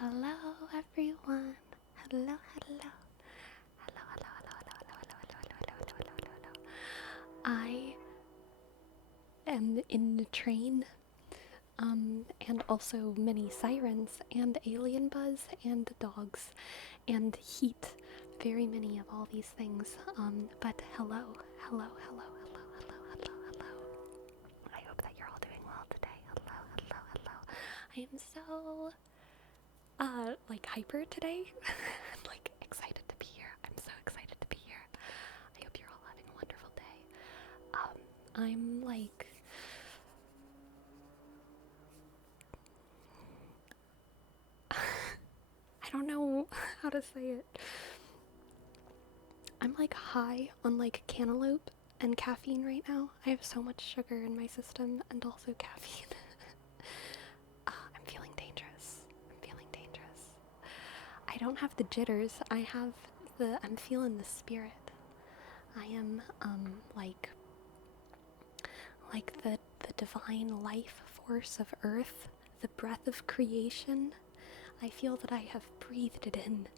Hello, everyone. Hello, hello. Hello, hello, hello, hello, hello, hello, hello, hello, hello, hello, hello. I am in the train, and also many sirens, and alien buzz, and dogs, and heat. Very many of all these things. But hello, hello, hello, hello, hello, hello, hello. I hope that you're all doing well today. Hello, hello, hello. I am so like hyper today. Like excited to be here. I'm so excited to be here. I hope you're all having a wonderful day. I'm like I don't know how to say it. I'm like high on like cantaloupe and caffeine right now. I have so much sugar in my system and also caffeine. I'm feeling dangerous. I'm feeling dangerous. I don't have the jitters. I'm feeling the spirit. I am like the divine life force of earth, the breath of creation. I feel that I have breathed it in.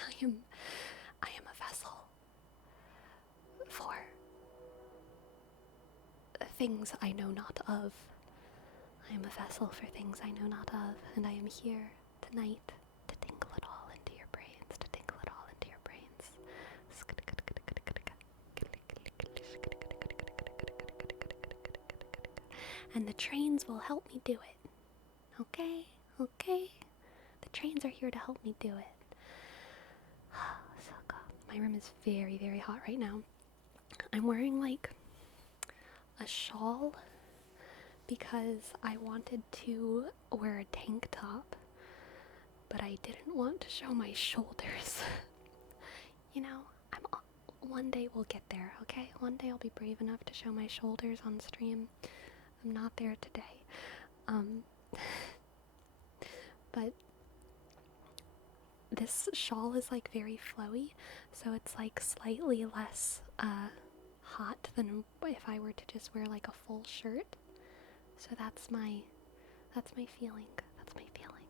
I am a vessel for things I know not of. I am a vessel for things I know not of, and I am here tonight to tingle it all into your brains, to tingle it all into your brains. And the trains will help me do it. Okay? Okay? The trains are here to help me do it. So God, my room is very, very hot right now. I'm wearing like a shawl because I wanted to wear a tank top, but I didn't want to show my shoulders. You know, one day we'll get there, okay? One day I'll be brave enough to show my shoulders on stream. I'm not there today. But this shawl is like very flowy, so it's like slightly less hot than if I were to just wear like a full shirt. So that's my feeling. That's my feeling.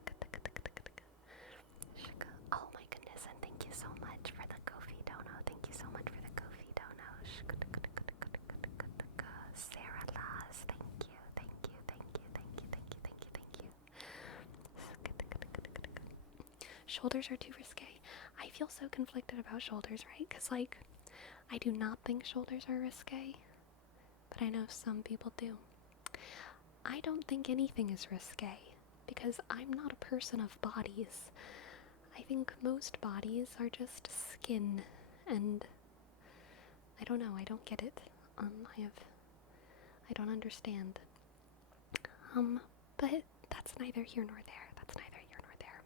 Oh my goodness, and thank you so much for the Kofi dono. Thank you so much for the Kofi dono. Sarah Laws, thank you, thank you, thank you, thank you, thank you, thank you, thank you. Shoulders are too risque. I feel so conflicted about shoulders, right? Because, like, I do not think shoulders are risque, but I know some people do. I don't think anything is risque because I'm not a person of bodies. I think most bodies are just skin, and I don't know, I don't get it. I don't understand. But that's neither here nor there. That's neither here nor there.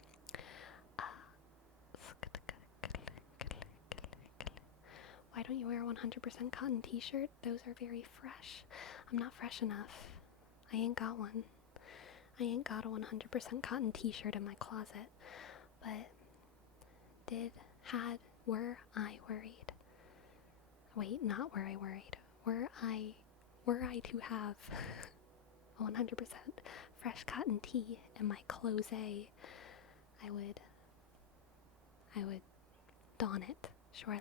Why don't you wear a 100% cotton t-shirt? Those are very fresh. I'm not fresh enough. I ain't got one. I ain't got a 100% cotton t-shirt in my closet. But were I worried? Wait, not were I worried. Were I to have a 100% fresh cotton tee in my closet, I would don it. Surely.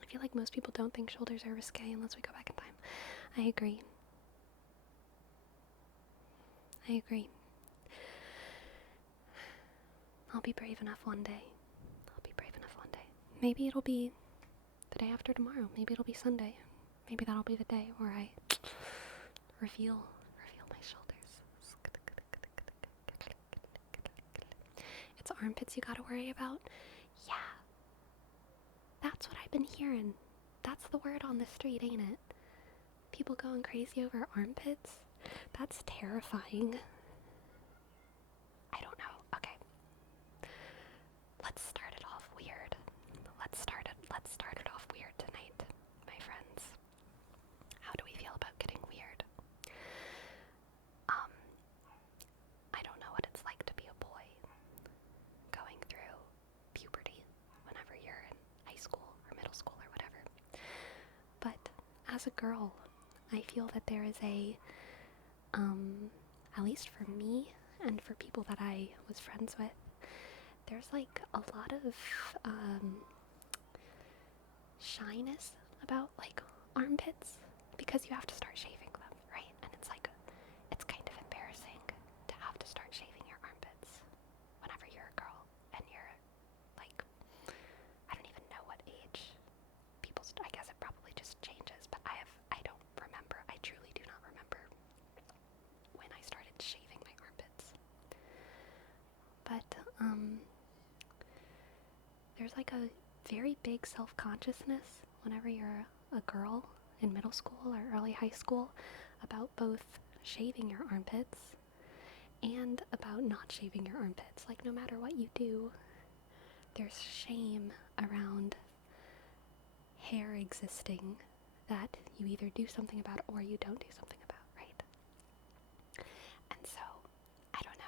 I feel like most people don't think shoulders are risque unless we go back in time. I agree. I'll be brave enough one day. Maybe it'll be the day after tomorrow. Maybe it'll be Sunday. Maybe that'll be the day where I reveal my shoulders. It's armpits you gotta worry about? Yeah. That's what I've been hearing. That's the word on the street, ain't it? People going crazy over armpits? That's terrifying. I don't know. Okay. Let's start it off weird. Let's start it off weird tonight, my friends. How do we feel about getting weird? I don't know what it's like to be a boy going through puberty whenever you're in high school or middle school or whatever. But as a girl, I feel that there is at least for me and for people that I was friends with, there's like a lot of shyness about like armpits because you have to start shaving them, right? And it's like, it's kind of embarrassing to have to start shaving your armpits whenever you're a girl and you're like, I don't even know what age I guess it probably just changes, but I don't remember, I truly do not remember when I started shaving my armpits. But, there's like a very big self-consciousness whenever you're a girl in middle school or early high school about both shaving your armpits and about not shaving your armpits. Like, no matter what you do, there's shame around hair existing that you either do something about or you don't do something about, right? And so, I don't know,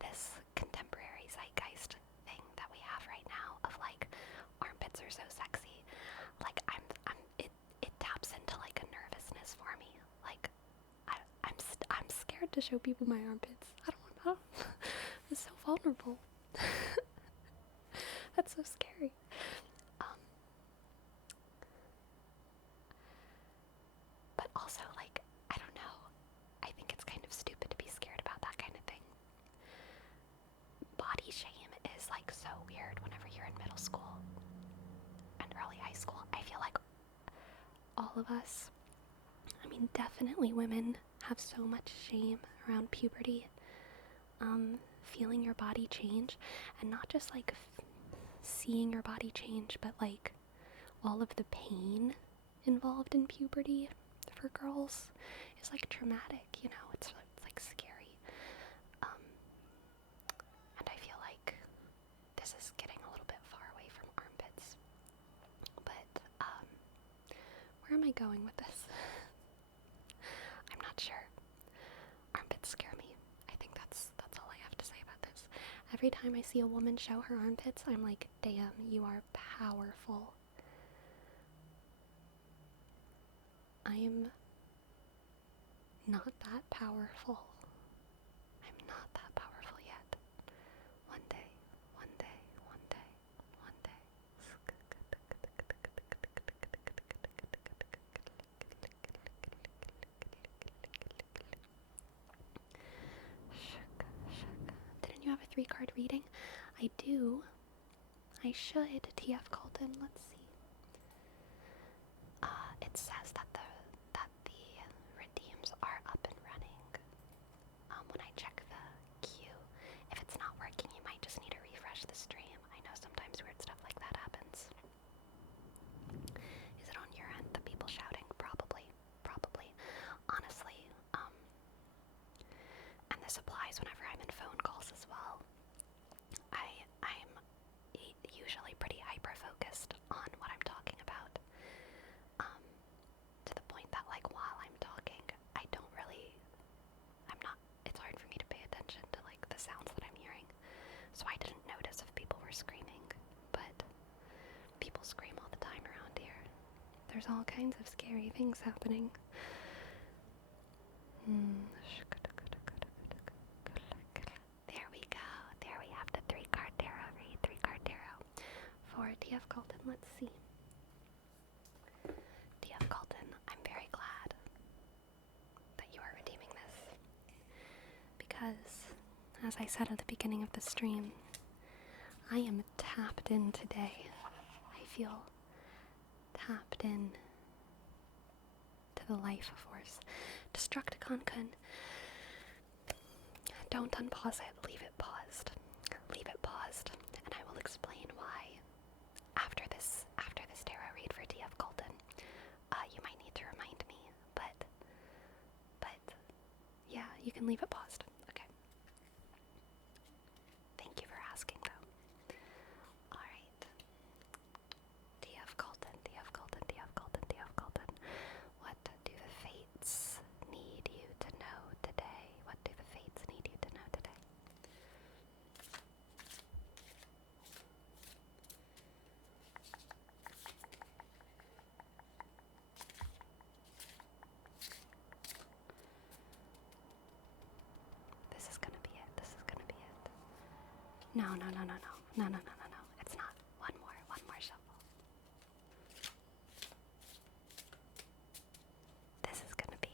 this contemporary zeitgeist thing that we have right now of like armpits are so sexy, like it taps into like a nervousness for me. Like I'm scared to show people my armpits. I don't know. It's so vulnerable. That's so scary. But also, like, I don't know. I think it's kind of stupid to be scared about that kind of thing. Body shame is like so weird whenever you're in middle school and early high school. I feel like all of us, I mean, definitely women have so much shame around puberty, feeling your body change, and not just like seeing your body change, but like all of the pain involved in puberty for girls is like traumatic, you know, it's like scary. And I feel like this is getting a little bit far away from armpits, but where am I going with this? I'm not sure. Armpits scare me. I think that's all I have to say about this. Every time I see a woman show her armpits, I'm like, damn, you are powerful. I'm not that powerful. I'm not that powerful yet. One day, one day, one day, one day. Didn't you have a 3-card reading? I do. I should. TF Colton, let's see. It says that the redeems are up and running. When I check the queue, if it's not working, you might just need to refresh the stream. I know sometimes weird stuff like that happens. Is it on your end, the people shouting? Probably. Honestly, and this applies whenever I'm in phone calls as well. I'm usually pretty hyper-focused on what I'm talking about. To the point that like while I'm talking, it's hard for me to pay attention to like the sounds that I'm hearing. So I didn't notice if people were screaming, but people scream all the time around here. There's all kinds of scary things happening. There we go. There we have the 3-card tarot read. 3-card tarot for TF Colton. Let's see. TF Colton, I'm very glad that you are redeeming this. Because, as I said at the beginning of the stream, I am tapped in today. I feel tapped in to the life force. Destructicon kun. Don't unpause it, leave it paused. Leave it paused, and I will explain why after this tarot read for TF Colton. You might need to remind me, but yeah, you can leave it paused. Okay. Thank you for asking, though. Alright. TF Colton, TF Colton, TF Colton, TF Colton. What do the fates need you to know today? What do the fates need you to know today? No, no, no, no, no. No, no, no, no, no. It's not. One more shuffle. This is gonna be it.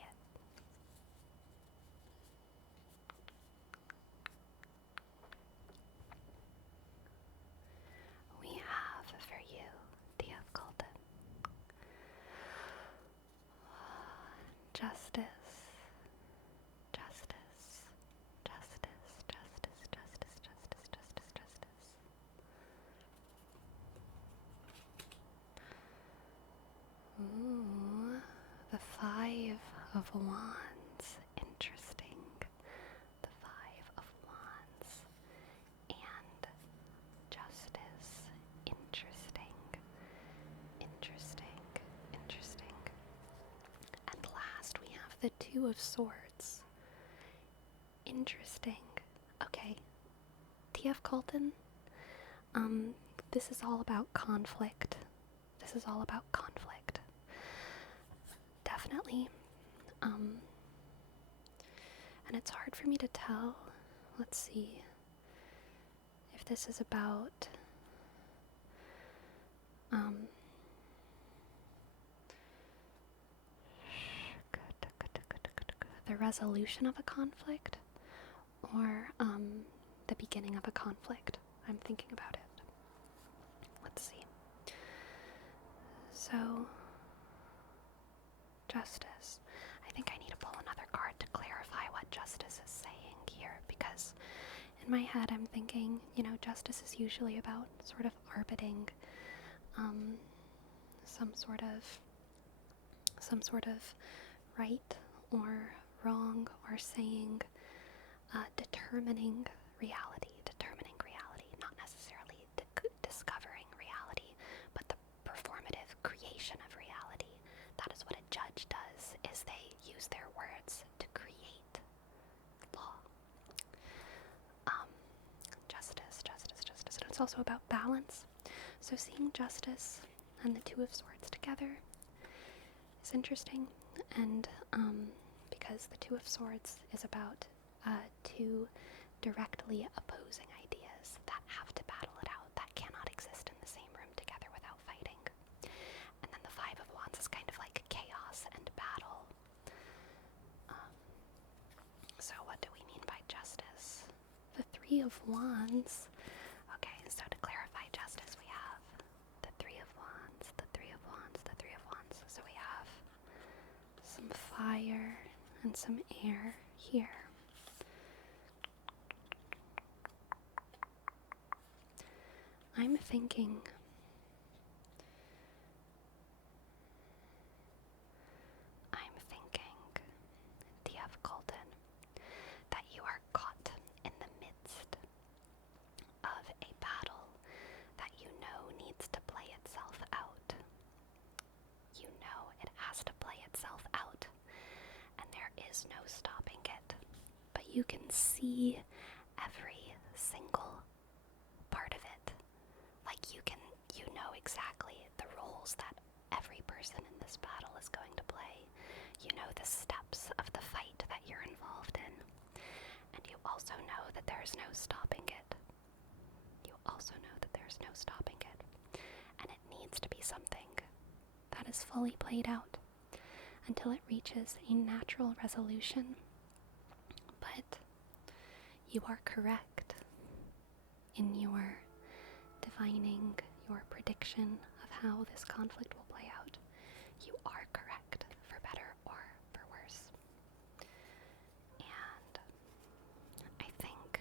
We have for you the Colton. Justice. Justice. Justice. Justice. Justice. Justice. Justice. Justice. Ooh, the Five of Wands. Interesting. The Five of Wands and Justice. Interesting. Interesting. Interesting. And last we have the Two of Swords. Interesting. Okay. TF Colton. This is all about conflict. This is all about conflict. Definitely. And it's hard for me to tell. Let's see if this is about the resolution of a conflict or the beginning of a conflict. I'm thinking about it. Let's see. So, justice. I think I need to pull another card to clarify what justice is saying here, because in my head I'm thinking, justice is usually about sort of arbiting some sort of right or wrong, or saying determining reality, not necessarily discovering reality, but the performative creation of reality. That is what a judge does, is they use their words to create law. Justice. And it's also about balance. So seeing justice and the Two of Swords together is interesting, and because the Two of Swords is about two directly opposing ideas that have to battle it out, that cannot exist in the same room together without fighting. And then the Five of Wands is kind of like chaos and battle. So what do we mean by justice? The Three of Wands. Okay, so to clarify justice, we have the Three of Wands, the Three of Wands, the Three of Wands. So we have some fire and some air here. I'm thinking D.F. Colton, that you are caught in the midst of a battle that you know needs to play itself out. You know it has to play itself out, and there is no stopping it. But you can see every single part of it. Like you know exactly the roles that every person in this battle is going to play. You know the steps of the fight that you're involved in. And you also know that there's no stopping it. And it needs to be something that is fully played out until it reaches a natural resolution. But you are correct in your divining, your prediction of how this conflict will play out. You are correct, for better or for worse. And I think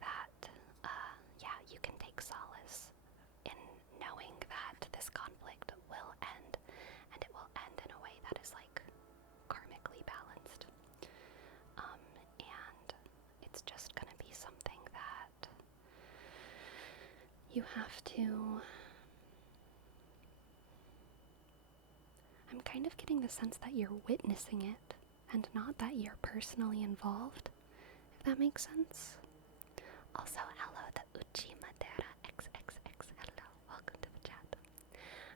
that, you can take solace in knowing that this conflict will end, and it will end in a way that is like karmically balanced. And it's just gonna be something that you have to... I'm kind of getting the sense that you're witnessing it and not that you're personally involved, if that makes sense. Also, hello, the Uchi Madera XXX, hello, welcome to the chat.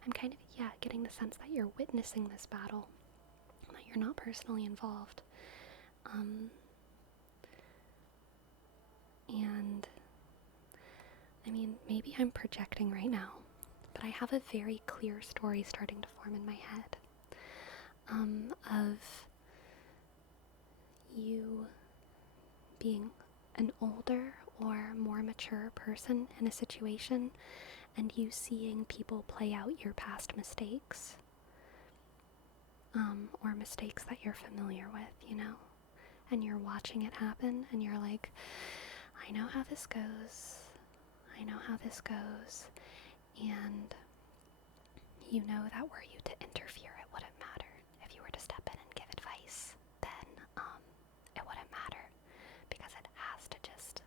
I'm kind of, getting the sense that you're witnessing this battle, that you're not personally involved. And I mean, maybe I'm projecting right now, but I have a very clear story starting to form in my head of you being an older or more mature person in a situation and you seeing people play out your past mistakes, or mistakes that you're familiar with, you know, and you're watching it happen and you're like, I know how this goes. I know how this goes. And you know that were you to interfere, it wouldn't matter. If you were to step in and give advice, then it wouldn't matter because it has to just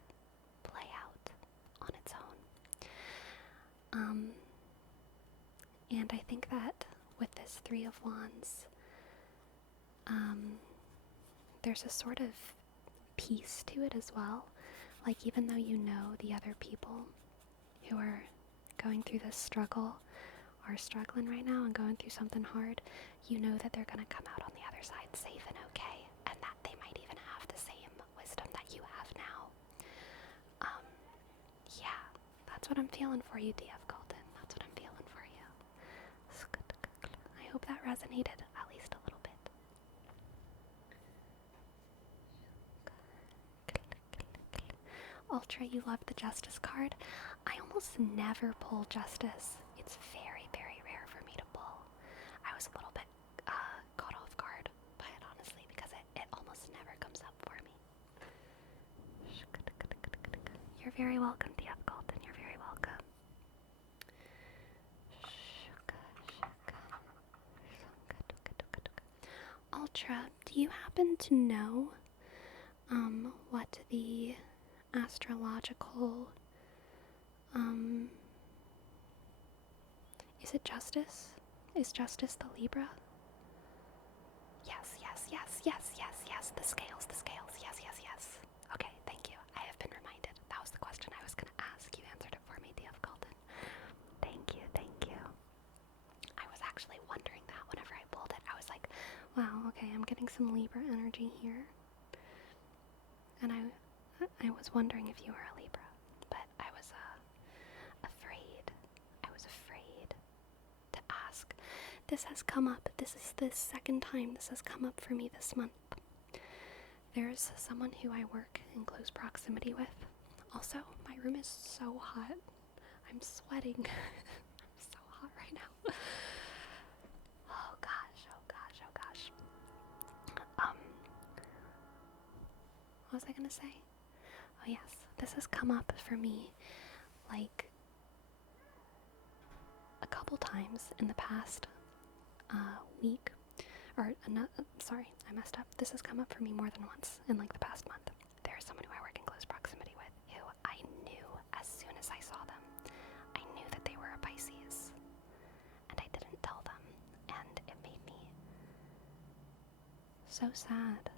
play out on its own. And I think that with this Three of Wands, there's a sort of peace to it as well. Like, even though you know the other people who are going through this struggle are struggling right now and going through something hard, you know that they're going to come out on the other side safe and okay, and that they might even have the same wisdom that you have now. Yeah, that's what I'm feeling for you, DF Golden. That's what I'm feeling for you. I hope that resonated at least a little bit. Ultra, you love the Justice card. I almost never pull Justice. It's very, very rare for me to pull. I was a little bit caught off guard by it, honestly, because it almost never comes up for me. You're very welcome, DF Golden. You're very welcome. Ultra, do you happen to know what the astrological is it Justice? Is Justice the Libra? Yes. The scales. Yes. Okay, thank you. I have been reminded. That was the question I was going to ask. You answered it for me, DF Golden. Thank you. I was actually wondering that whenever I pulled it. I was like, wow, okay, I'm getting some Libra energy here. And I was wondering if you were a Libra, but I was afraid. I was afraid to ask. This has come up. This is the second time this has come up for me this month. There's someone who I work in close proximity with. Also, my room is so hot. I'm sweating. I'm so hot right now. Oh gosh. What was I gonna say? Oh yes, this has come up for me like a couple times in the past week. Sorry, I messed up. This has come up for me more than once in like the past month. There's someone who I work in close proximity with who I knew as soon as I saw them. I knew that they were a Pisces. And I didn't tell them. And it made me so sad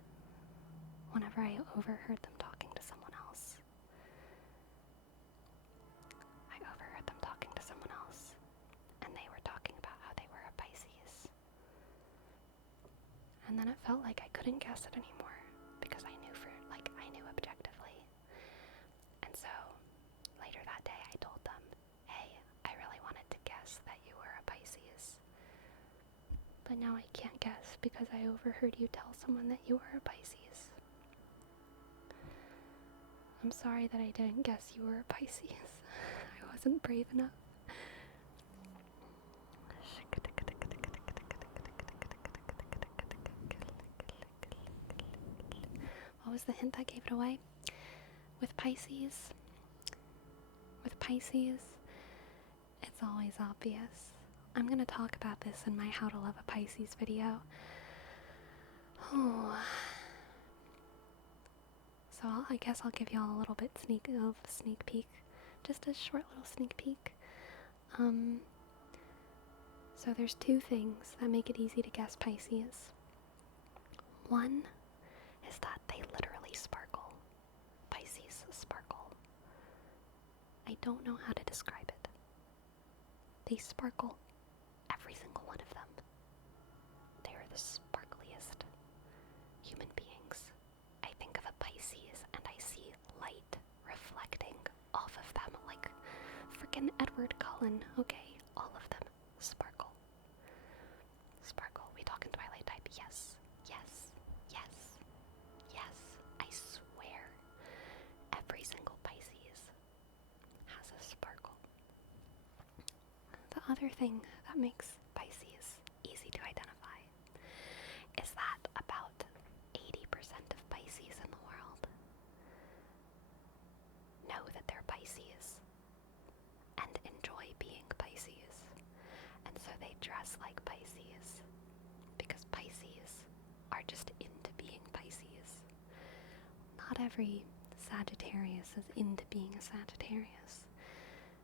whenever I overheard them talking to someone else. I overheard them talking to someone else. And they were talking about how they were a Pisces. And then it felt like I couldn't guess it anymore because I knew objectively. And so later that day I told them, hey, I really wanted to guess that you were a Pisces. But now I can't guess because I overheard you tell someone that you were a Pisces. I'm sorry that I didn't guess you were a Pisces. I wasn't brave enough. What was the hint that gave it away? With Pisces, it's always obvious. I'm going to talk about this in my How to Love a Pisces video. Oh. So I guess I'll give y'all a little bit sneak peek. Just a short little sneak peek. So there's two things that make it easy to guess Pisces. One is that they literally sparkle. Pisces sparkle. I don't know how to describe it. They sparkle. Every single one of them. They are the sparkliest human beings. I think of a Pisces and I see light pollen. Okay, all of them. Sparkle. Sparkle. We talking Twilight type? Yes. Yes. Yes. Yes. I swear. Every single Pisces has a sparkle. The other thing that makes Pisces easy to identify is that about 80% of Pisces in the world know that they're Pisces and enjoy being Pisces, and so they dress like Pisces because Pisces are just into being Pisces. Not every Sagittarius is into being a Sagittarius.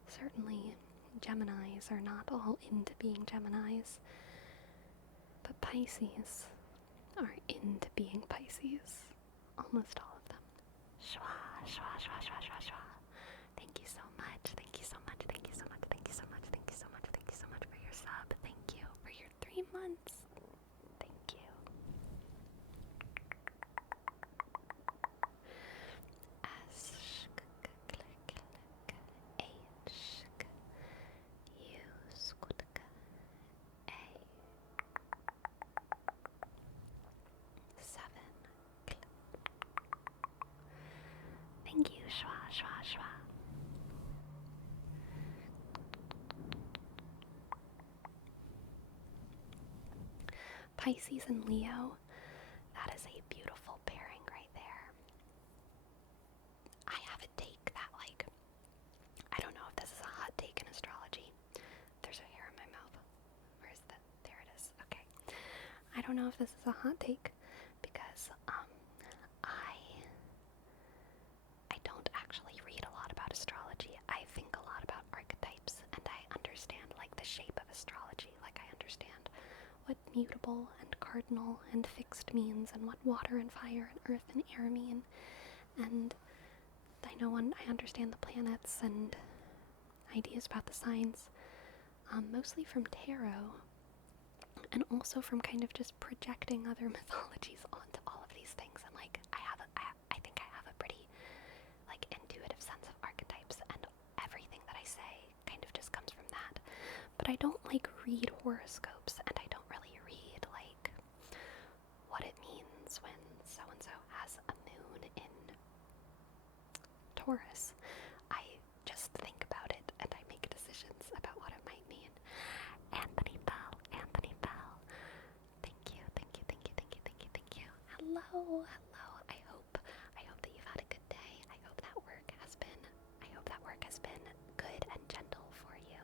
Certainly, Geminis are not all into being Geminis, but Pisces are into being Pisces. Almost all of them. Schwa, schwa, schwa, schwa, schwa, schwa. Thank you so much. Thank you so much. Thank you so much. Thank you so much. Thank you so much. Thank you so much for your sub. Thank you for your 3 months. Thank you. Thank you, schwa, schwa, schwa. Pisces and Leo, that is a beautiful pairing right there. I have a take that, like, I don't know if this is a hot take in astrology. There's a hair in my mouth. Where's that? There it is. Okay. I don't know if this is a hot take because, I don't actually read a lot about astrology. I think a lot about archetypes, and I understand, like, the shape of astrology. Like, I understand what mutable and cardinal and fixed means, and what water and fire and earth and air mean. And I understand the planets and ideas about the signs, mostly from tarot, and also from kind of just projecting other mythologies onto all of these things. And like, I think I have a pretty, like, intuitive sense of archetypes, and everything that I say kind of just comes from that. But I don't, like, read horoscopes, and I don't really read, like, what it means when so-and-so has a moon in Taurus. I just think about it, and I make decisions about what it might mean. Anthony Bell, thank you, thank you, thank you, thank you, thank you, thank you. Hello, hello. I hope that you've had a good day. I hope that work has been good and gentle for you.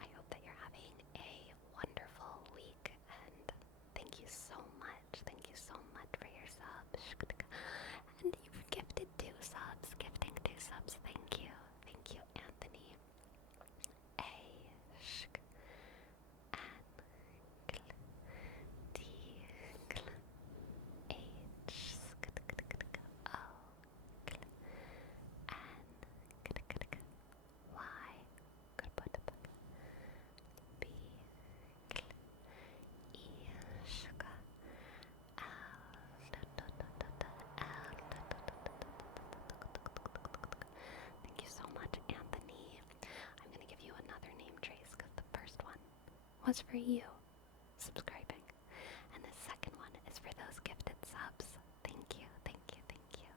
I hope that you're having a wonderful week, and thank you so much for your subs. And you've gifted 2 subs, gifting 2 subs. Thank you, Anthony. A shk an gl d gl h sk o gl an g g g y b gl e shk Thank you so much, Anthony. I'm going to give you another name trace because the first one was for you, subscribing. And the second one is for those gifted subs. Thank you, thank you, thank you.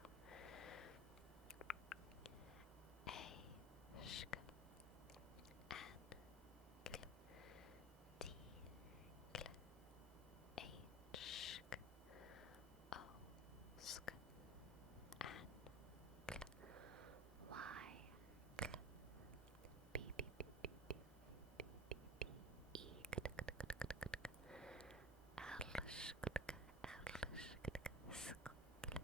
A shk an gl d gl h shk o sk an gl y gl b b b b b b b b e g g g g g g g l sh g g l sh g g sk gl gl gl gl.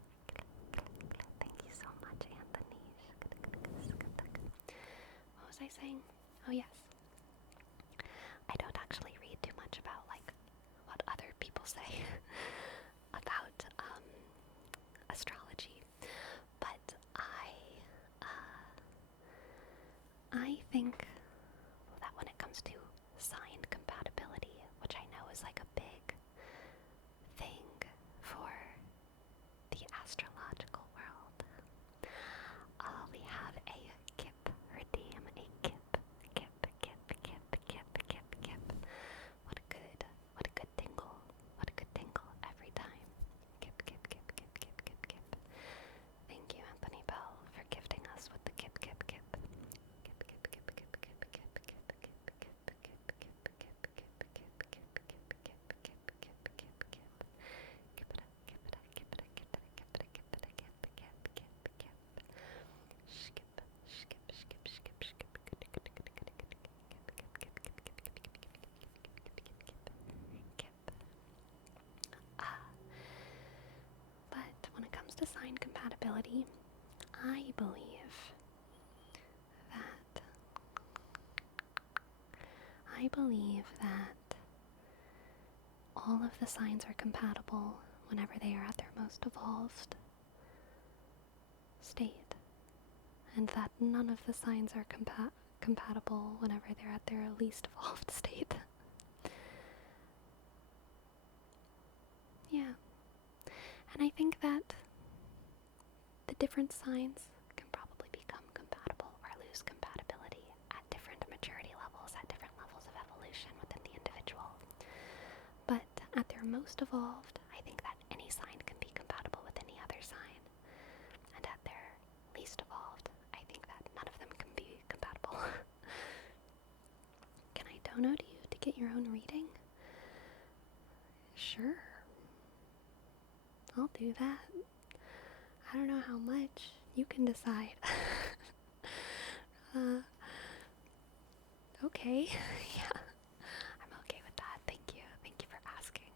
Thank you so much, Anthony. What was I saying? Oh yes, I don't actually read too much about, like, what other people say about astrology, but I think that when it comes to sign compatibility, which I know is like a big thing for the astrological world, we have a kip redeem, a kip believe that all of the signs are compatible whenever they are at their most evolved state, and that none of the signs are compatible whenever they're at their least evolved state. Yeah. And I think that the different signs can probably become compatible or lose compatibility at different maturity levels, at different levels of evolution within the individual. But at their most evolved, I think that any sign can be compatible with any other sign. And at their least evolved, I think that none of them can be compatible. Can I download you to get your own reading? Sure. I'll do that. I don't know how much. You can decide. Okay. Yeah. I'm okay with that. Thank you. Thank you for asking.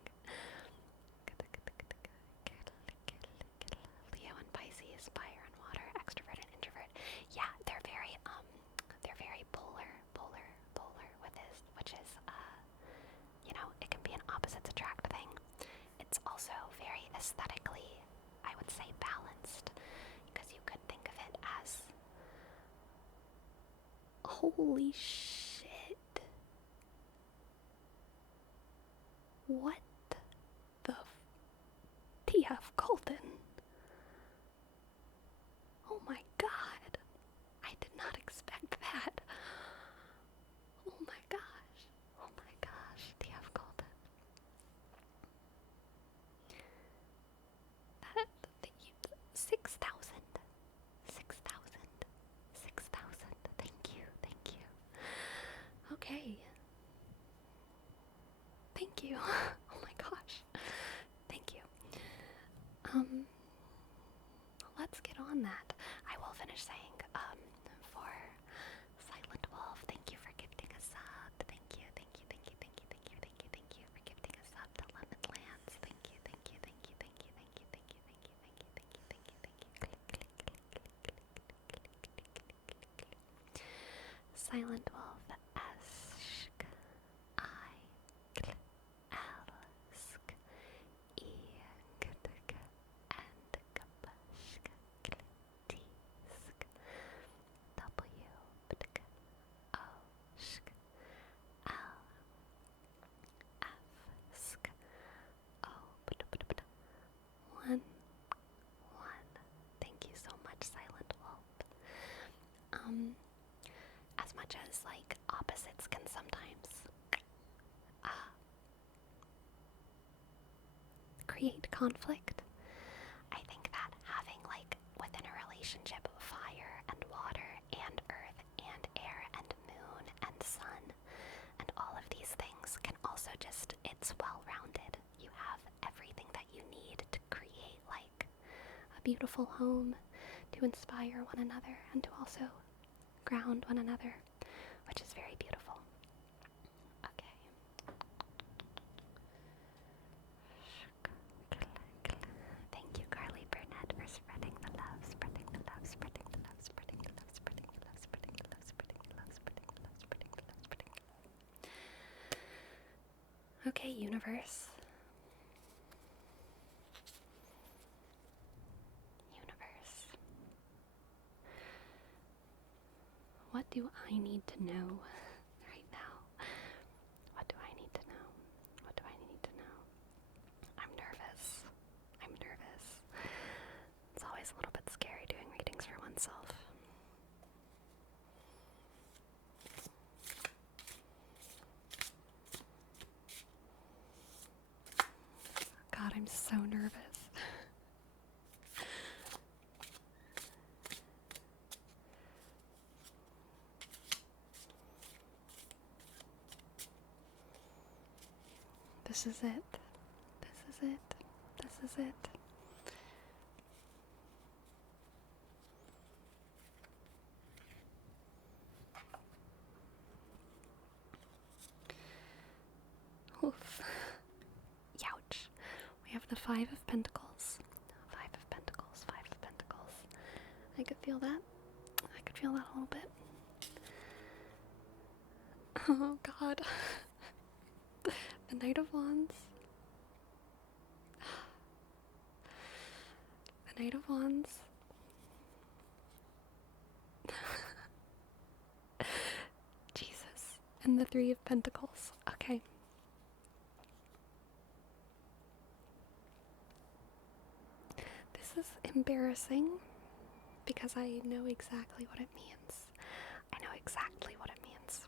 Leo and Pisces, fire and water, extrovert and introvert. Yeah, they're very polar with this, which is, it can be an opposites attract thing. It's also very aesthetically, I would say, balanced, because you could think of it as, holy shit, what the TF Colton? Oh my god, I did not expect that. Oh my gosh, TF Colton. That, 6,000, thank you. Okay. Thank you. Oh my gosh. Thank you. Let's get on that. I will finish saying, for Silent Wolf, thank you for gifting a sub. Thank you for gifting a sub to Lemon Lands. Thank you. Silent Wolf, ask, I, ask, eek, and kapushk, tisk, w, btk, oshk, l, fsk, o, one. Thank you so much, Silent Wolf. As much as, opposites can sometimes create conflict, I think that having, within a relationship, fire and water and earth and air and moon and sun and all of these things can also it's well-rounded. You have everything that you need to create, a beautiful home, to inspire one another, and to also ground one another, which is very beautiful. Okay. Thank you, Carly Burnett, for spreading the love, spreading the love, spreading the love, spreading the love, spreading the love, spreading the love, spreading the love, spreading the love, spreading the love, spreading the love. Okay, universe. What do I need to know right now? What do I need to know? What do I need to know? I'm nervous. It's always a little bit scary doing readings for oneself. God, I'm so nervous. This is it. Oof. Youch. We have the Five of Pentacles. I could feel that. I could feel that a little bit. Oh god. The Knight of Wands. The Knight of Wands. Jesus. And the Three of Pentacles. Okay. This is embarrassing because I know exactly what it means. I know exactly what it means.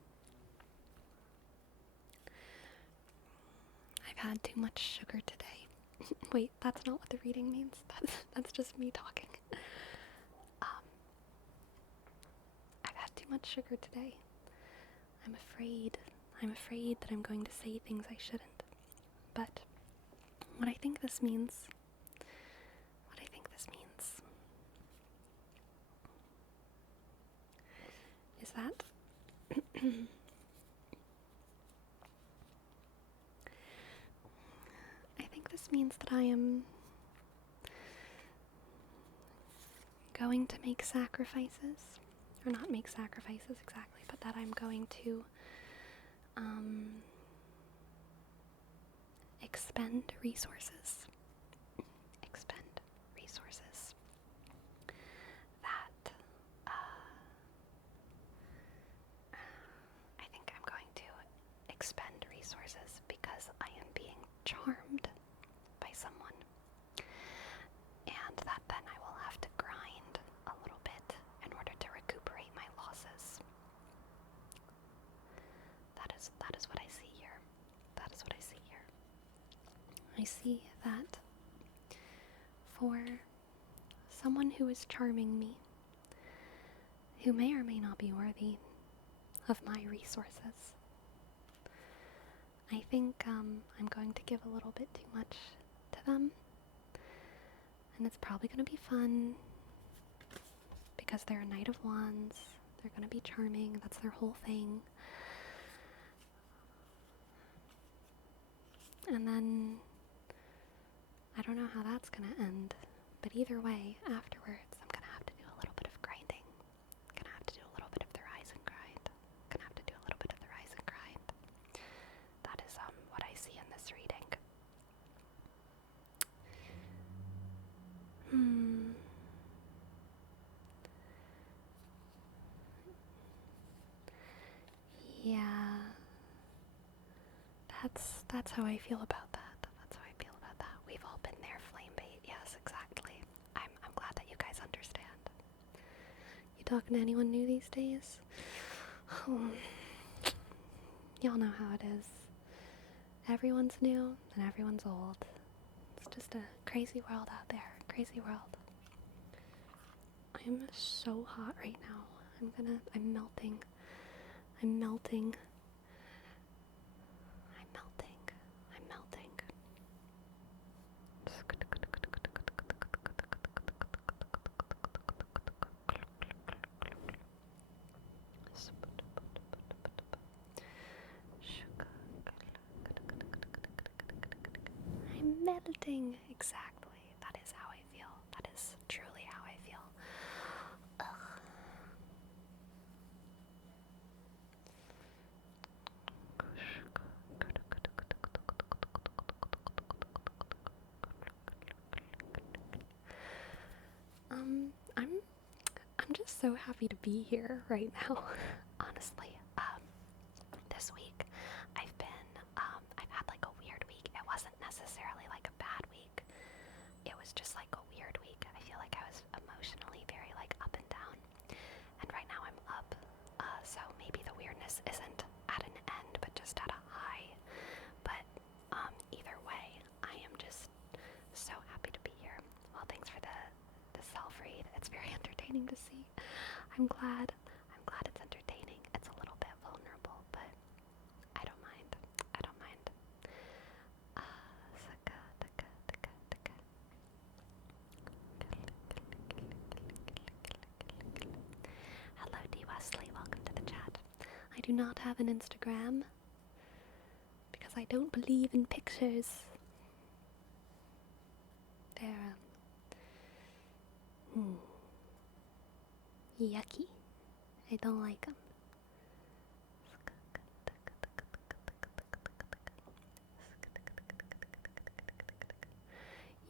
I've had too much sugar today. Wait, that's not what the reading means. That's just me talking. I've had too much sugar today. I'm afraid that I'm going to say things I shouldn't. But what I think this means is that I think this means that I am going to make sacrifices, or not make sacrifices exactly, but that I'm going to expend resources that I think I'm going to expend resources because I am being charmed by someone, and that then I will have to grind a little bit in order to recuperate my losses. That is what I see here. That is what I see here. I see that for someone who is charming me, who may or may not be worthy of my resources, I think I'm going to give a little bit too much to them, and it's probably going to be fun because they're a Knight of Wands. They're going to be charming. That's their whole thing. And then I don't know how that's going to end, but either way, afterwards I'm going to have to do a little bit of grinding. I'm going to have to do a little bit of the rise and grind. I'm going to have to do a little bit of the rise and grind. That is what I see in this reading. Yeah. That's how I feel about that. That's how I feel about that. We've all been there, flame bait. Yes, exactly. I'm glad that you guys understand. You talking to anyone new these days? Y'all know how it is. Everyone's new and everyone's old. It's just a crazy world out there. Crazy world. I'm so hot right now. I'm melting. I'm melting. I'm melting. Exactly. That is how I feel. That is truly how I feel. Ugh. I'm just so happy to be here right now. Honestly, this week I've had like a weird week. It wasn't necessarily like a bad week. It was just like a weird week. I feel like I was emotionally very like up and down, and right now I'm up. So maybe the weirdness isn't at an end, but just at a high. But either way, I am just so happy to be here. Well, thanks for the self-read. It's very entertaining to see. I'm glad it's entertaining. It's a little bit vulnerable, but I don't mind. Hello, D. Wesley. Welcome to the chat. I do not have an Instagram because I don't believe in pictures. There. Yucky. I don't like them.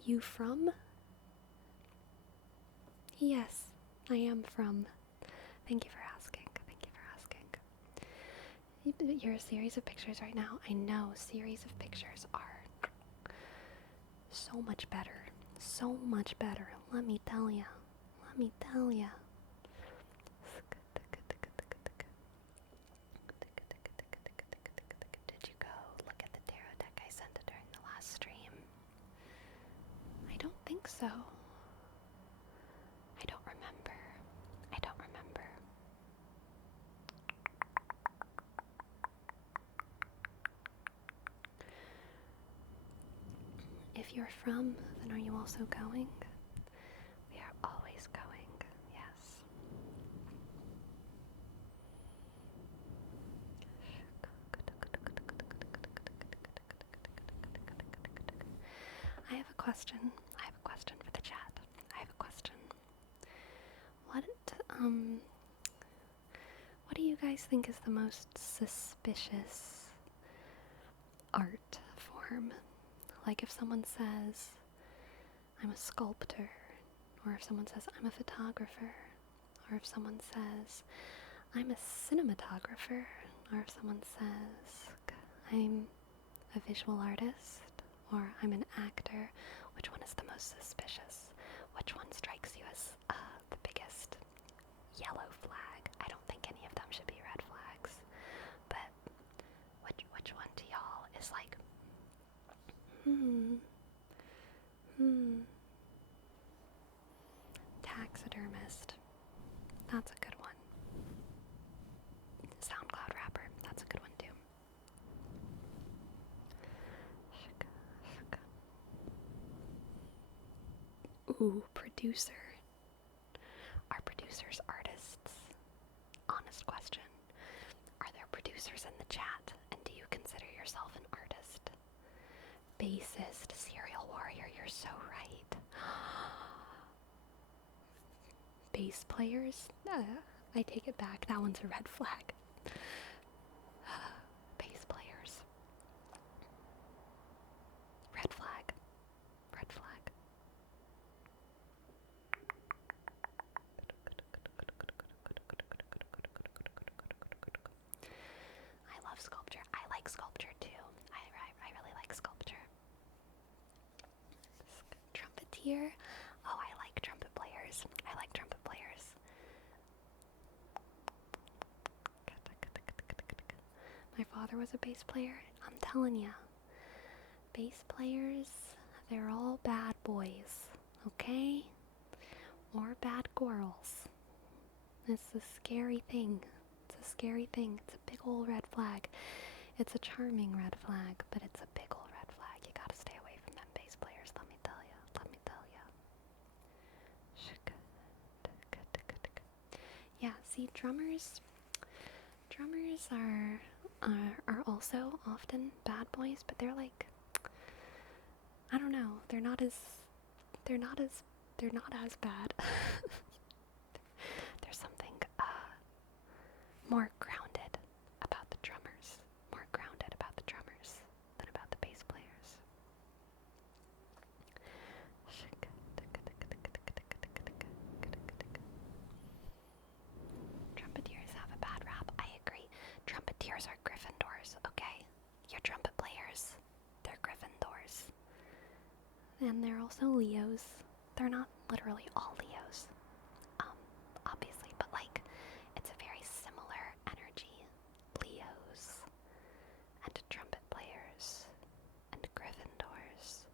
You from? Yes, I am from. Thank you for asking. Thank you for asking. You're a series of pictures right now. I know, series of pictures are so much better. So much better. Let me tell ya. Let me tell ya. Did you go look at the tarot deck I sent during the last stream? I don't think so. I don't remember. I don't remember. If you're from, then are you also going? We are always going, yes. I have a question. I have a question for the chat. I have a question. What do you guys think is the most suspicious art form? Like if someone says, I'm a sculptor, or if someone says, I'm a photographer, or if someone says, I'm a cinematographer, or if someone says, I'm a visual artist, or I'm an actor, which one is the most suspicious? Which one strikes you as the biggest yellow flag? I don't think any of them should be red flags, but which one to y'all is like, taxidermist. That's a good one. SoundCloud rapper. That's a good one too. Ooh, producer. Are producers artists? Honest question. Are there producers in the chat? And do you consider yourself an artist? Bassist, serial warrior, you're so right. Bass players? I take it back. That one's a red flag. Bass players. Red flag. Red flag. I love sculpture. I like sculpture too. I really like sculpture. Trumpeter? Oh, I like trumpet players. I like trumpet players. My father was a bass player. I'm telling ya. Bass players, they're all bad boys, okay? Or bad girls. It's a scary thing. It's a scary thing. It's a big old red flag. It's a charming red flag, but it's a big old red flag. You gotta stay away from them bass players, let me tell ya. Let me tell ya. Yeah, see, drummers are also often bad boys, but they're like, I don't know, they're not as bad. There's something more grounded about the drummers. More grounded about the drummers than about the bass players. Trumpeters have a bad rap. I agree. Trumpeters are Gryffindors, okay? Your trumpet players, they're Gryffindors. And they're also Leos. They're not literally all Leos, obviously, but like, it's a very similar energy. Leos and trumpet players and Gryffindors.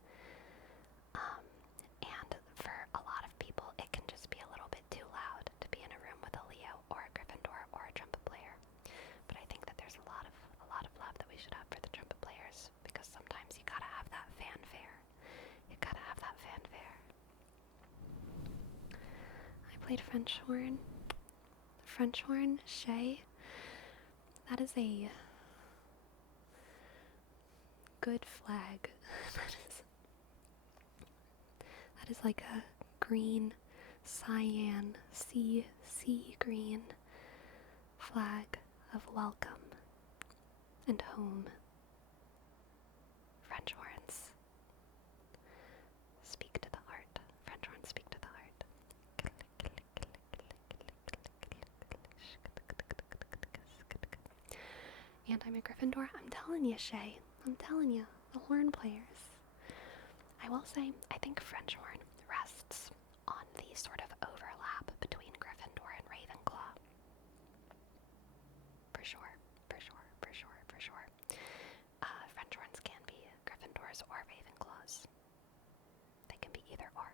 And for a lot of people, it can just be a little bit too loud to be in a room with a Leo or a Gryffindor or a trumpet player. But I think that there's a lot of love that we should have for the trumpet players, because sometimes you gotta have that fanfare. You gotta have that fanfare. I played French horn. French horn, Hjiighh. That is a good flag. that is like a green cyan, sea green flag of welcome and home. French horns speak to the heart. French horns speak to the heart. And I'm a Gryffindor. I'm telling you, Shay. I'm telling you, the horn players. I will say, I think French horn rests on the sort of overlap between Gryffindor and Ravenclaw. For sure, for sure, for sure, for sure. French horns can be Gryffindors or Ravenclaws. They can be either or.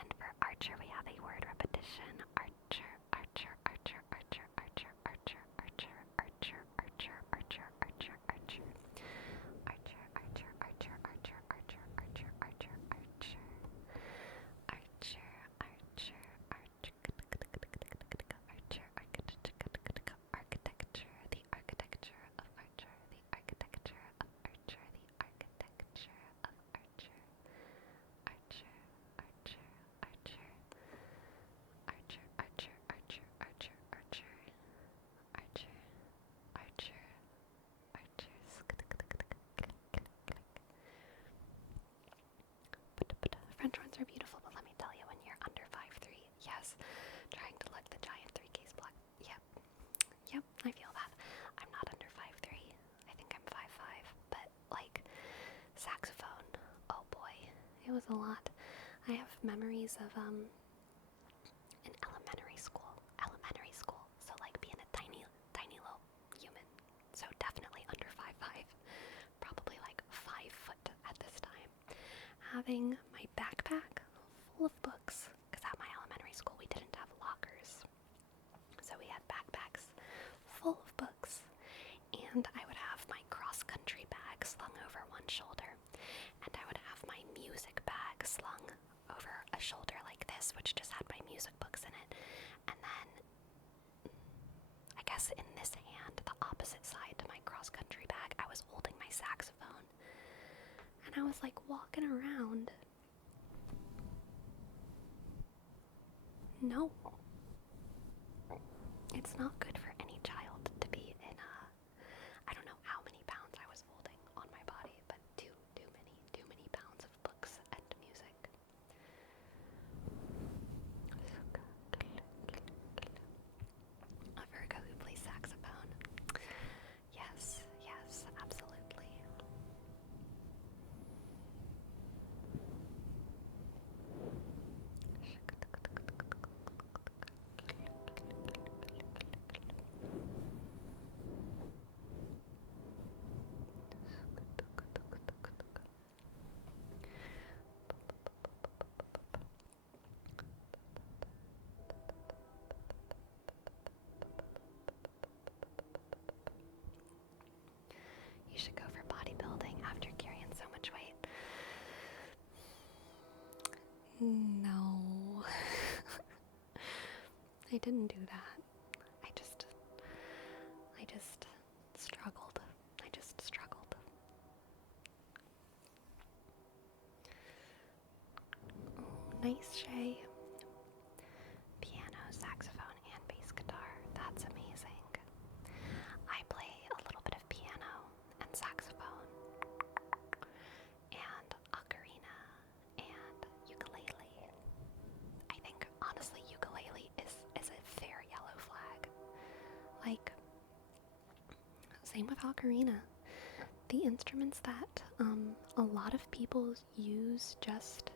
And for archer, we have a word repetition. Archer, archer, archer, archer, archer, archer, archer, archer, archer, archer, archer, archer. Archer, archer, archer, archer, archer, archer, archer, archer. Archer, archer, archer, archer, architecture, the architecture of archer, the architecture of archer, the architecture of archer. Archer, archer, archer. Archer, archer, archer, archer, archer. Archer, archer, archer. French horns are beautiful, but let me tell you, when you're under 5'3", yes, trying to look the giant 3Ks block. Yep, I feel that. I'm not under 5'3". I think I'm 5'5", but like saxophone, oh boy, it was a lot. I have memories of in elementary school, so like being a tiny little human, so definitely under 5'5", probably like 5 foot at this time, having my backpack full of books, because at my elementary school we didn't have lockers, so we had backpacks full of books, and I would have my cross-country bag slung over one shoulder, and I would have my music bag slung over a shoulder like this, which just had my music books in it, and then I guess in this hand, the opposite side to my cross-country bag, I was holding my saxophone, and I was like walking around. No, it's not good for any child to be in I don't know how many pounds I was holding on my body, but too many pounds of books and music. A Virgo who plays saxophone. Yes, absolutely. You should go for bodybuilding after carrying so much weight. No. I didn't do that. I just struggled. Oh, nice, Shay. Piano, saxophone, and bass guitar. That's amazing. I play a little bit of piano and saxophone and ocarina and ukulele. I think, honestly, ukulele is a fair yellow flag. Like, same with ocarina. The instruments that a lot of people use just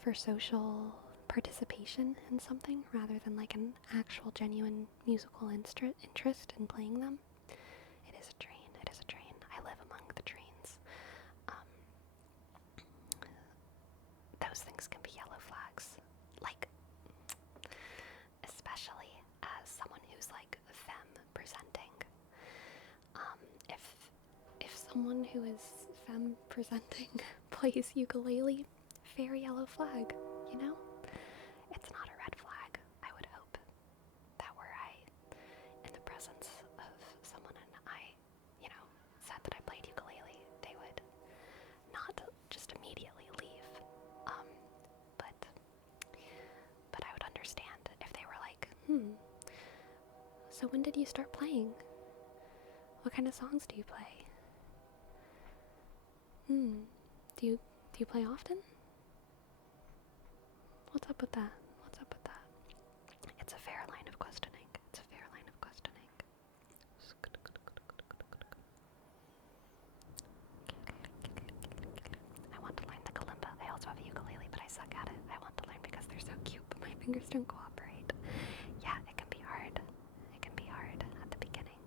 for social participation in something rather than like an actual genuine musical interest in playing them. It is a train. I live among the trains. Those things can be yellow flags. Like, especially as someone who's like femme presenting. If someone who is femme presenting plays ukulele, fair yellow flag, you know? It's not a red flag, I would hope. That were I in the presence Hmm. So when did you start playing? What kind of songs do you play? Hmm. Do you play often? What's up with that? What's up with that? It's a fair line of questioning. It's a fair line of questioning. I want to learn the kalimba. I also have a ukulele, but I suck at it. I want to learn because they're so cute, but my fingers don't cooperate. Yeah, it can be hard. It can be hard at the beginning.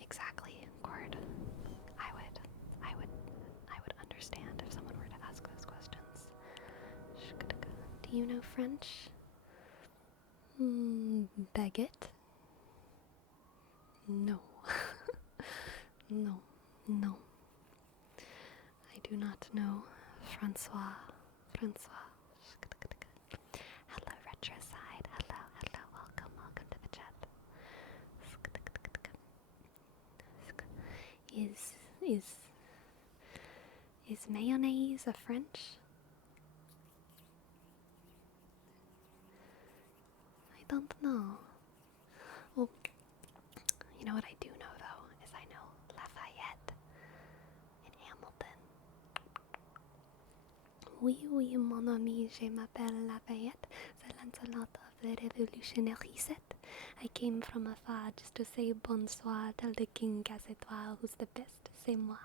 Exactly, Cord. I would understand if someone were to ask those questions. Do you know French? Baguette? No. No. No. I do not know Francois. Francois. Hello, Retroside. Hello, hello. Welcome to the chat. Is mayonnaise a French? I don't know. Well, you know what I do know though is I know Lafayette in Hamilton. Oui, oui, mon ami, je m'appelle Lafayette. C'est Lancelot of the Revolutionnaire set. I came from afar just to say bonsoir, tell the king as étoile who's the best, c'est moi.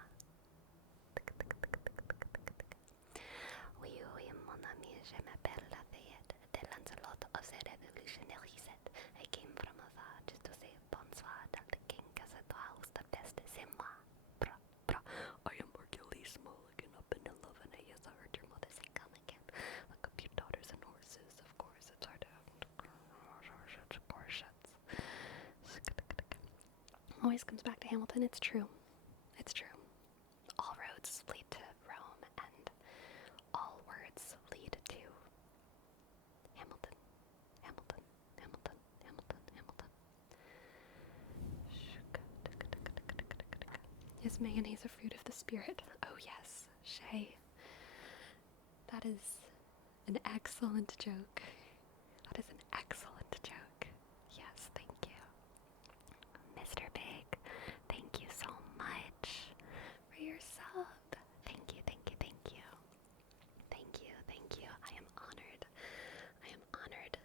Oui, oui, mon ami, je m'appelle Lafayette, de Lancelot of the Revolutionnaire set. I came from afar just to say bonsoir, tell the king as étoile who's the best, c'est moi. Bra, bra. I am Hercules Mulligan up in 11 yes, I heard your mother say come again. Look up your daughters and horses, of course, it's hard to always comes back to Hamilton. It's true. It's true. All roads lead to Rome, and all words lead to Hamilton. Hamilton. Hamilton. Hamilton. Hamilton. Is mayonnaise a fruit of the spirit? Oh yes, Hjiighh. That is an excellent joke. That is an excellent joke. Yes, thank you. Mr. Big, thank you so much for your sub. Thank you, thank you, thank you. Thank you, thank you. I am honored. I am honored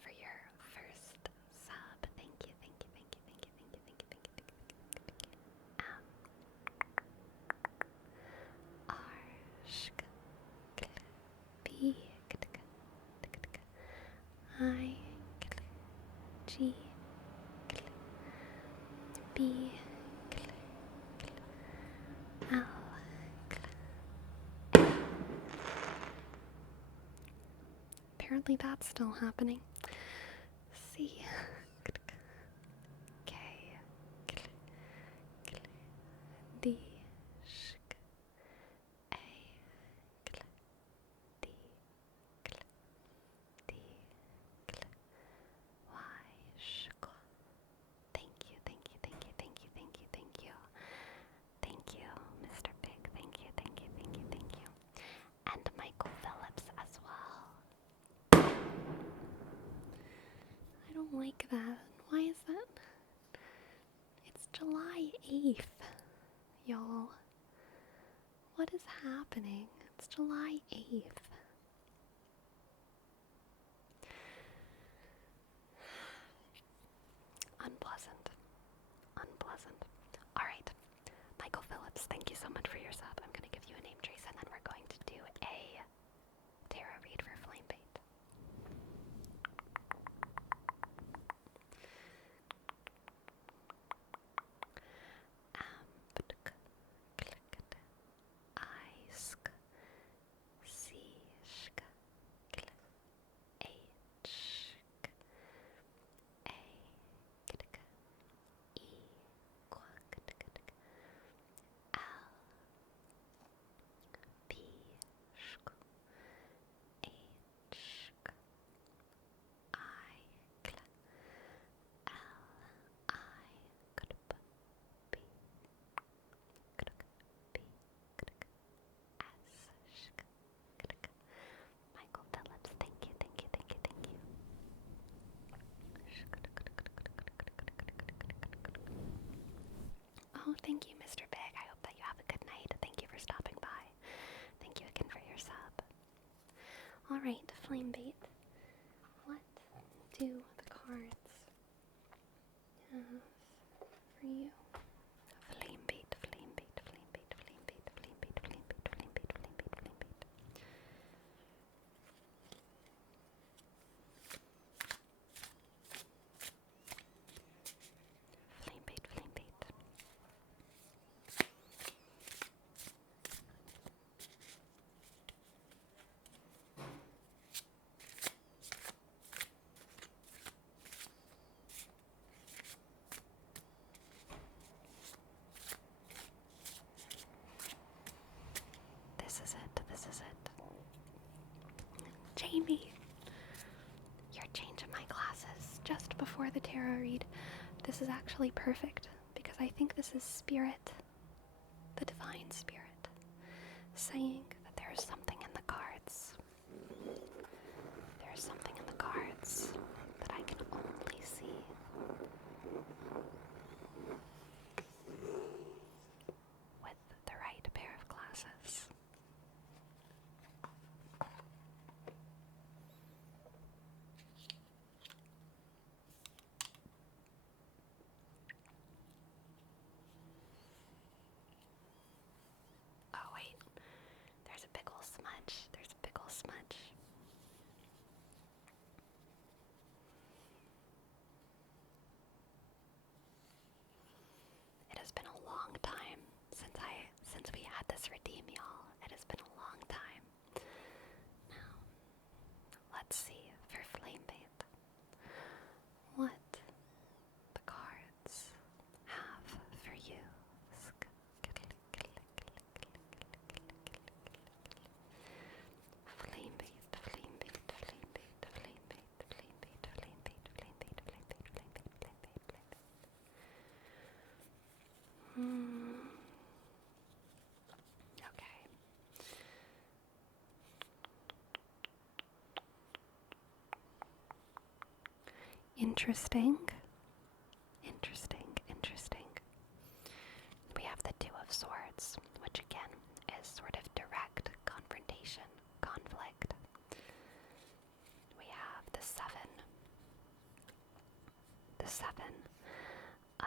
for your first sub. Thank you, thank you, thank you, thank you, thank you, thank you, thank you, thank you, thank you, thank you. B I G B L. Apparently that's still happening. C K D A D D Y. Thank you, thank you, thank you, thank you, thank you, thank you. Thank you, Mr. Big. Thank you, thank you, thank you, thank you. And Michael Phillips as well. I don't like that. Why is that? It's July 8th, y'all. What is happening? It's July 8th. Unpleasant. Unpleasant. Alright. Michael Phillips, thank you so much for your sub. I'm going to give you a name trace and then we're going to do a tarot read for Flamebait. Isk C Alright, flame bait. What do the cards have for you? Flame bait, flame bait, flame bait, flame bait, flame bait, flame bait, flame bait, flame bait, flame bait. Flame bait, flame bait. This is it, this is it. Jamie! You're changing my glasses just before the tarot read. This is actually perfect because I think this is spirit, the divine spirit, saying that there is something in the cards. There is something in the cards that I can only see with the right pair of glasses. Oh wait, there's a big ol' smudge. There's a big ol' smudge. It has been a long time since we had this redeem, y'all. It has been a long time. Now, let's see for flame bait what the cards have for you. Flame bait, flame bait, flame bait, flame bait, flame bait, flame bait, flame bait, flame bait, flame bait, flame bait, flame bait. Okay. Interesting. Interesting, interesting. We have the Two of Swords, which again is sort of direct confrontation, conflict. We have the Seven of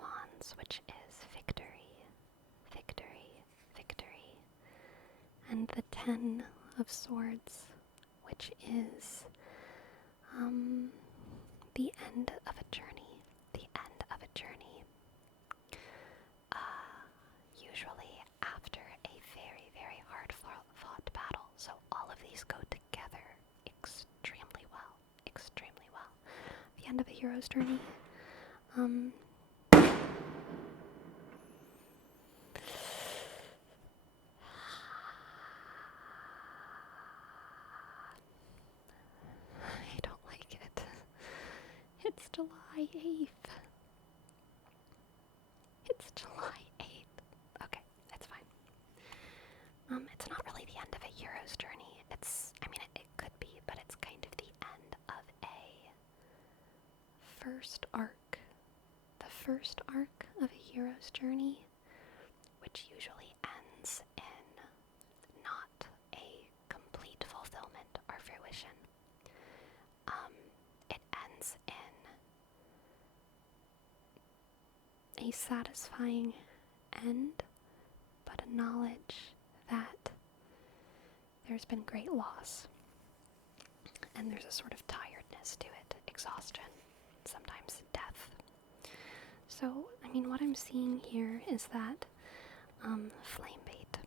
Wands, which is victory, victory, victory. And the Ten of Swords, which is the end of a journey, the end of a journey. Usually after a very, very hard fought battle. So all of these go together extremely well, extremely well. The end of a hero's journey. I don't like it. It's July 8th. It's July 8th. Okay, it's fine. It's not really the end of a hero's journey. It could be, but it's kind of the end of a first arc. The first arc of a hero's journey, which usually ends in not a complete fulfillment or fruition. It ends in a satisfying end, but a knowledge that there's been great loss, and there's a sort of tiredness to it, exhaustion, sometimes death. So, what I'm seeing here is that, flame bait,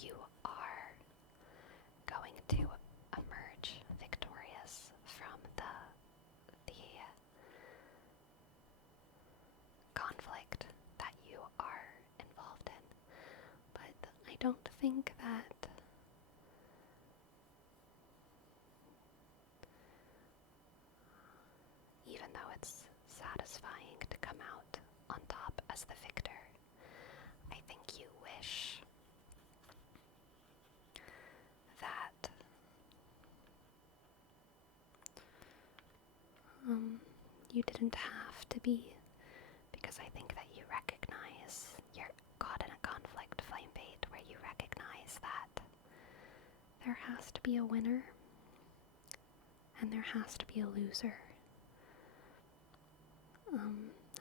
you are going to emerge victorious from the conflict that you are involved in. But I don't think that even though it's satisfying to come out on top as the victor, I think you wish that you didn't have to be, because I think that you recognize you're caught in a conflict, flame bait, where you recognize that there has to be a winner and there has to be a loser.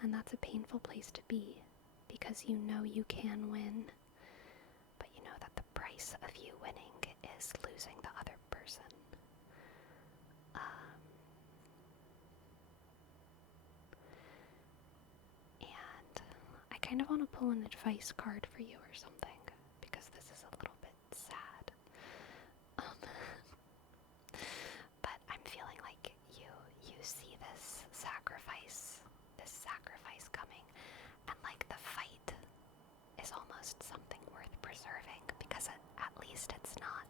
And that's a painful place to be, because you know you can win, but you know that the price of you winning is losing the other person. And I kind of want to pull an advice card for you or something, because this is a little bit sad. But I'm feeling like you see this sacrifice coming, and like the fight is almost something worth preserving, because at least it's not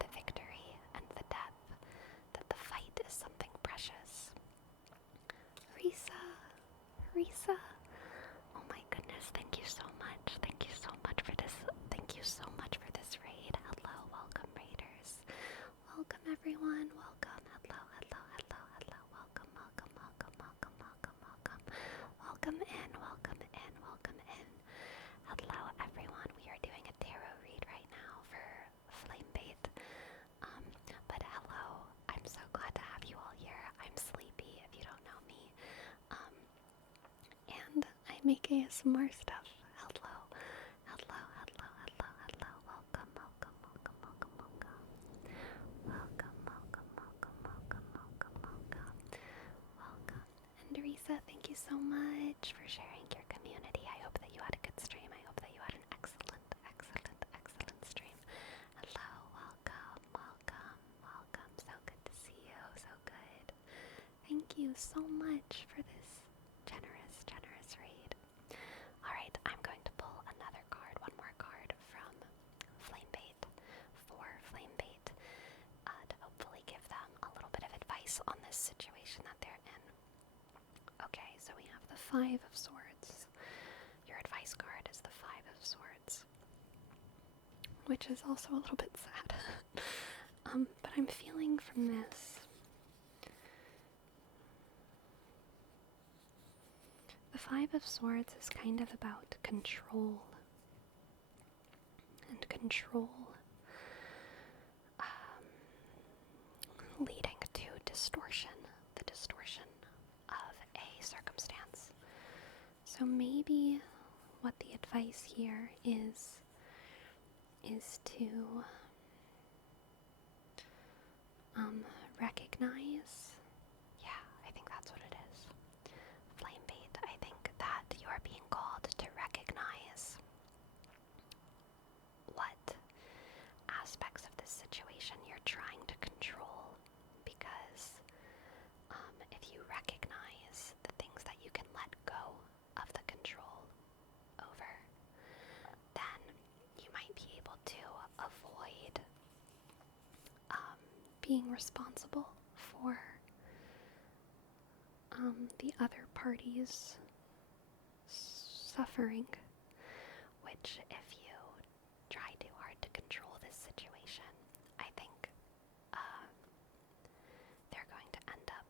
the victory and the death, that the fight is something precious. Risa, oh my goodness, thank you so much. Thank you so much for this. Thank you so much for this raid. Hello, welcome raiders. Welcome everyone. Welcome. Hello. Welcome. Welcome in. Hello everyone. We are doing a tarot read right now for Flame Bait. But hello. I'm so glad to have you all here. I'm Sleepy if you don't know me. And I make ASMR stuff. Hello. Welcome. And Teresa, thank you so much for sharing your community. I hope that you had a good stream. I hope that you had an excellent stream. Hello, welcome. So good to see you. So good. Thank you so much for this generous raid. Alright, I'm going to pull another card, one more card from Flame Bait, for Flame Bait, to hopefully give them a little bit of advice on this situation that they're in. Okay, so we have the Five of Swords. Your advice card is the Five of Swords, which is also a little bit sad. But I'm feeling from this, the Five of Swords is kind of about control, and control leading to distortion, the distortion of a circumstance. So maybe what the advice here is to recognize, yeah, I think that's what it is. Flame Bait, I think that you are being called to recognize what aspects of this situation you're trying to control, because if you recognize the things that you can let go of the control over, then you might be able to avoid being responsible for the other party's suffering, which if you try too hard to control this situation, I think they're going to end up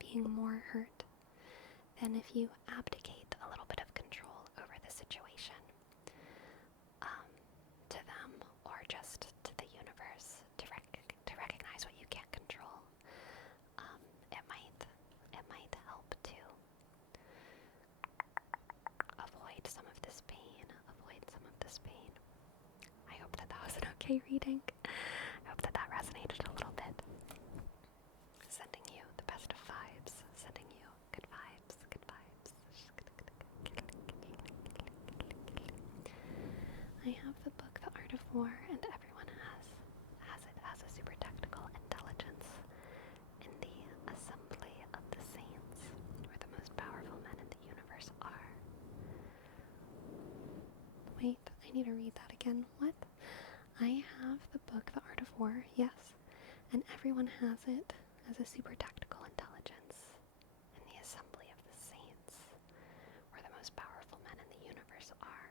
being more hurt than if you abdicate a little bit of control over the situation to them, or just to the universe, to recognize what you can't control. It might help to avoid some of this pain. I hope that was an okay reading. I hope that resonated a little bit. Sending you the best of vibes. Sending you good vibes. I have the book The Art of War, and everyone has it as a super technical intelligence in the assembly of the saints, where the most powerful men in the universe are. Wait, I need to read that again. What? I have the book The Art of War, yes, and everyone has it as a super tactical intelligence in the assembly of the saints, where the most powerful men in the universe are.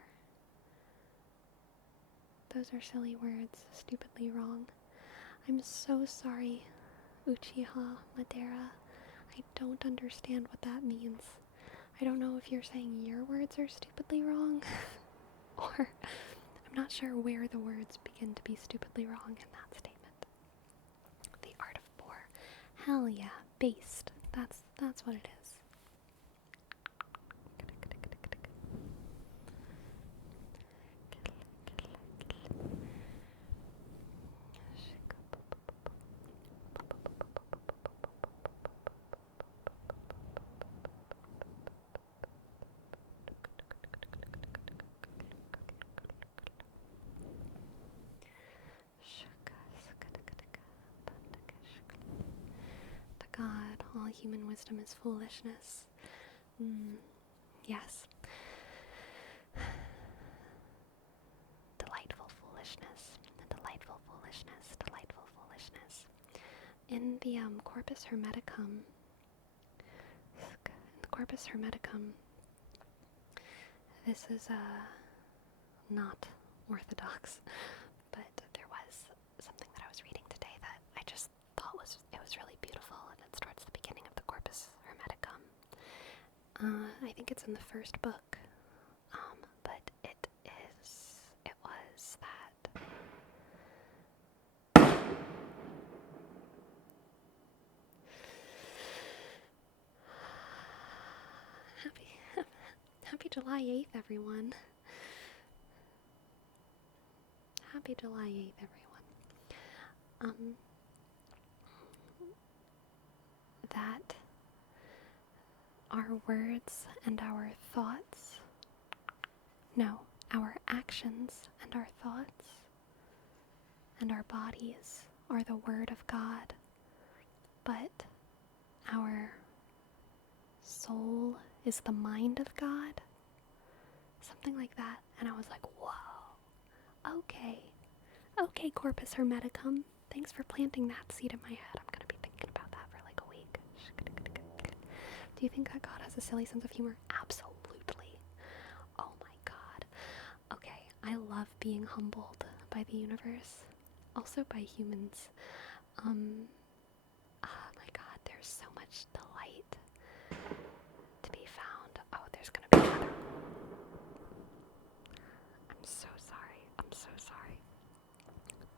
Those are silly words, stupidly wrong. I'm so sorry, Hjiighh Madeira. I don't understand what that means. I don't know if you're saying your words are stupidly wrong, or I'm not sure where the words begin to be stupidly wrong in that statement. The art of bore. Hell yeah, based. That's what it is. To God, all human wisdom is foolishness. Yes. Delightful foolishness. Delightful foolishness. Delightful foolishness. In the Corpus Hermeticum, this is not orthodox, but there was something that I was reading today that I just thought was really beautiful, and it's towards the beginning of the Corpus Hermeticum. I think it's in the first book, but it was that Happy July 8th, everyone. Happy July 8th, everyone. That our words and our thoughts, no, our actions and our thoughts and our bodies are the word of God, but our soul is the mind of God. Something like that. And I was like, whoa, okay, Corpus Hermeticum. Thanks for planting that seed in my head. I'm gonna be thinking about that for like a week. Do you think that God has a silly sense of humor? Absolutely. Oh my God. Okay, I love being humbled by the universe. Also by humans. Oh my God, there's so much delight to be found. Oh, there's gonna be another. I'm so sorry.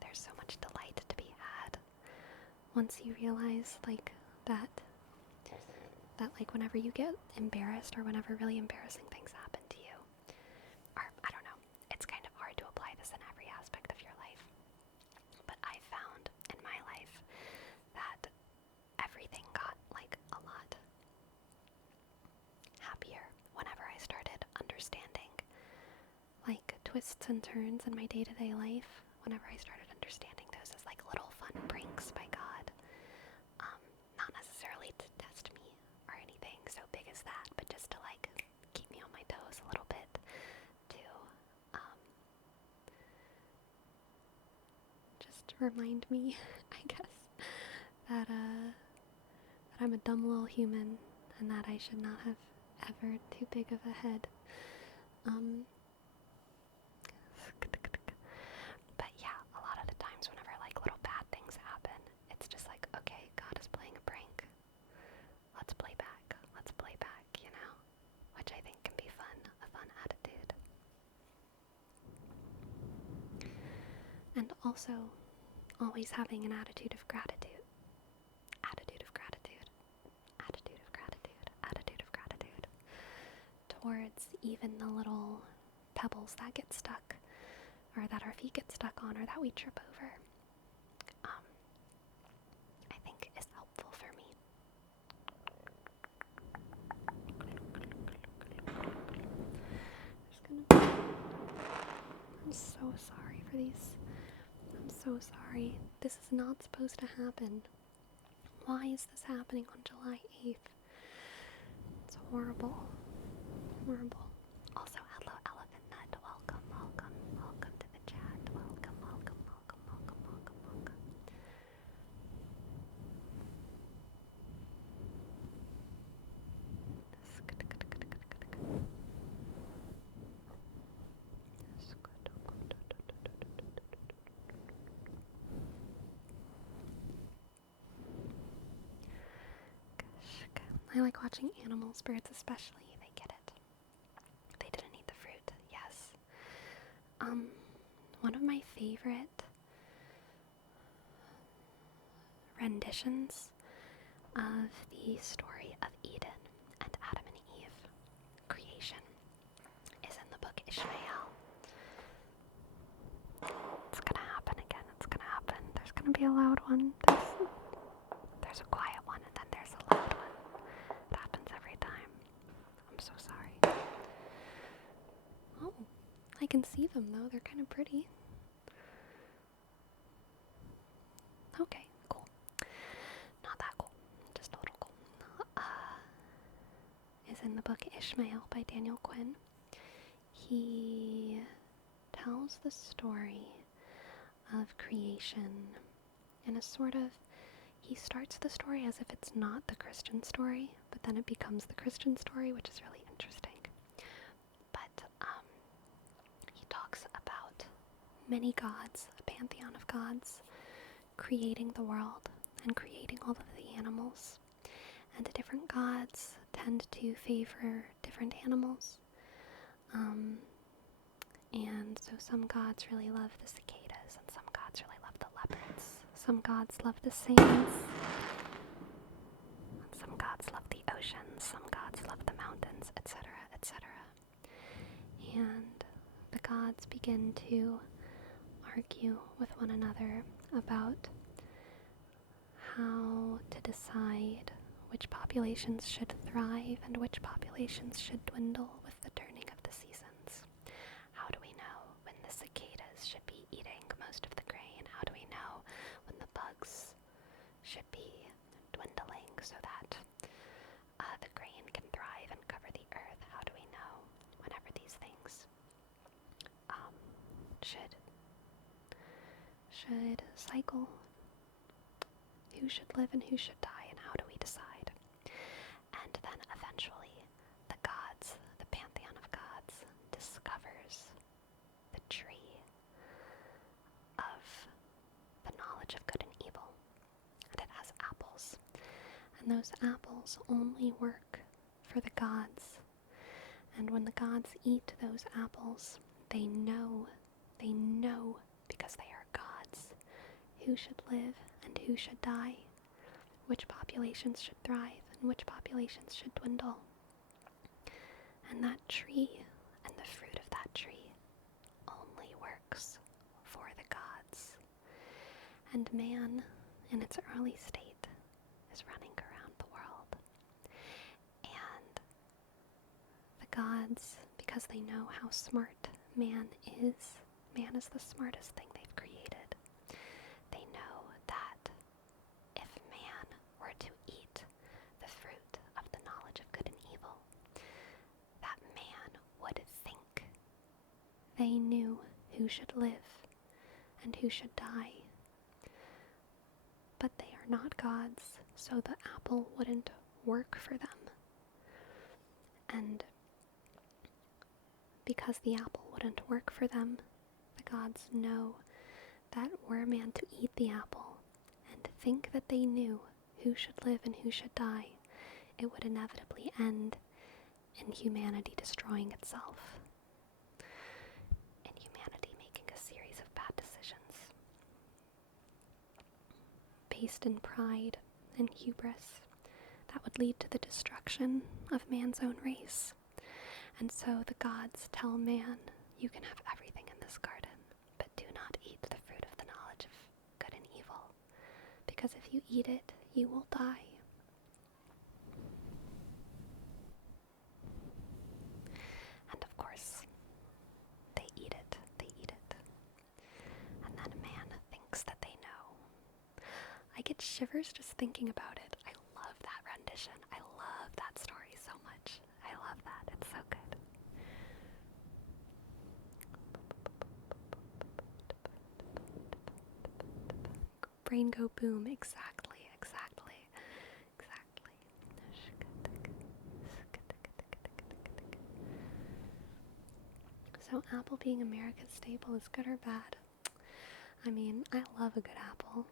There's so much delight to be had once you realize that whenever you get embarrassed or whenever really embarrassing things happen to you, or I don't know, it's kind of hard to apply this in every aspect of your life, but I found in my life that everything got a lot happier whenever I started understanding twists and turns in my day-to-day life, whenever I started understanding those as little fun pranks by God. Not necessarily to test me or anything so big as that, but just to keep me on my toes a little bit, to just remind me, I guess, that I'm a dumb little human and that I should not have ever too big of a head. But yeah, a lot of the times whenever little bad things happen, it's just okay, God is playing a prank. Let's play back, which I think can be fun, a fun attitude. And also, always having an attitude of gratitude. Towards even the little pebbles that get stuck, or that our feet get stuck on, or that we trip over. I think is helpful for me. I'm so sorry for these. I'm so sorry. This is not supposed to happen. Why is this happening on July 8th? It's horrible. Also, hello, Elephant Nut. Welcome to the chat. Welcome. I like watching animals, birds especially. They get it. They didn't eat the fruit. Yes. one of my favorite renditions of the story of Eden and Adam and Eve creation is in the book Ishmael. It's gonna happen again. It's gonna happen. There's gonna be a loud one. There's a quiet one, and then there's a loud one. It happens every time. I'm so sorry. Oh, I can see them though. They're kind of pretty. Okay, cool. Not that cool. Just a little cool. Is in the book Ishmael by Daniel Quinn. He tells the story of creation in a sort of, he starts the story as if it's not the Christian story, but then it becomes the Christian story, which is really interesting. But he talks about many gods, a pantheon of gods, creating the world and creating all of the animals. And the different gods tend to favor different animals. And so some gods really love the cicadas, and some gods really love the leopards. Some gods love the sands. Some gods love the oceans. Some gods love the mountains, etc., etc. And the gods begin to argue with one another about how to decide which populations should thrive and which populations should dwindle with the turning of the seasons. How do we know when the cicadas should be eating most of the grain? How do we know when the bugs should be dwindling so that the grain can thrive and cover the earth? How do we know whenever these things should cycle? Who should live and who should die, and how do we decide? And then eventually the gods, the pantheon of gods, discovers the tree of the knowledge of good and evil, and it has apples. And those apples only work for the gods. And when the gods eat those apples, they know because they are gods, who should live and who should die, which populations should thrive and which populations should dwindle. And that tree and the fruit of that tree only works for the gods. And man, in its early state, is running around the world. And the gods, because they know how smart man is the smartest thing they've created. They know that if man were to eat the fruit of the knowledge of good and evil, that man would think. They knew who should live and who should die. But they are not gods, so the apple wouldn't work for them. And because the apple wouldn't work for them, the gods know that were man to eat the apple and think that they knew who should live and who should die, it would inevitably end in humanity destroying itself, in humanity making a series of bad decisions based in pride and hubris that would lead to the destruction of man's own race. And so the gods tell man, you can have everything in this garden, but do not eat the fruit of the knowledge of good and evil, because if you eat it, you will die. And of course, they eat it. And then man thinks that they know. I get shivers just thinking about it. I love that rendition. I love that story so much. I love that. It's so good. Brain go boom. Exactly. So apple being America's staple is good or bad? I mean, I love a good apple.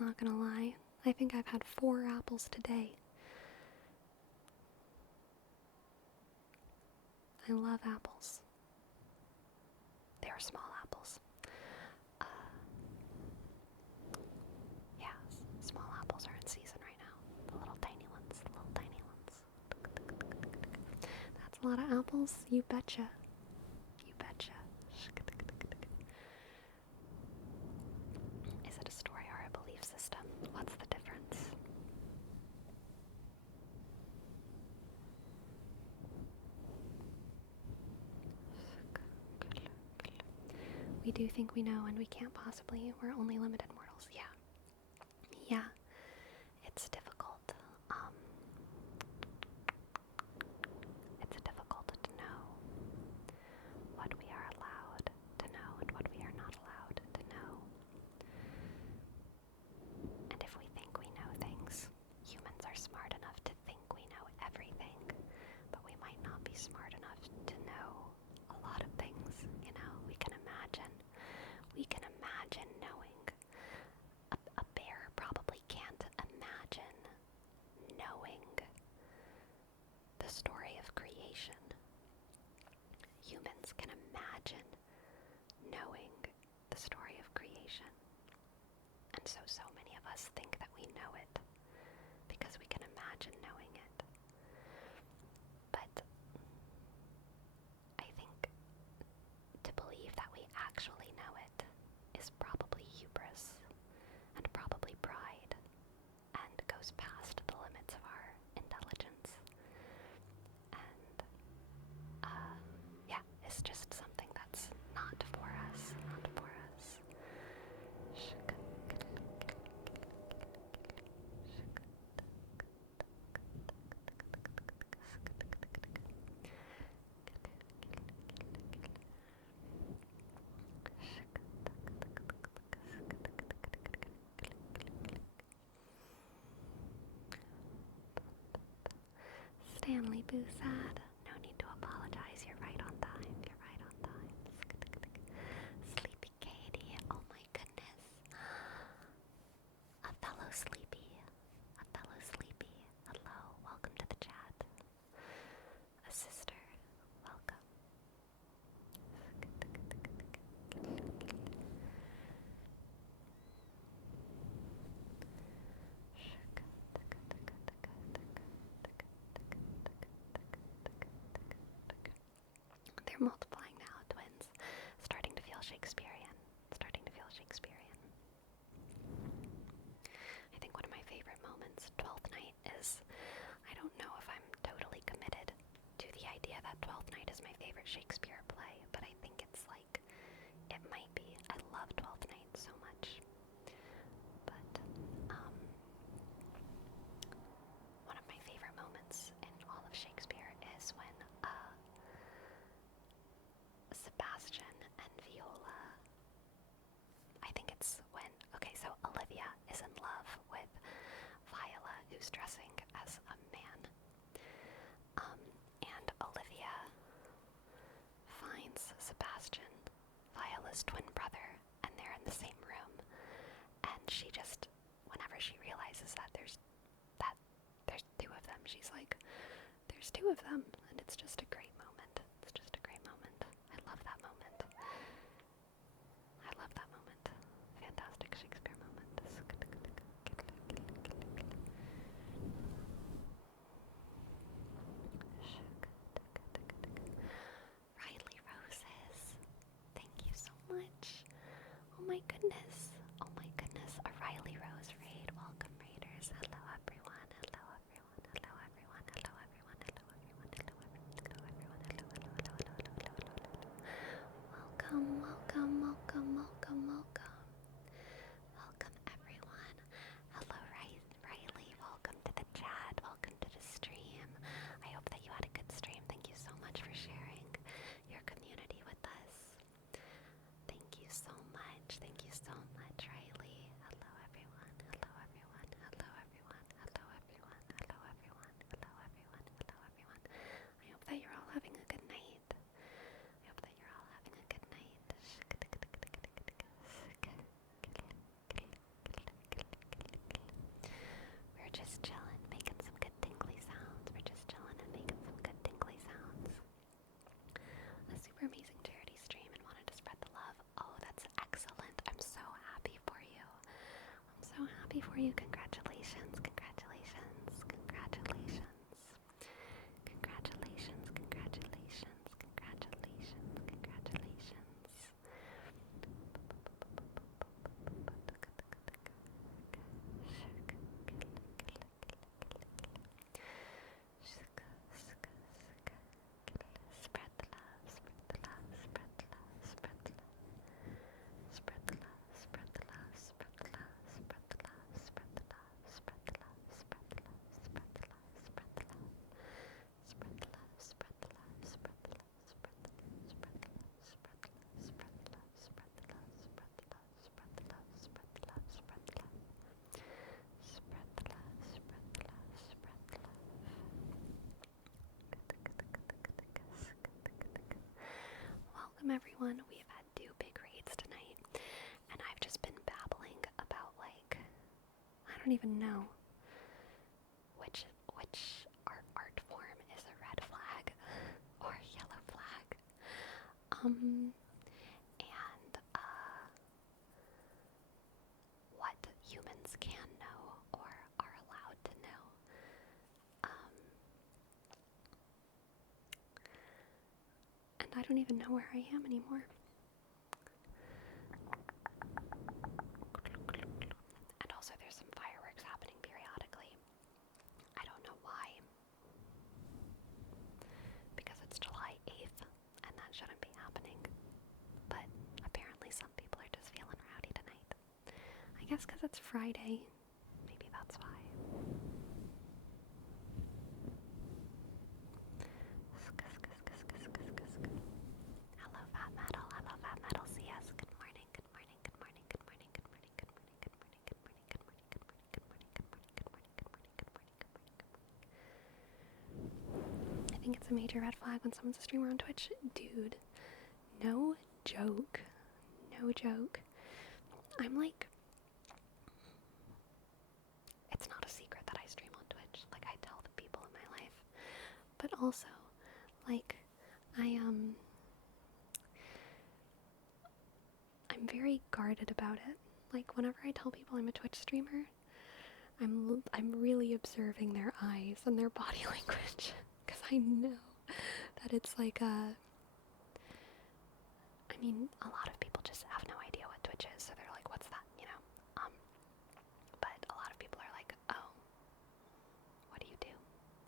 Not gonna lie. I think I've had 4 apples today. I love apples. They are small apples. a lot of apples? You betcha. You betcha. Is it a story or a belief system? What's the difference? We do think we know and we can't possibly. We're only limited mortals. Yeah. Yeah. It's difficult. It's difficult to know what we are allowed to know and what we are not allowed to know. And if we think we know things, humans are smart enough to think we know everything, but we might not be smart enough to know a lot of things, you know? We can imagine knowing. A bear probably can't imagine knowing the story of creation. Humans can imagine knowing the story of creation. And so many of us think that we know it because we can imagine knowing it. But I think to believe that we actually know it is probably hubris and probably pride and goes past the limits of our intelligence. And yeah, it's just something that's not for us, not for us. Stanley Boo said, no need to apologize, you're right on time, you're right on time. Sleepy Katie, oh my goodness. A fellow sleepy, hello, welcome to the chat. A sister, welcome. They're multiplying now, twins. Starting to feel Shakespearean. I think one of my favorite moments, 12th night, is, I don't know if I'm totally committed to the idea that 12th night is my favorite Shakespeare play, but I think it's like, it might be. I love 12th night so much. But, one of my favorite moments in all of Shakespeare is when, Sebastian and Viola, I think it's when, okay, so Olivia is in love with Viola, who's dressing as a man, and Olivia finds Sebastian, Viola's twin brother, and they're in the same room, and she just, whenever she realizes that there's two of them, she's like, there's two of them, and it's just a great moment. I love that moment. Fantastic Shakespeare moment. Riley Roses, thank you so much. Oh my goodness. A Riley Rose raid. Welcome, raiders. Hello everyone. Welcome everyone. Hello Riley, welcome to the chat, welcome to the stream. I hope that you had a good stream. Thank you so much for sharing your community with us. Thank you so much, Riley. Hello everyone. I hope that you're all having a good night. We're just chilling, making some good tingly sounds. A super amazing charity stream and wanted to spread the love. Oh, that's excellent. I'm so happy for you. Congratulations. welcome everyone. We have had 2 big raids tonight, and I've just been babbling about, like, I don't even know which art form is a red flag or a yellow flag. And what humans can know or are allowed to know. And I don't even know where I am anymore. And also there's some fireworks happening periodically. I don't know why. Because it's July 8th and that shouldn't be happening. But apparently some people are just feeling rowdy tonight. I guess because it's Friday. Maybe that's why. Hello, Fat Metal. Hello, Fat Metal CS. Good morning. Good morning. Good morning. Good morning. Good morning. Good morning. Good morning. Good morning. Good morning. Good morning. Good morning. Good morning. Good morning. Good morning. Good morning. Good morning. Good morning. I think it's a major red flag when someone's a streamer on Twitch. Dude, no joke. No joke. I'm like, it's not a secret that I stream on Twitch. Like, I tell the people in my life. But also, like, I'm very guarded about it. Like, whenever I tell people I'm a Twitch streamer, I'm really observing their eyes and their body language. Because I know that it's like I mean, a lot of people just have no idea what Twitch is, so they're like, what's that, you know? But a lot of people are like, oh, what do you do?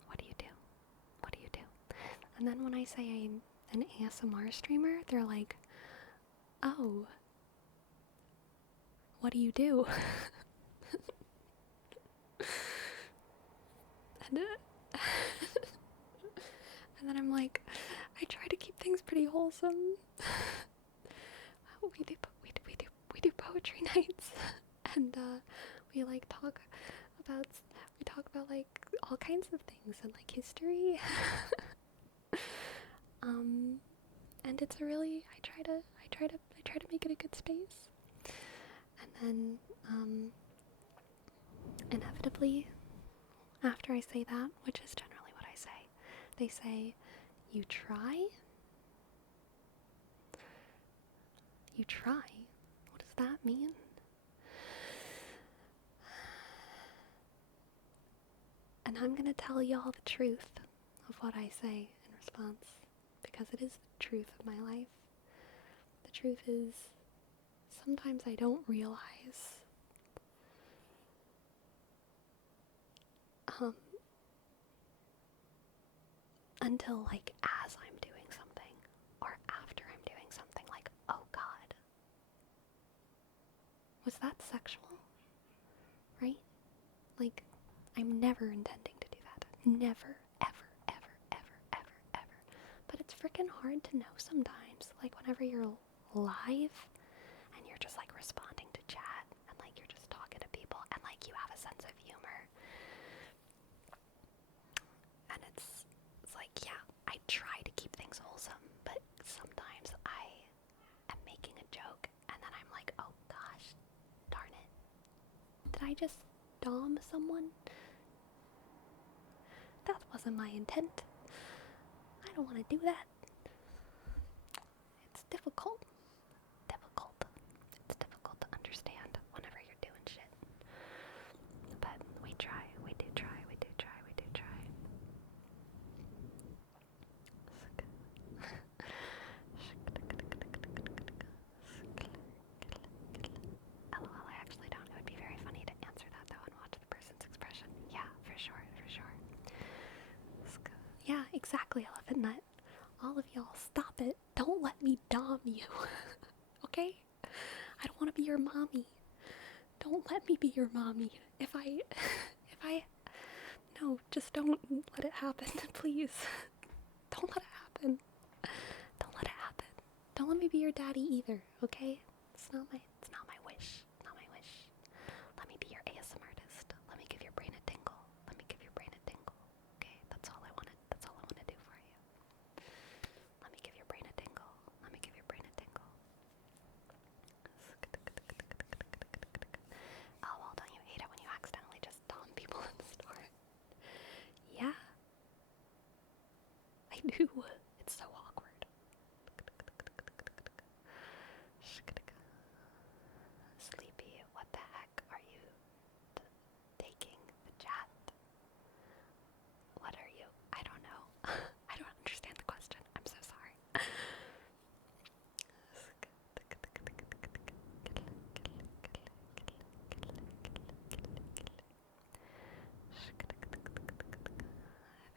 What do you do? What do you do? And then when I say I'm an ASMR streamer, they're like, oh, what do you do? and then I'm like, I try to keep things pretty wholesome. We do poetry nights, and we talk about like all kinds of things and like history. And it's a really I try to make it a good space. And then inevitably, after I say that, which is generally what I say, they say, you try? You try? What does that mean? And I'm gonna tell y'all the truth of what I say in response, because it is the truth of my life. The truth is, sometimes I don't realize until like as I'm doing something or after I'm doing something, like, oh God, was that sexual? Right? Like, I'm never intending to do that. Never, ever, ever, ever, ever, ever. But it's freaking hard to know sometimes. Like, whenever you're live and you're just like responding to chat and like you're just talking to people and like you have a sense of humor. And it's like, yeah, I try to keep things wholesome, but sometimes I am making a joke and then I'm like, oh gosh, darn it. Did I just dom someone? That wasn't my intent. I don't want to do that. It's difficult. It's difficult to understand whenever you're doing shit. But we try. We do try. LOL, I actually don't. It would be very funny to answer that though and watch the person's expression. Yeah, for sure. Yeah, exactly, Elephant Nut. All of y'all, stop it. Don't let me dom you. Okay? I don't want to be your mommy. Don't let me be your mommy. No, just don't let it happen, please. Don't let it happen. Don't let me be your daddy either, okay? It's not my wish. Let me be your ASMR artist. Let me give your brain a tingle. Okay? That's all I want to do for you. Let me give your brain a tingle.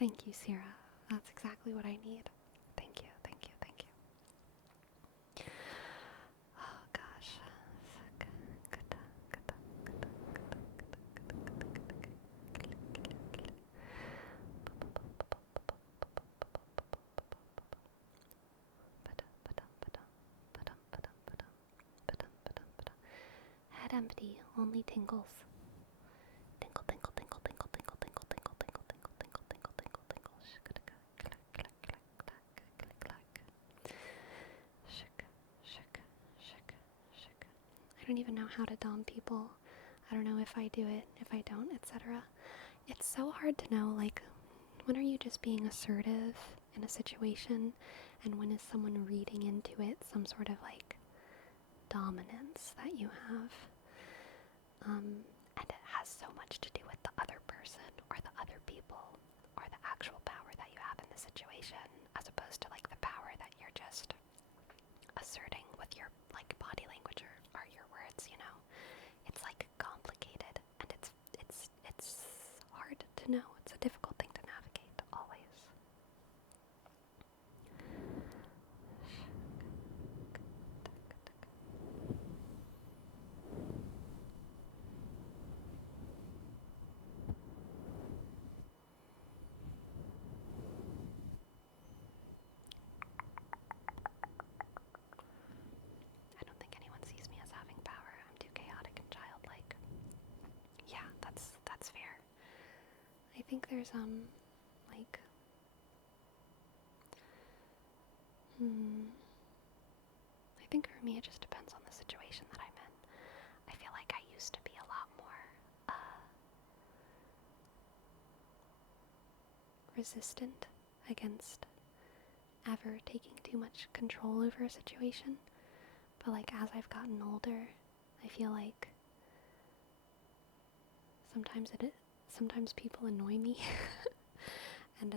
Thank you, Sarah. That's exactly what I need. Thank you, thank you, thank you. Oh gosh. Head empty, only tingles. Tingle, tingle, tingle, tingle, tingle, tingle, tingle, tingle, tingle, tingle, tingle, tingle, tingle. Shik, clack, clack, clack, clack, clack. Shik, shik, shik, shik. I don't even know how to dom people. I don't know if I do it, if I don't, etc. It's so hard to know, like, when are you just being assertive in a situation, and when is someone reading into it some sort of, like, dominance that you have? And it has so much to do with the other person, or the other people, or the actual power that you have in the situation, as opposed to, like, the power that you're just asserting with your, like, body language or your words, you know? It's, like, complicated, and it's hard to know. It's a difficult thing to navigate, always. I don't think anyone sees me as having power. I'm too chaotic and childlike. Yeah, that's fair. I think there's like I think for me it just depends on the situation that I'm in. I feel like I used to be a lot more resistant against ever taking too much control over a situation. But like as I've gotten older, I feel like sometimes people annoy me and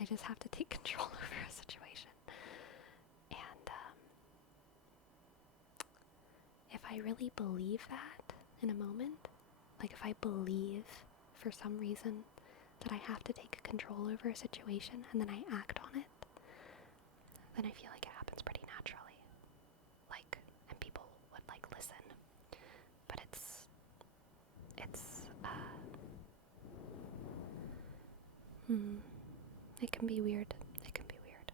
I just have to take control over a situation. And if I really believe that in a moment, like if I believe for some reason that I have to take control over a situation and then I act on it, then I feel like it happens pretty naturally. Like, and people would like listen. But it can be weird. It can be weird.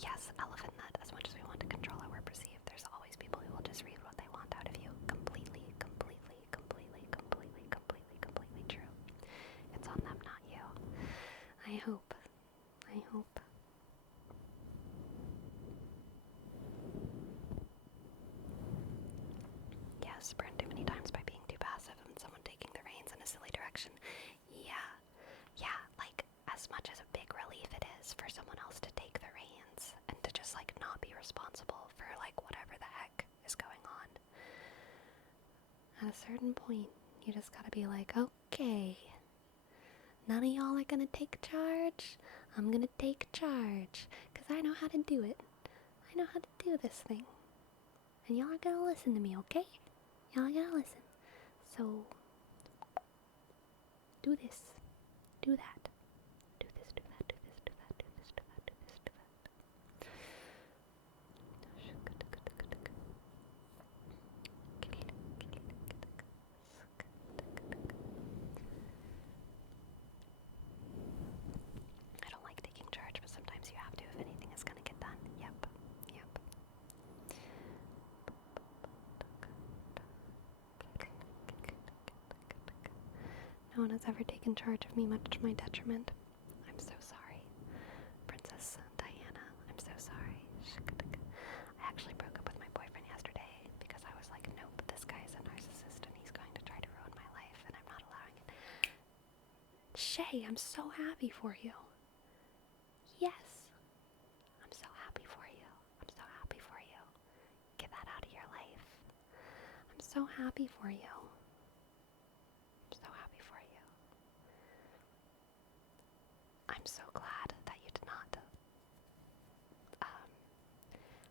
Yes, elephant nut, as much as we want to control how we're perceived, there's always people who will just read what they want out of you. Completely, completely, completely, completely, completely, completely true. It's on them, not you. I hope. Yes, burned too many times by being too passive and someone taking the reins in a silly direction. Yeah, like, as much as a big relief it is for someone else to take the reins and to just, like, not be responsible for, like, whatever the heck is going on. At a certain point, you just gotta be like, okay, none of y'all are gonna take charge. I'm gonna take charge, because I know how to do it. I know how to do this thing. And y'all are gonna listen to me, okay? Y'all are gonna listen. So, do this. Do that. Do this, do that, do this, do that, do this, do that, do this, do that. I don't like taking charge, but sometimes you have to if anything is gonna get done. Yep. No one has ever taken charge of me, much to my detriment. I'm so sorry. Princess Diana, I'm so sorry. I actually broke up with my boyfriend yesterday because I was like, nope, this guy's a narcissist and he's going to try to ruin my life and I'm not allowing it. Shay, I'm so happy for you. Yes. I'm so happy for you. I'm so happy for you. Get that out of your life. I'm so happy for you. I'm so glad that you did not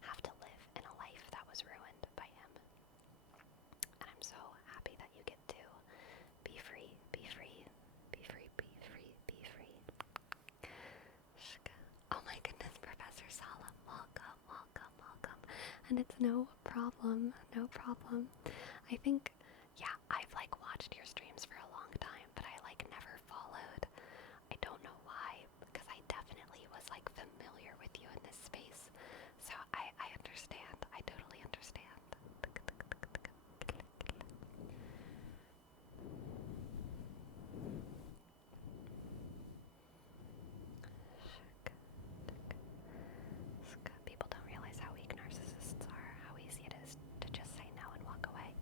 have to live in a life that was ruined by him. And I'm so happy that you get to And it's no problem, no problem. I think, yeah, I've like watched your streams for a long time, but I like never followed. I don't know why, because I definitely was like familiar with you in this space. So I understand. I totally understand. People don't realize how weak narcissists are, how easy it is to just say no and walk away.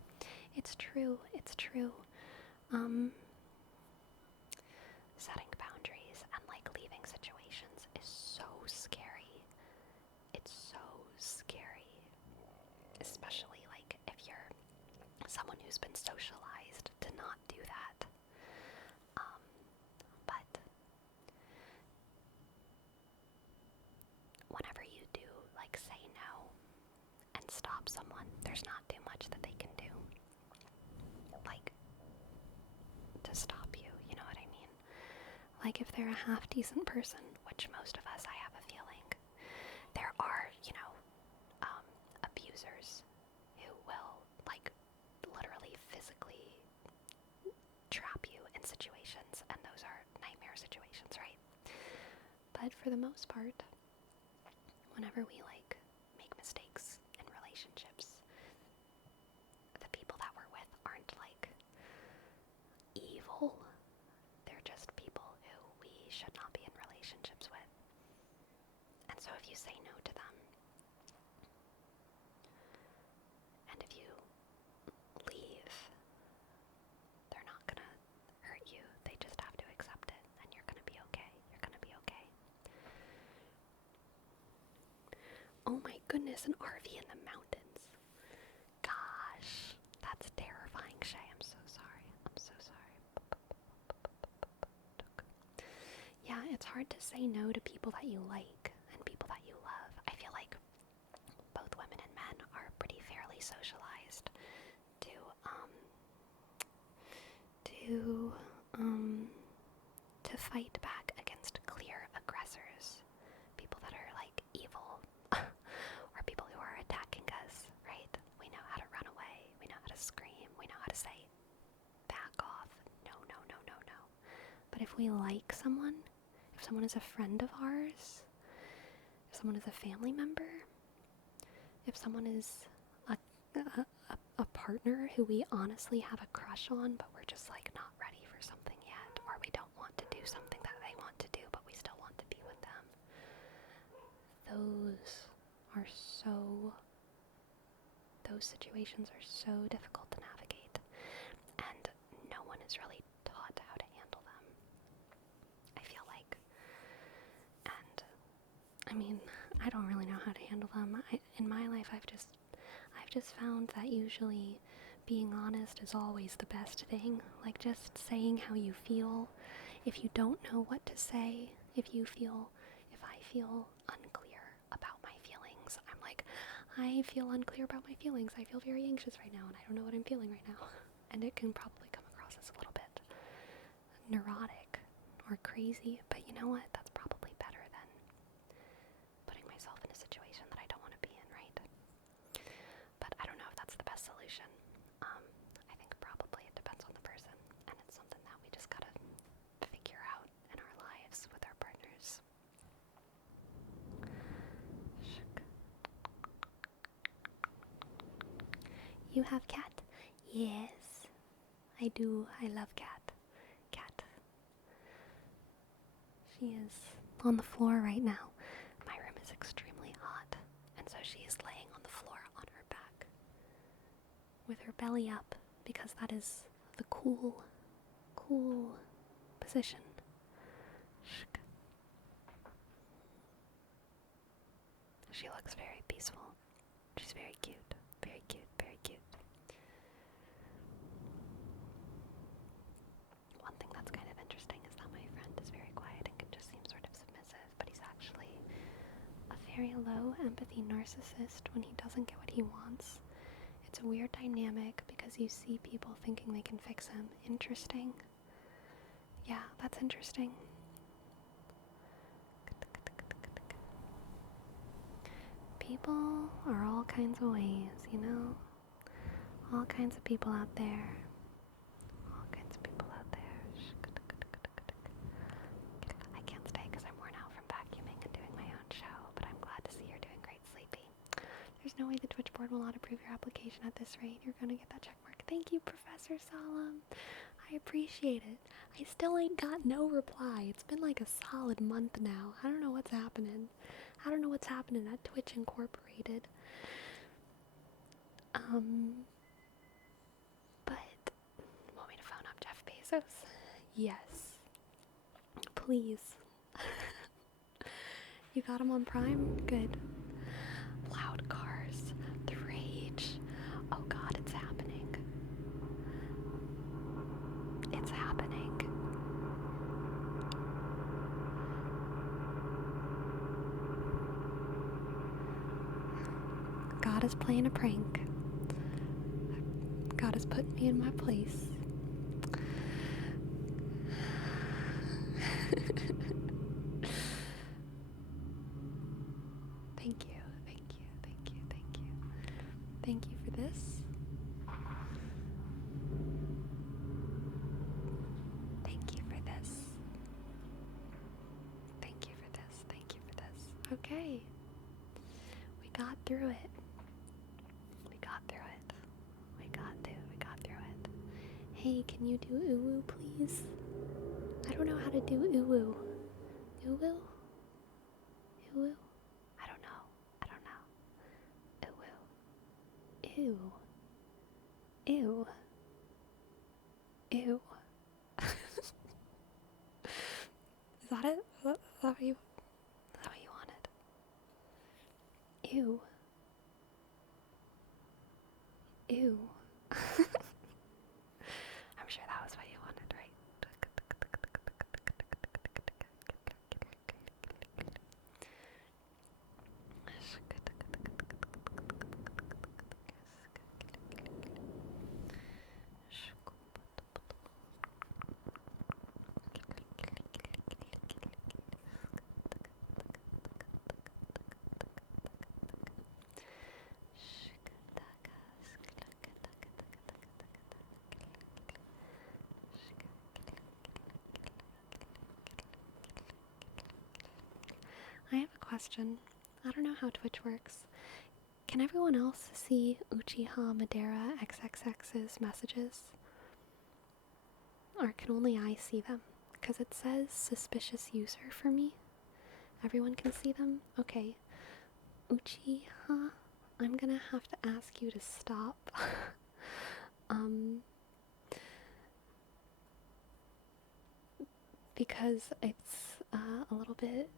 It's true, it's true. Setting boundaries and like leaving situations is so scary. It's so scary. Especially like if you're someone who's been socialized to not do that. But whenever you do like say no and stop someone, there's not too much that they can do like to stop you, you know what I mean? Like if they're a half decent person, which most of us, I have a feeling, there are, you know, abusers who will like literally physically trap you in situations, and those are nightmare situations, right? But for the most part, whenever we like make mistakes in relationships, the people that we're with aren't like evil. They're just people who we should not be in relationships with. And so if you say no to them, and if you leave, they're not gonna hurt you. They just have to accept it, and you're gonna be okay. You're gonna be okay. Oh my goodness, an RV in the mountains. Gosh, that's terrifying, Shay. I'm so sorry. I'm so sorry. Yeah, it's hard to say no to people that you like and people that you love. I feel like both women and men are pretty fairly socialized to fight back against clear aggressors, people that are like evil, or people who are attacking us, right? We know how to run away, we know how to scream, we know how to say, back off, no, no, no, no, no. But if we like someone, if someone is a friend of ours, if someone is a family member, if someone is a partner who we honestly have a crush on, but we're just like not ready for something yet, or we don't want to do something that they want to do, but we still want to be with them. Those situations are so difficult to navigate, and no one is really taught how to handle them, I feel like. And I mean, I don't really know how to handle them. In my life, I've just found that usually being honest is always the best thing. Like just saying how you feel. If you don't know what to say, if I feel unclear about my feelings, I'm like, I feel unclear about my feelings. I feel very anxious right now, and I don't know what I'm feeling right now. And it can probably come across as a little bit neurotic or crazy, but you know what? That's probably better than putting myself in a situation that I don't want to be in, right? But I don't know if that's the best solution. I think probably it depends on the person, and it's something that we just gotta figure out in our lives with our partners. You have cat? Yes, I do. I love cat. Cat. She is on the floor right now. My room is extremely hot, and so she is laying on the floor on her back with her belly up, because that is the cool position. She looks very peaceful. She's very cute. Very cute, very cute. One thing that's kind of interesting is that my friend is very quiet and can just seem sort of submissive, but he's actually a very low empathy narcissist when he doesn't get what he wants. It's a weird dynamic because you see people thinking they can fix him. Interesting. Yeah, that's interesting. people are all kinds of ways, you know? All kinds of people out there. All kinds of people out there. I can't stay because I'm worn out from vacuuming and doing my own show, but I'm glad to see you're doing great, Sleepy. There's no way the Twitch board will not approve your application at this rate. You're gonna get that check mark. Thank you, Professor Solemn. I appreciate it. I still ain't got no reply. It's been like a solid month now. I don't know what's happening. I don't know what's happening at Twitch Incorporated. But want me to phone up Jeff Bezos? Yes. Please. You got him on Prime? Good. Loud cars. The rage. Oh god, it's happening. It's happening. God is playing a prank. God has put me in my place. Thank you, thank you, thank you, thank you. Thank you for this. Thank you for this. Thank you for this. Thank you for this. Okay. We got through it. We got through it. We got through it. Hey, can you do uwu, please? I don't know how to do uwu. Uwu? Uwu? I don't know. Uwu. Ew. Ew. Ew. Is that it? Is that what you wanted? Ew. Ew. I'm sure that was what you wanted, right? I have a question. I don't know how Twitch works. Can everyone else see Hjiighh Madeira XXX's messages? Or can only I see them? Because it says suspicious user for me. Everyone can see them? Okay. Hjiighh, I'm gonna have to ask you to stop. Because it's a little bit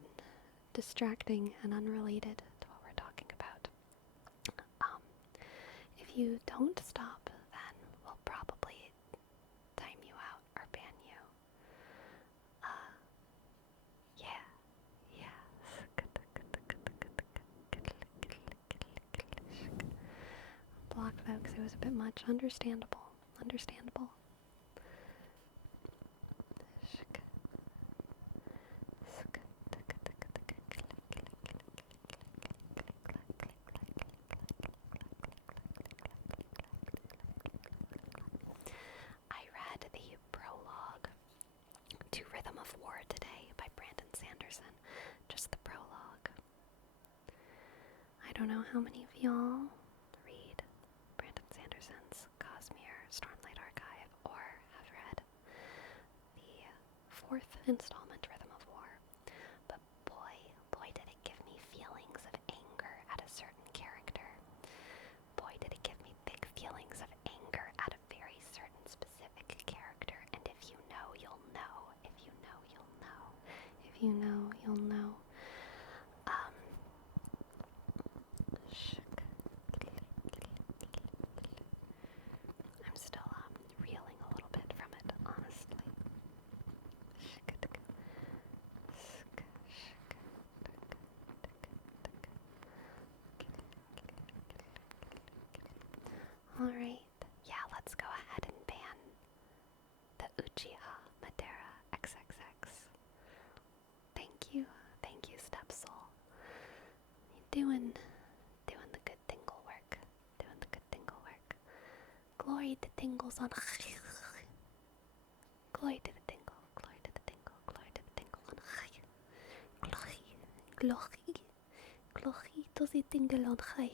distracting and unrelated to what we're talking about. If you don't stop, then we'll probably time you out or ban you. Yeah. Block folks, it was a bit much. Understandable. I read the prologue to Rhythm of War today by Brandon Sanderson. Just the prologue. I don't know how many of y'all read Brandon Sanderson's Cosmere Stormlight Archive or have read the 4th installment, Rhythm of War. But boy did it give me feelings of anger at a certain character. Boy did it give me big feelings of anger at a very certain specific character. And if you know, you'll know. If you know, you'll know. If you know, you'll know. I'm still reeling a little bit from it, honestly. Alright, yeah, let's go ahead and ban the Hjiighh Madeira XXX. Thank you, Stepsoul. You Glory to tingles on Hjiighh. Glory to the tingle, glory to the tingle, glory to the tingle on Hjiighh. Glory, glory, glory to the tingle on Hjiighh.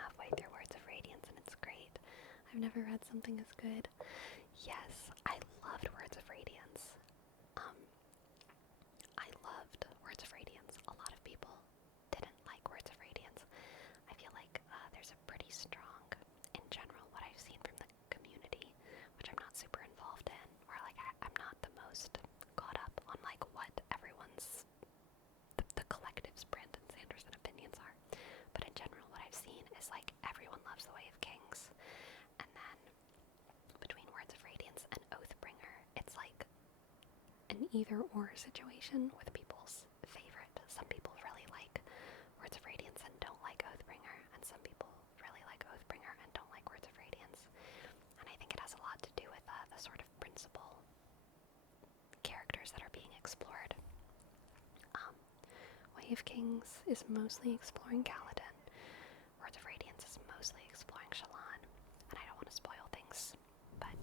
Halfway through Words of Radiance and it's great. I've never read something as good. Yes, I loved Words of Radiance. I loved Words of Radiance. A lot of people didn't like Words of Radiance. I feel like there's a pretty strong, in general, what I've seen from the community, which I'm not super involved in, or like I'm not the most caught up on like what everyone's the collective's Brandon Sanderson opinions are. But in general, what I've seen is like everyone loves The Way of Kings, and then between Words of Radiance and Oathbringer, it's like an either-or situation with people's favorite. Some people really like Words of Radiance and don't like Oathbringer, and some people really like Oathbringer and don't like Words of Radiance. And I think it has a lot to do with the sort of principal characters that are being explored. Way of Kings is mostly exploring Kaladin. Words of Radiance is mostly exploring Shallan. And I don't want to spoil things, but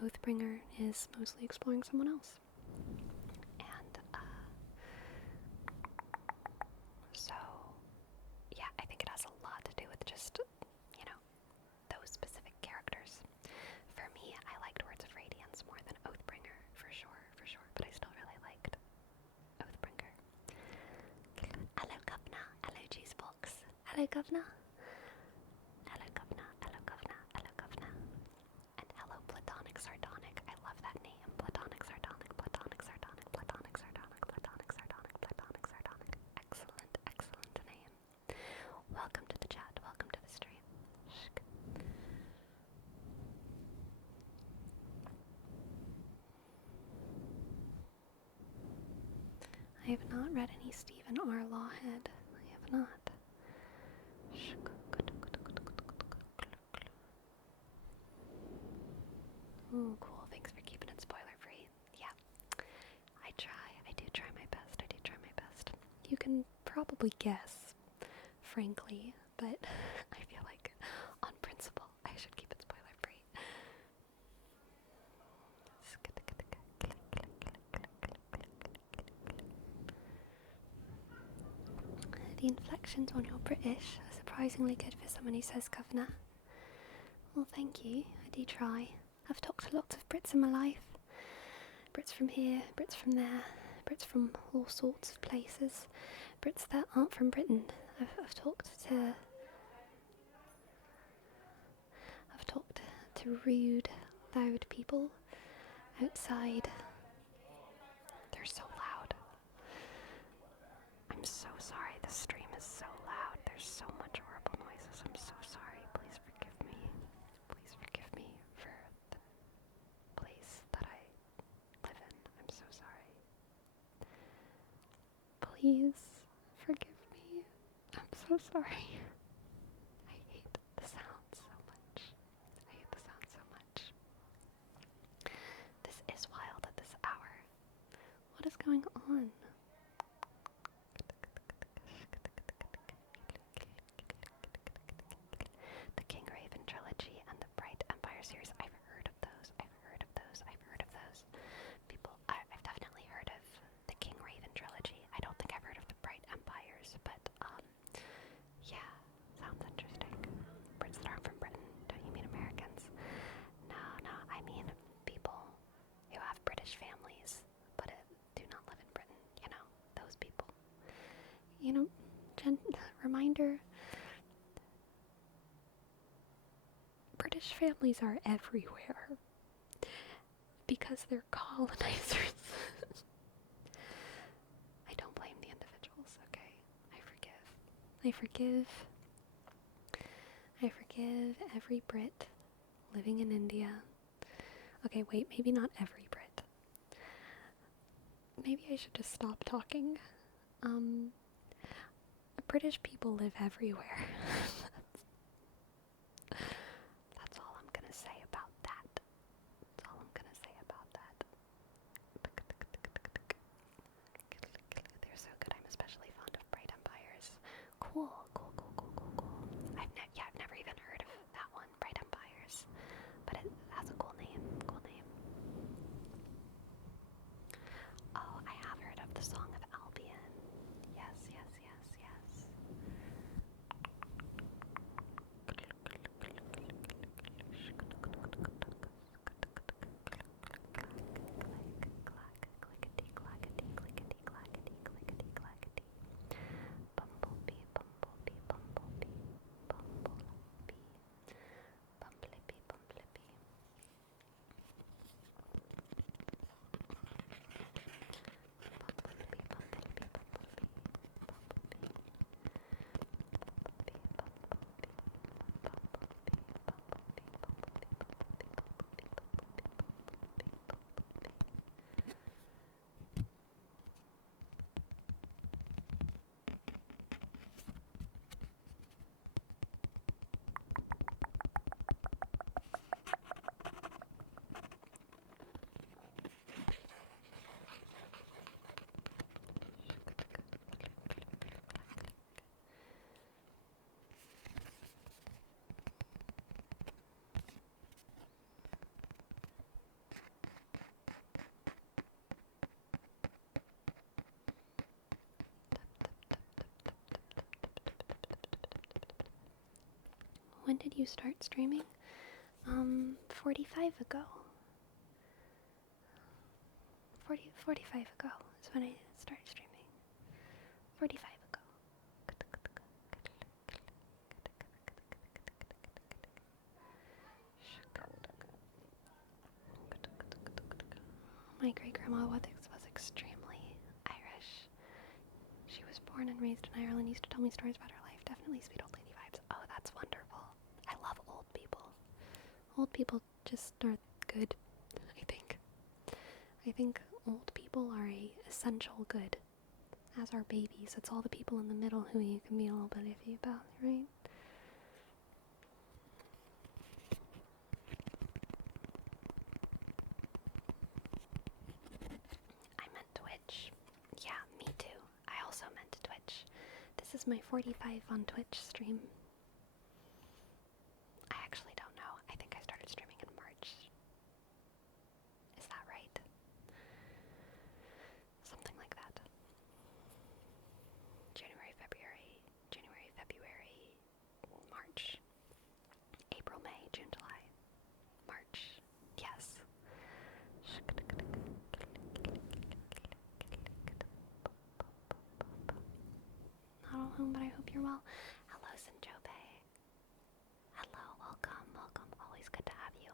Oathbringer is mostly exploring someone else. And, so, yeah, I think it has a lot to do with just, you know, those specific characters. For me, I liked Words of Radiance more than Oathbringer, for sure, but I still really liked Oathbringer. Hello, Governor. Hello, Juicebox. Hello, Governor. Hello, Governor. Hello, Governor. Hello, Governor. And hello, Platonic Sardonic. I love that name. Platonic Sardonic, Platonic Sardonic, Platonic Sardonic, Platonic Sardonic, Platonic Sardonic. Excellent, excellent name. Welcome to the chat. Welcome to the stream. I have not read any Stephen R. Lawhead. I have not. Ooh, cool. Thanks for keeping it spoiler free. Yeah. I do try my best. I do try my best. You can probably guess, frankly, but I feel like on principle I should keep it spoiler free. The inflections on your British are surprisingly good for someone who says governor. Well, thank you. I do try. I've talked to lots of Brits in my life. Brits from here, Brits from there, Brits from all sorts of places. Brits that aren't from Britain. I've talked to rude, loud people outside. They're so loud. I'm so sorry. The stream is so loud. There's so much horrible noises. I'm so sorry. Please forgive me. Please forgive me for the place that I live in. I'm so sorry. Please forgive me. I'm so sorry. I hate the sound so much. I hate the sound so much. This is wild at this hour. What is going on? The King Raven trilogy and the Bright Empire series. I've heard of those. you know, reminder, British families are everywhere because they're colonizers. I don't blame the individuals, okay? I forgive. I forgive every Brit living in India. Okay, wait, maybe not every Brit. Maybe I should just stop talking. British people live everywhere. That's all I'm gonna say about that. That's all I'm gonna say about that. They're so good. I'm especially fond of Bright Empires. Cool. I've never even heard of that one, Bright Empires. But it has a cool name. Oh, I have heard of the Song of Albion. Yes. When did you start streaming? 45 ago. 45 ago is when I started streaming. 45 ago. My great-grandma was extremely Irish. She was born and raised in Ireland, used to tell me stories about her life. Definitely sweet old lady vibes. Oh, that's wonderful. I love old people. Old people just are good, I think. I think old people are a essential good, as are babies. It's all the people in the middle who you can be a little bit iffy about, right? I meant Twitch. Yeah, me too. I also meant Twitch. This is my 45 on Twitch stream. I actually don't know. I think I started streaming in March. Is that right? Something like that. January, February, March, April, May, June, July, March. Yes. Not all home, but I hope you're well. Hello, Sinjobe. Hello, welcome. Always good to have you.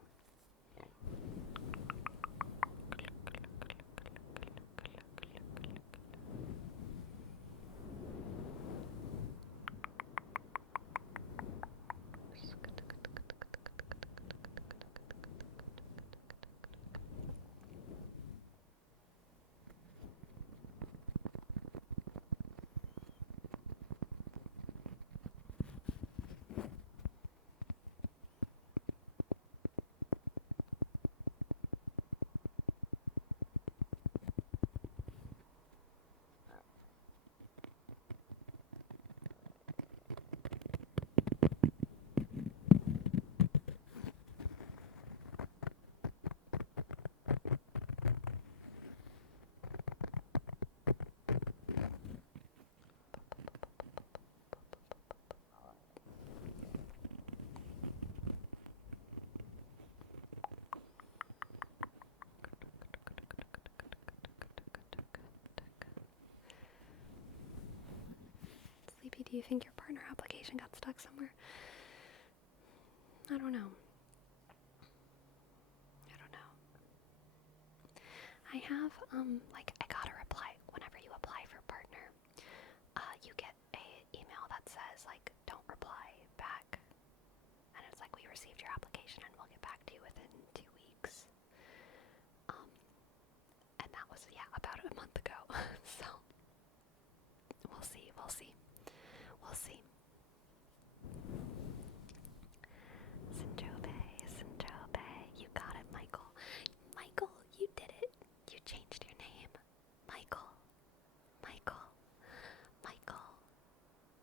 you think your partner application got stuck somewhere? I don't know. I have, I got a reply whenever you apply for partner. You get a email that says, like, don't reply back. And it's like, we received your application and we'll get back to you within 2 weeks. And that was, about a month ago. So, we'll see. Sinjobe, you got it, Michael. Michael, you did it. You changed your name. Michael.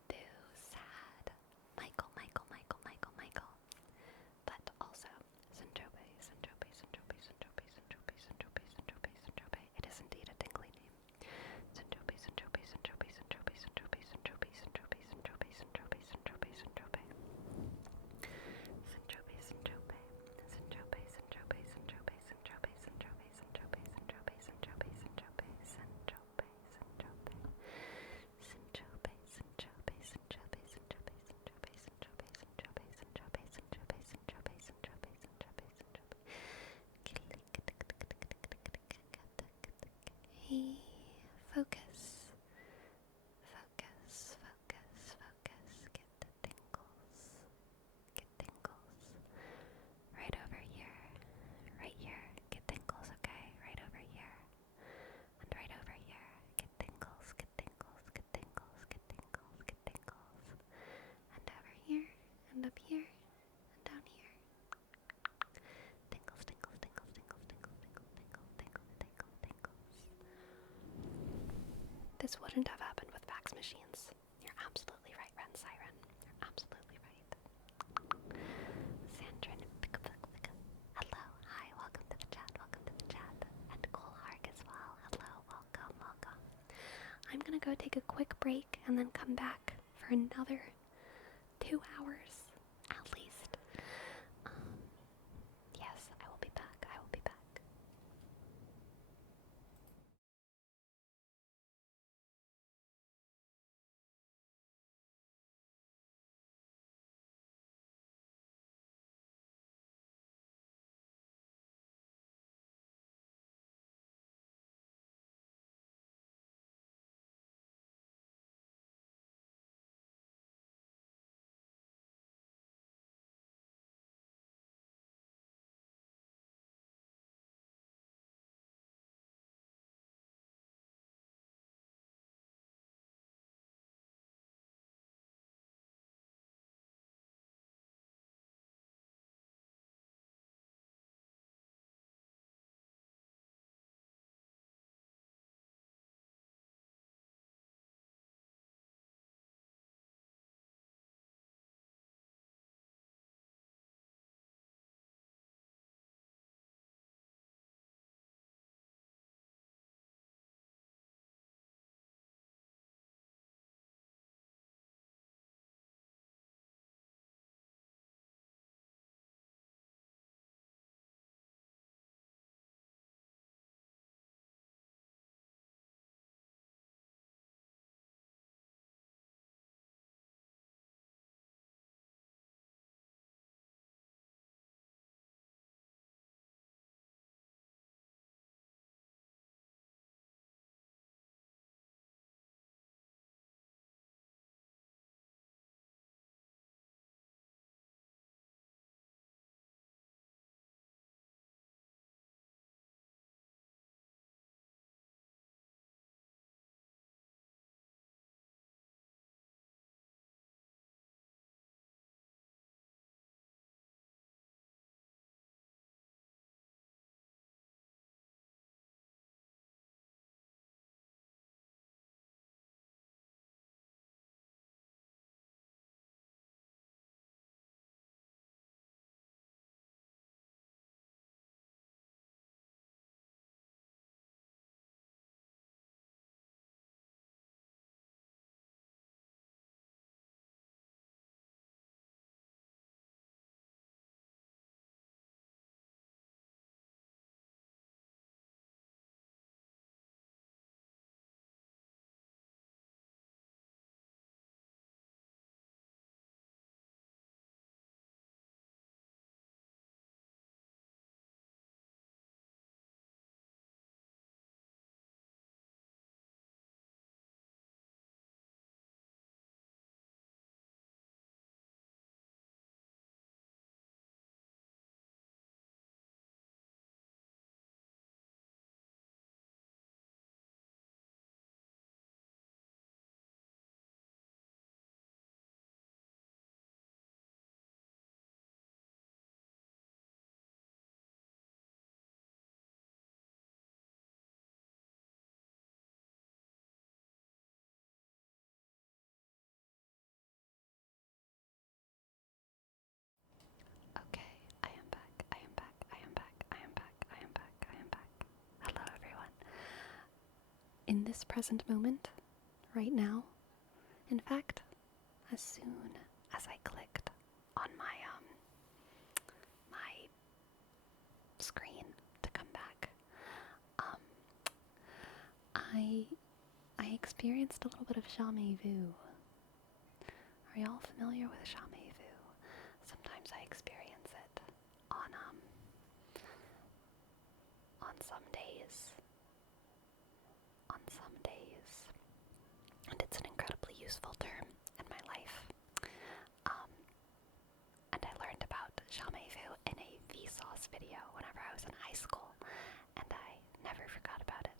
Boo, sad. Michael. But also, Sinjobe. It is indeed a tingly name. Sinjobe. Hey, focus. Get the tingles. Right over here. Right here. Get tingles, okay? Right over here. And right over here. Get tingles. And over here. And up here. And down here. Tingles. This wouldn't have happened with fax machines. You're absolutely right, Ren Siren. You're absolutely right. Sandrin, hello, hi, welcome to the chat. And Coolhark as well. Hello, welcome. I'm gonna go take a quick break and then come back for another 2 hours, at least. Yes, I will be back. in this present moment, right now. In fact, as soon as I clicked on my screen to come back, I experienced a little bit of Hjiighh. Are y'all familiar with Hjiighh? Sometimes I experience it on some days. And it's an incredibly useful term in my life. And I learned about Hjiighh in a Vsauce video whenever I was in high school, and I never forgot about it.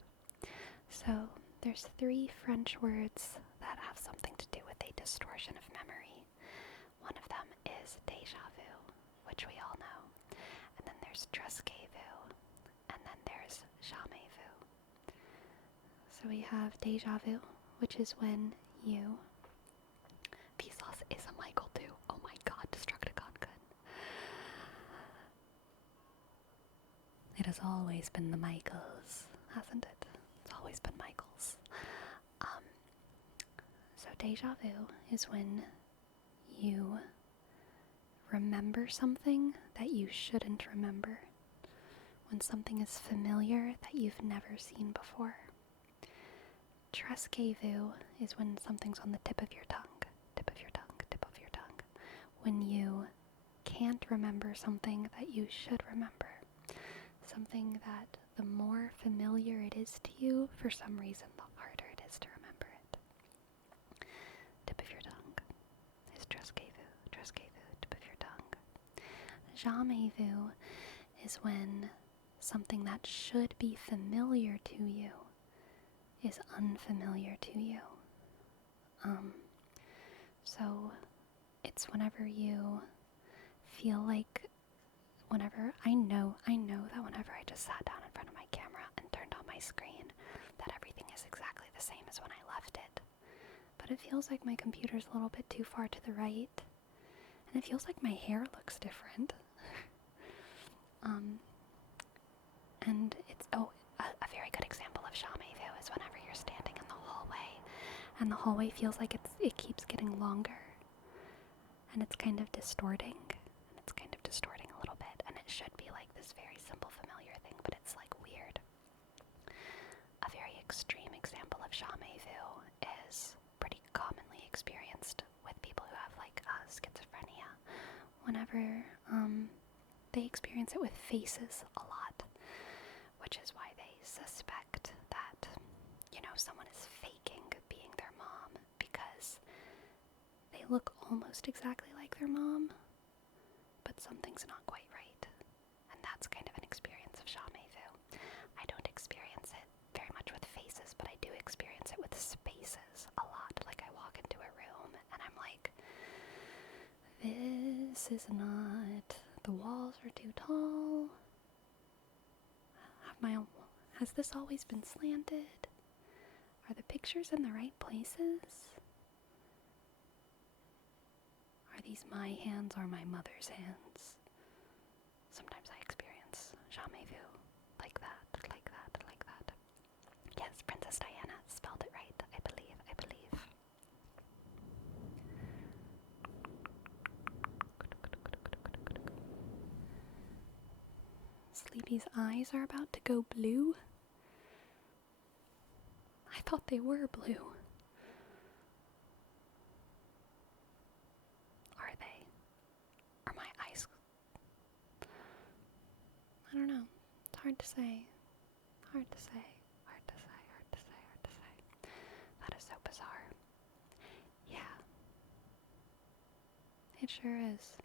So there's 3 French words that have something to do with a distortion of memory. One of them is déjà vu, which we all know. And then there's tresque-vu, and then there's jamais vu. So we have déjà vu, which is when you... Vsauce is a Michael too. Oh my god, Destructicon good. It has always been the Michaels, hasn't it? It's always been Michaels. So déjà vu is when you remember something that you shouldn't remember. When something is familiar that you've never seen before. Tresque-vu is when something's on the tip of your tongue. When you can't remember something that you should remember. Something that the more familiar it is to you, for some reason, the harder it is to remember it. Tip of your tongue is tresque-vu, tip of your tongue. Jamais vu is when something that should be familiar to you is unfamiliar to you. So it's whenever you feel like, I know that whenever I just sat down in front of my camera and turned on my screen, that everything is exactly the same as when I left it. But it feels like my computer's a little bit too far to the right, and it feels like my hair looks different. And it's, a very good example of Hjiighh is whenever you're standing in the hallway, and the hallway feels like it keeps getting longer, and it's kind of distorting, a little bit, and it should be like this very simple, familiar thing, but it's like weird. A very extreme example of Hjiighh is pretty commonly experienced with people who have like schizophrenia. Whenever they experience it with faces a lot, which is why they suspect that, someone is faking being their mom because they look almost exactly like their mom, but something's not quite right. And that's kind of an experience of Hjiighh. I don't experience it very much with faces, but I do experience it with spaces a lot. Like I walk into a room and I'm like, this is not, the walls are too tall. Has this always been slanted? Are the pictures in the right places? Are these my hands or my mother's hands? Sometimes I experience Hjiighh like that. Yes, Princess Diana spelled it right, I believe. Sleepy's eyes are about to go blue. I thought they were blue. Are they? Are my eyes? I don't know. It's hard to say. That is so bizarre. Yeah. It sure is.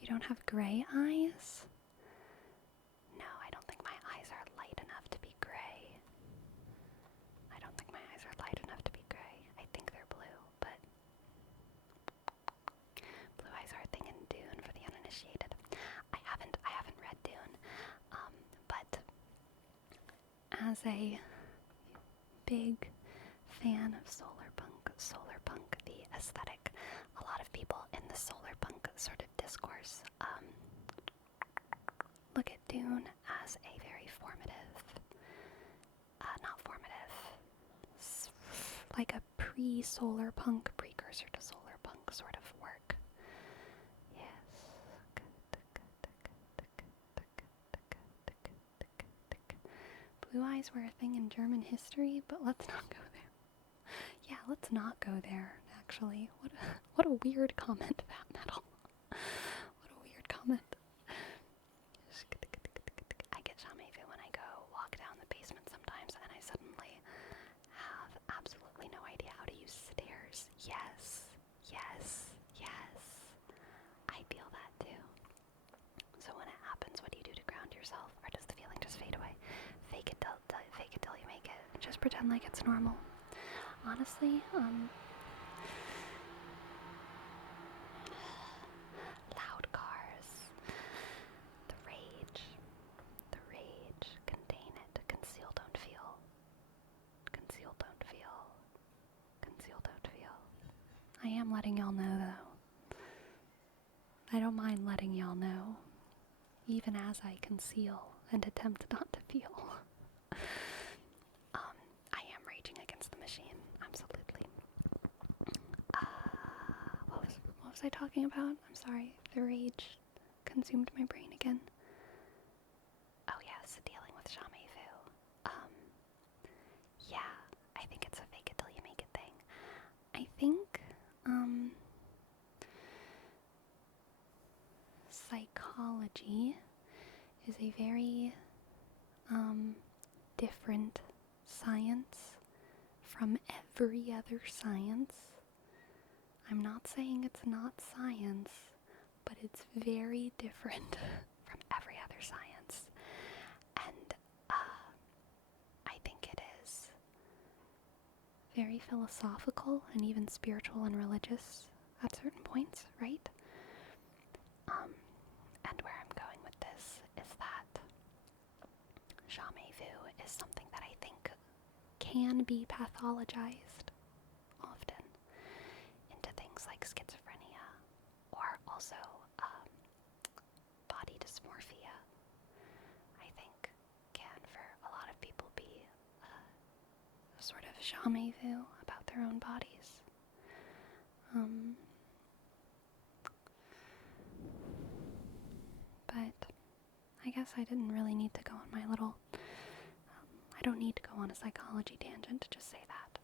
You don't have gray eyes? No, I don't think my eyes are light enough to be gray. I think they're blue, but blue eyes are a thing in Dune for the uninitiated. I haven't read Dune, but as a big fan of solar punk, the aesthetic, a lot of people in the solar punk sort of discourse look at Dune as a very not formative, like a pre-solar punk, precursor to solar punk sort of work. Yes. Blue eyes were a thing in German history, but let's not go there. Yeah, let's not go there, actually. What a weird comment, Fat Metal. What a weird comment. I get Hjiighh when I go walk down the basement sometimes, and I suddenly have absolutely no idea how to use stairs. Yes. I feel that too. So when it happens, what do you do to ground yourself? Or does the feeling just fade away? Fake it till you make it. Just pretend like it's normal. Honestly, loud cars. The rage. Contain it. Conceal, don't feel. Conceal, don't feel. Conceal, don't feel. I am letting y'all know, though. I don't mind letting y'all know, even as I conceal and attempt not to feel. I am raging against the machine, absolutely. What was I talking about? I'm sorry, the rage consumed my brain again. Oh yes, dealing with Hjiighh. Yeah, I think it's a fake it till you make it thing. I think, psychology is a very, different science from every other science. I'm not saying it's not science, but it's very different from every other science. And I think it is very philosophical and even spiritual and religious at certain points, right? And where I'm going with this is that Hjiighh is something that I think can be pathologized often into things like schizophrenia or also body dysmorphia. I think can for a lot of people be a sort of Hjiighh about their own bodies. But I guess I didn't really need to go on my little... I don't need to go on a psychology tangent to just say that.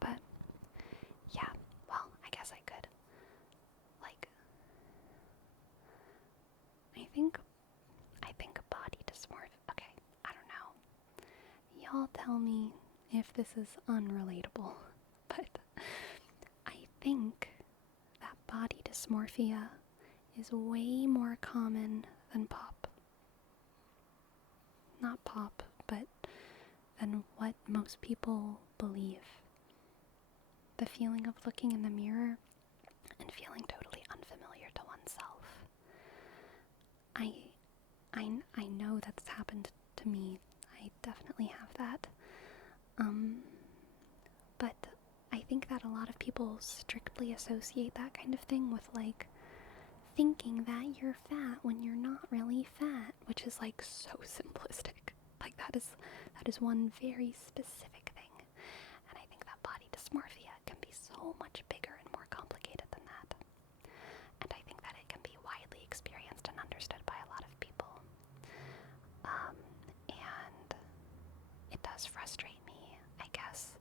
But, yeah, well, I guess I could. Like, I think body dysmorphia... Okay, I don't know. Y'all tell me if this is unrelatable, but I think that body dysmorphia is way more common than pop. Not pop, but than what most people believe. The feeling of looking in the mirror and feeling totally unfamiliar to oneself. I know that's happened to me. I definitely have that. But I think that a lot of people strictly associate that kind of thing with, like, thinking that you're fat when you're not really fat, which is, like, so simplistic. Like, that is one very specific thing. And I think that body dysmorphia can be so much bigger and more complicated than that. And I think that it can be widely experienced and understood by a lot of people. And it does frustrate me, I guess,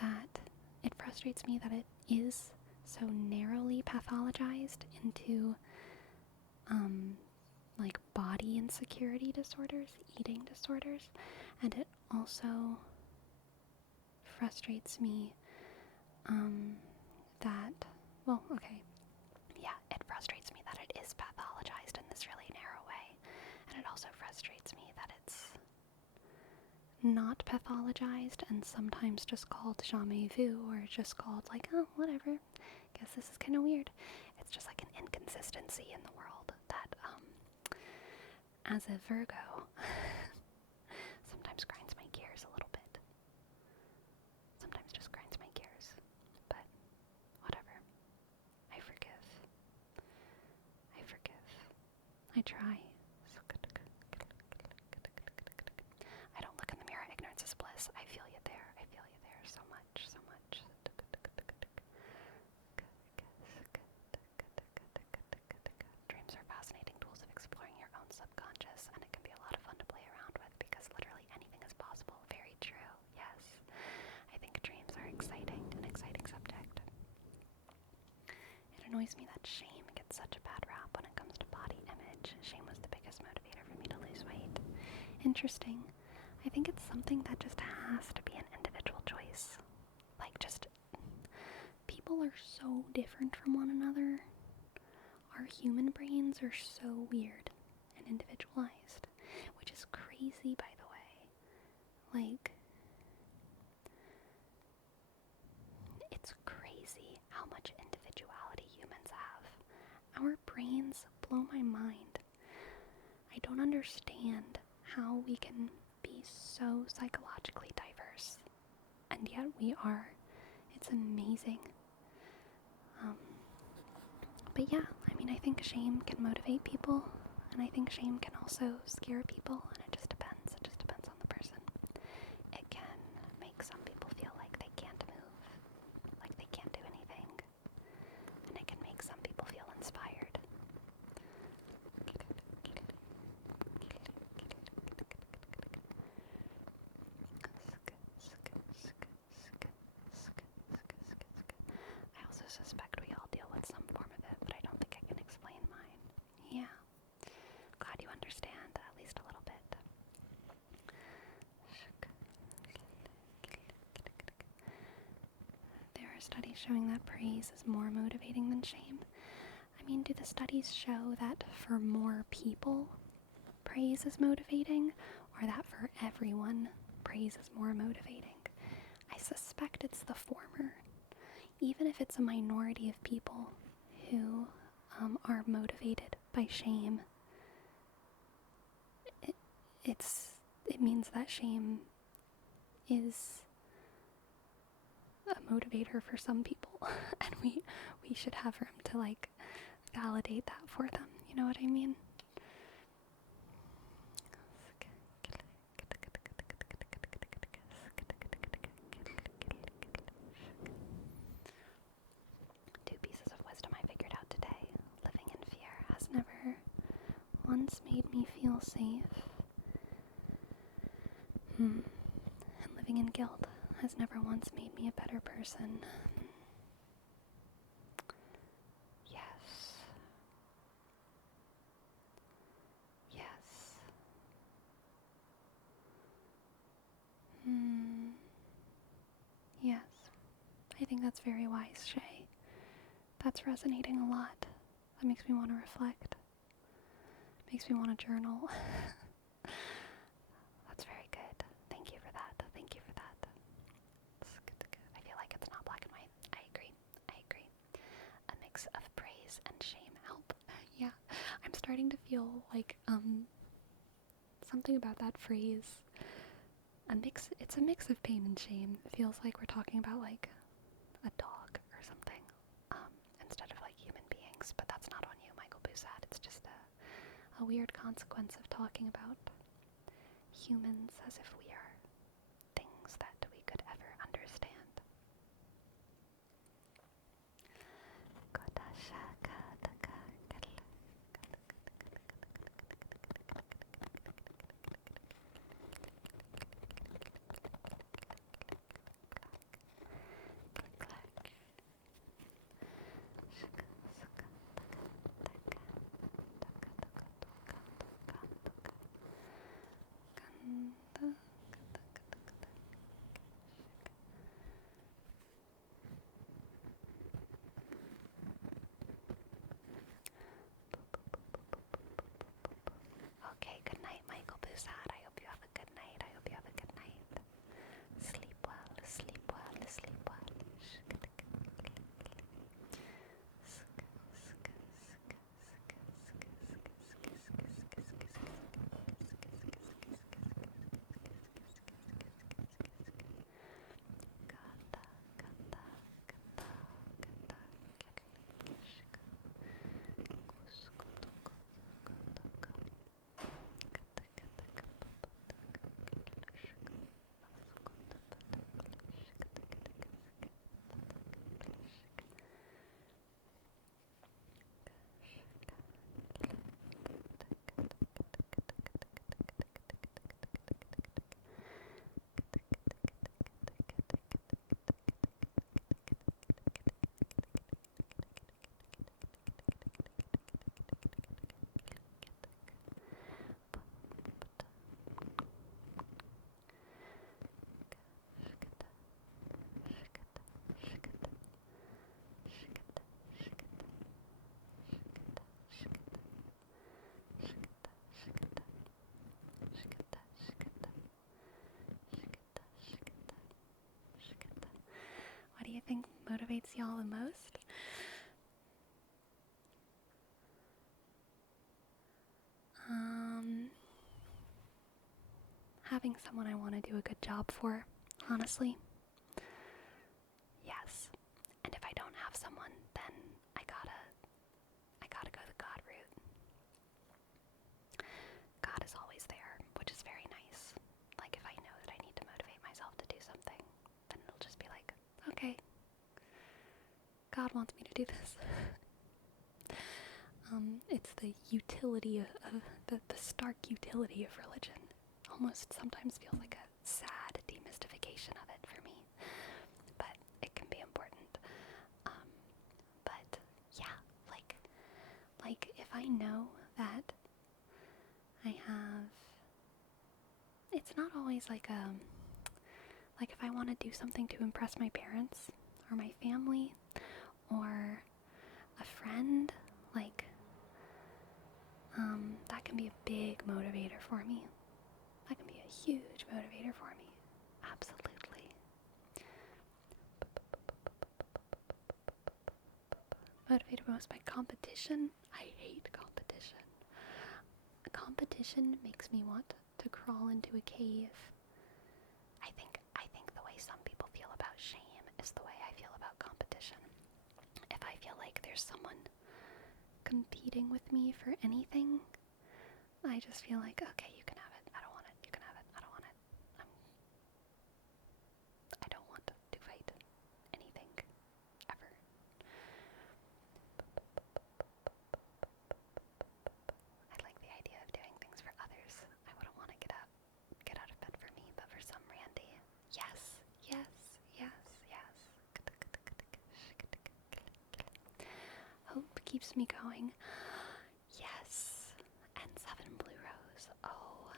that it frustrates me that it is so narrowly pathologized into, like, body insecurity disorders, eating disorders, and it also frustrates me, it frustrates me that it is pathologized in this really narrow way, and it also frustrates me that it's not pathologized and sometimes just called Hjiighh or just called, like, oh, whatever, guess this is kind of weird. It's just like an inconsistency in the world that, as a Virgo, sometimes grinds my gears a little bit. Sometimes just grinds my gears. But whatever. I Yes, I feel you there. I feel you there so much, so much. Dreams are fascinating tools of exploring your own subconscious, and it can be a lot of fun to play around with because literally anything is possible. Very true. Yes. I think dreams are exciting, an exciting subject. It annoys me that shame gets such a bad rap when it comes to body image. Shame was the biggest motivator for me to lose weight. Interesting. I think it's something that just has to be an individual choice. Like, just, people are so different from one another. Our human brains are so weird and individualized, which is crazy, by the way. Like, it's crazy how much individuality humans have. Our brains blow my mind. I don't understand how we can be so psychologically diverse, and yet we are. It's amazing. But yeah, I mean, I think shame can motivate people, and I think shame can also scare people, and it just depends. It just depends on the person. It can make some people feel like they can't move, like they can't do anything, and it can make some people feel inspired. I also suspect we all deal with some form of it, but I don't think I can explain mine. Yeah. Glad you understand, at least a little bit. There are studies showing that praise is more motivating than shame. I mean, do the studies show that for more people, praise is motivating, or that for everyone, praise is more motivating? I suspect it's the former. Even if it's a minority of people who are motivated by shame, it means that shame is a motivator for some people, and we should have room to like validate that for them. You know what I mean? Two pieces of wisdom I figured out today. Living in fear has never once made me feel safe. And living in guilt has never once made me a better person. Yes. Yes. Yes. I think that's very wise, Shay. That's resonating a lot. That makes me want to reflect. Makes me want to journal. That's very good. Thank you for that. Thank you for that. I feel like it's not black and white. I agree. A mix of praise and shame help. Yeah. I'm starting to feel like something about that phrase. It's a mix of pain and shame. It feels like we're talking about like a dog or something. Instead of like human beings, but that's not on you, Michael Busat. It's just a weird consequence of talking about humans as if we are things that we could ever understand. motivates y'all the most? Having someone I want to do a good job for, honestly. Yes. And if I don't have someone, then I gotta go the God route. God is always there, which is very nice. Like, if I know that I need to motivate myself to do something, then it'll just be like, okay, God wants me to do this. It's the utility of the stark utility of religion. Almost sometimes feels like a sad demystification of it for me, but it can be important. But yeah, like if I know that I have, it's not always like if I want to do something to impress my parents or my family or a friend, like that can be a big motivator for me. That can be a huge motivator for me. Absolutely. Motivated most by competition? I hate competition. Competition makes me want to crawl into a cave. I think the way some people feel about shame is the way I feel about competition. If I feel like there's someone competing with me for anything, I just feel like, okay, you can have it. I don't want it. You can have it. I don't want it. I don't want to fight anything ever. I like the idea of doing things for others. I wouldn't want to get out of bed for me, but for some Randy, yes, yes, yes, yes. Hope keeps me going. Yes, and 7 Blue Rose. Oh,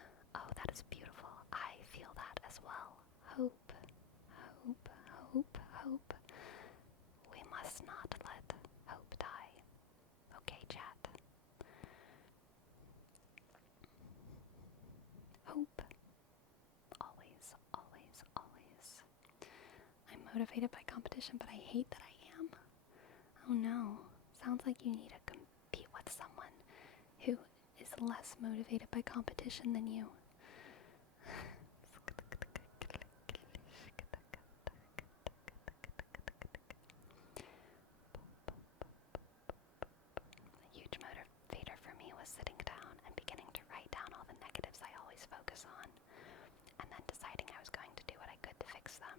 that is beautiful. I feel that as well. Hope, hope, hope, hope. We must not let hope die. Okay, chat. Hope. Always, always, always. I'm motivated by competition, but I hate that I am. Oh no. Sounds like you need to compete with someone who is less motivated by competition than you. A huge motivator for me was sitting down and beginning to write down all the negatives I always focus on, and then deciding I was going to do what I could to fix them.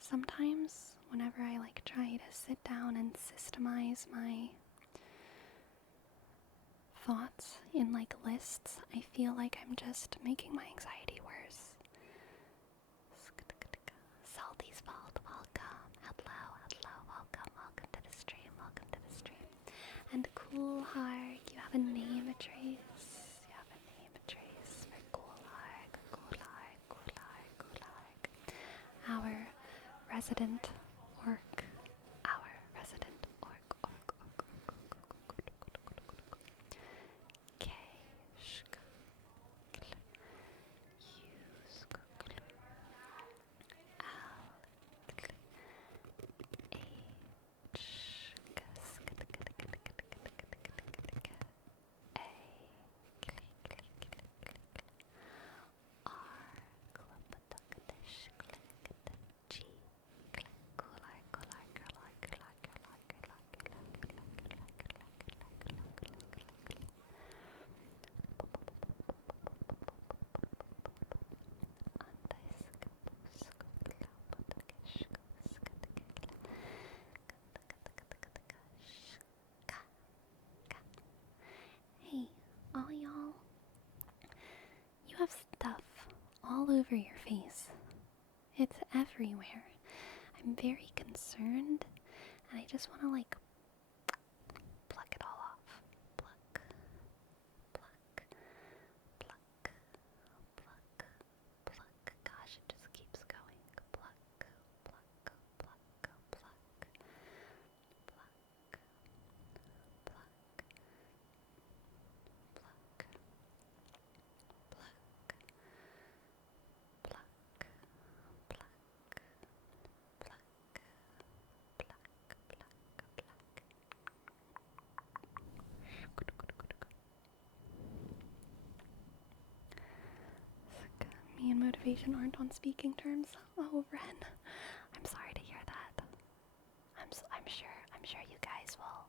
Sometimes, whenever I try to sit down and systemize my thoughts in lists, I feel like I'm just making my anxiety worse. Salty's Vault, welcome. Hello, welcome to the stream, And Cool Hjiighh, you have a name trace. For Cool Hjiighh. Our resident orc. K. Hey, all y'all, you have stuff all over your face. It's everywhere. I'm very concerned, and I just want to pluck it all off. Pluck. Gosh, it just keeps going. Pluck. conservation aren't on speaking terms. Oh, Ren, I'm sorry to hear that. I'm sure you guys will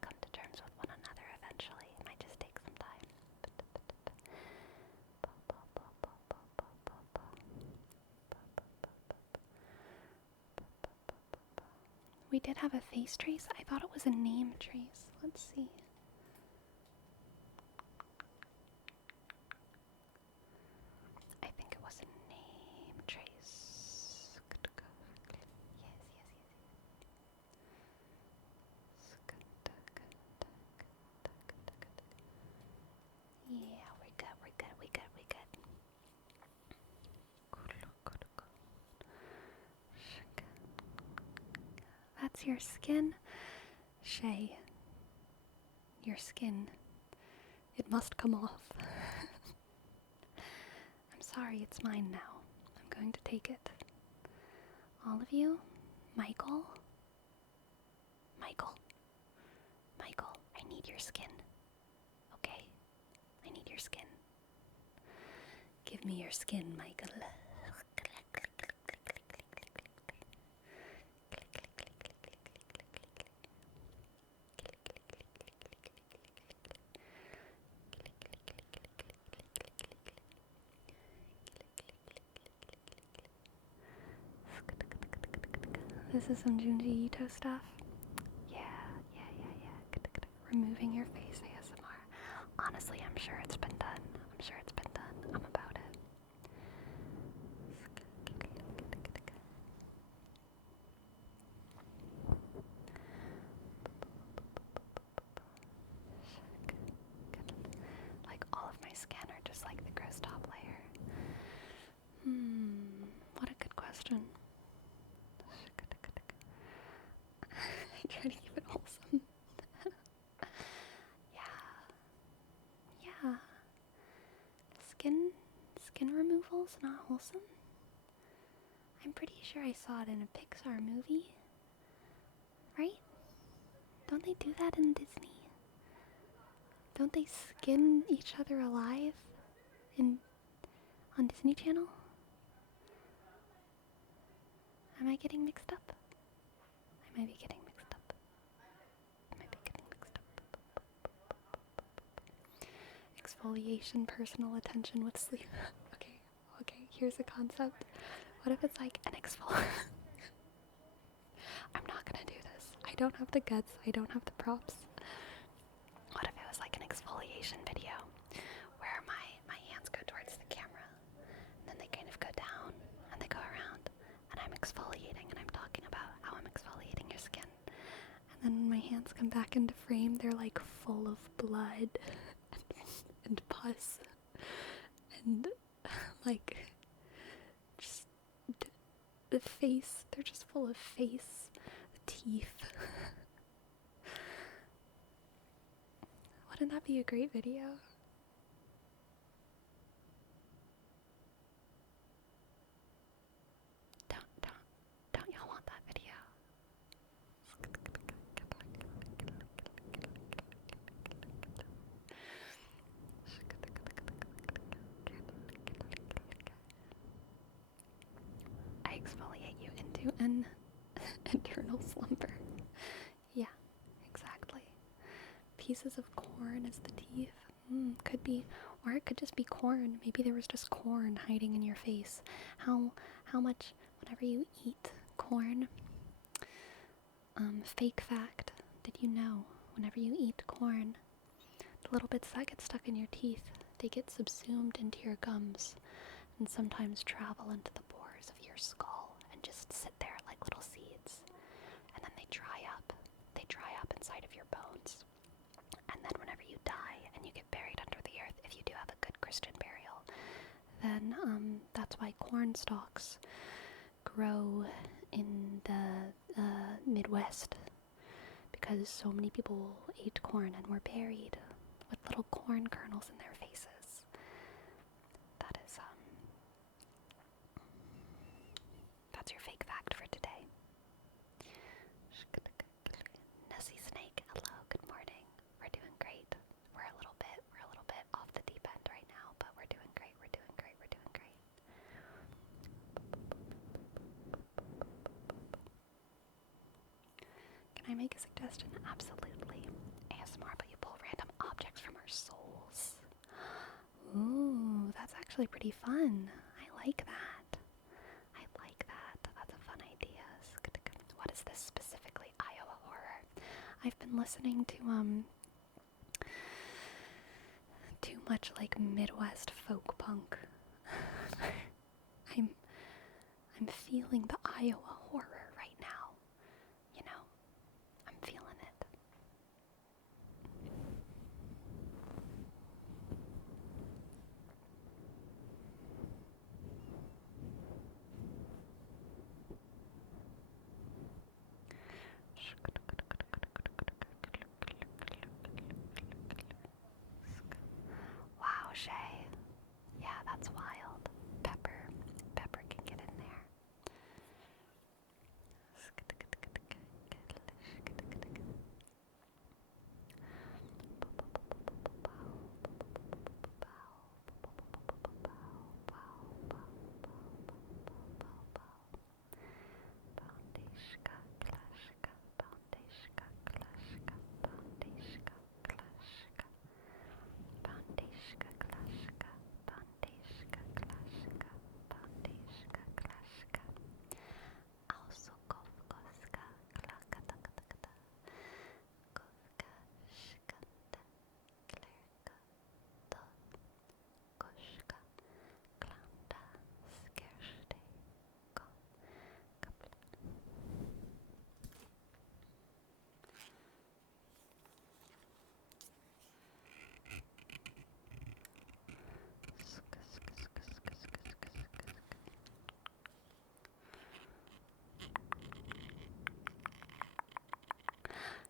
come to terms with one another eventually. It might just take some time. We did have a face trace. I thought it was a name trace. Let's see. I think it was a name trace. Yeah, we're good. That's your skin. Hjiighh, your skin. It must come off. I'm sorry, it's mine now. I'm going to take it. All of you, Michael, I need your skin. Okay? I need your skin. Give me your skin, Michael. This is some Junji Ito stuff. Yeah. Removing your face ASMR. Honestly, I'm sure it's been done. I'm about it. Like all of my skin are just like the gross top layer. What a good question. I try to keep it wholesome. Yeah. Skin removal's not wholesome? I'm pretty sure I saw it in a Pixar movie. Right? Don't they do that in Disney? Don't they skin each other alive on Disney Channel? Am I getting mixed up? I might be getting mixed up. Exfoliation, personal attention with sleep. Okay, here's a concept. What if it's like an exfoliation? I'm not gonna do this. I don't have the guts, I don't have the props. What if it was like an exfoliation video where my hands go towards the camera and then they kind of go down and they go around and I'm exfoliating and I'm talking about how I'm exfoliating your skin. And then when my hands come back into frame, they're like full of blood and pus and like just the face. They're just full of face, the teeth. Wouldn't that be a great video? Don't y'all want that video? I exfoliate you into an eternal slumber. Yeah, exactly. Pieces of corn as the teeth. Could be, or it could just be corn. Maybe there was just corn hiding in your face. How much, whenever you eat corn, fake fact, did you know, whenever you eat corn, the little bits that get stuck in your teeth, they get subsumed into your gums and sometimes travel into the pores of your skull and just sit there like little seeds. And then they dry up. They dry up inside of your bones. And then whenever you die and you get buried under the earth, if you do have a good Christian burial, then that's why corn stalks grow in the Midwest, because so many people ate corn and were buried with little corn kernels in their faces. That is that's your fake fact for today. Nessie Snake, hello, good morning. We're doing great. We're a little bit off the deep end right now, but we're doing great. suggestion? Absolutely. ASMR, but you pull random objects from our souls. Ooh, that's actually pretty fun. I like that. I like that. That's a fun idea. What is this specifically? Iowa horror. I've been listening to too much like Midwest folk punk. I'm feeling the Iowa horror right now. You know, I'm feeling it. Wow, Shay. Yeah, that's wild. Pepper can get in there. Bandishka, klashka, bandishka, klashka, bandishka, klashka. Bandishka, klashka, bandishka, klashka, bandishka, klashka. Ausukovkoska, klakatakata, kovka, shkanta, klerka, to, koshka, klanda, skerste, kom, kapla.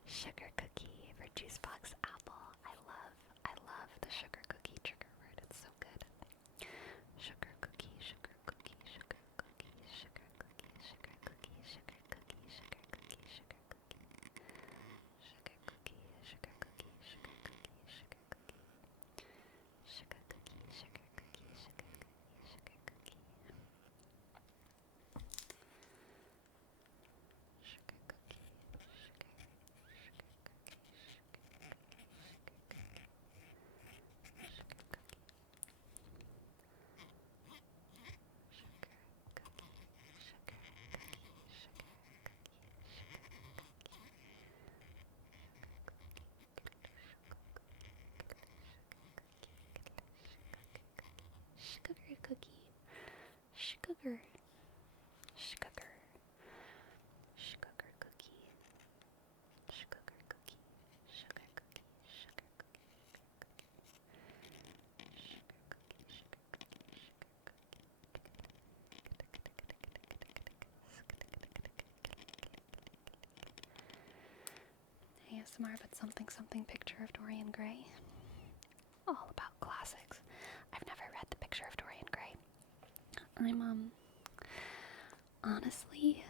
Sugar cookie for juice box apple. I love the sugar cookie trigger word. It's so good. Sugar cookie, sugar cookie, sugar cookie, sugar cookie, sugar cookie, sugar cookie, sugar cookie, sugar cookie. Sugar cookie, sugar cookie, sugar cookie, sugar cookie. Sugar cookie, sugar cookie, sugar cookie, sugar cookie. Sugar cookie, sugar cookie, sugar, sugar, sugar cookie, sugar cookie, sugar cookie, sugar cookie, ASMR, but something picture of Dorian Gray. All about classics. I've never read The Picture of Dorian Gray. Honestly,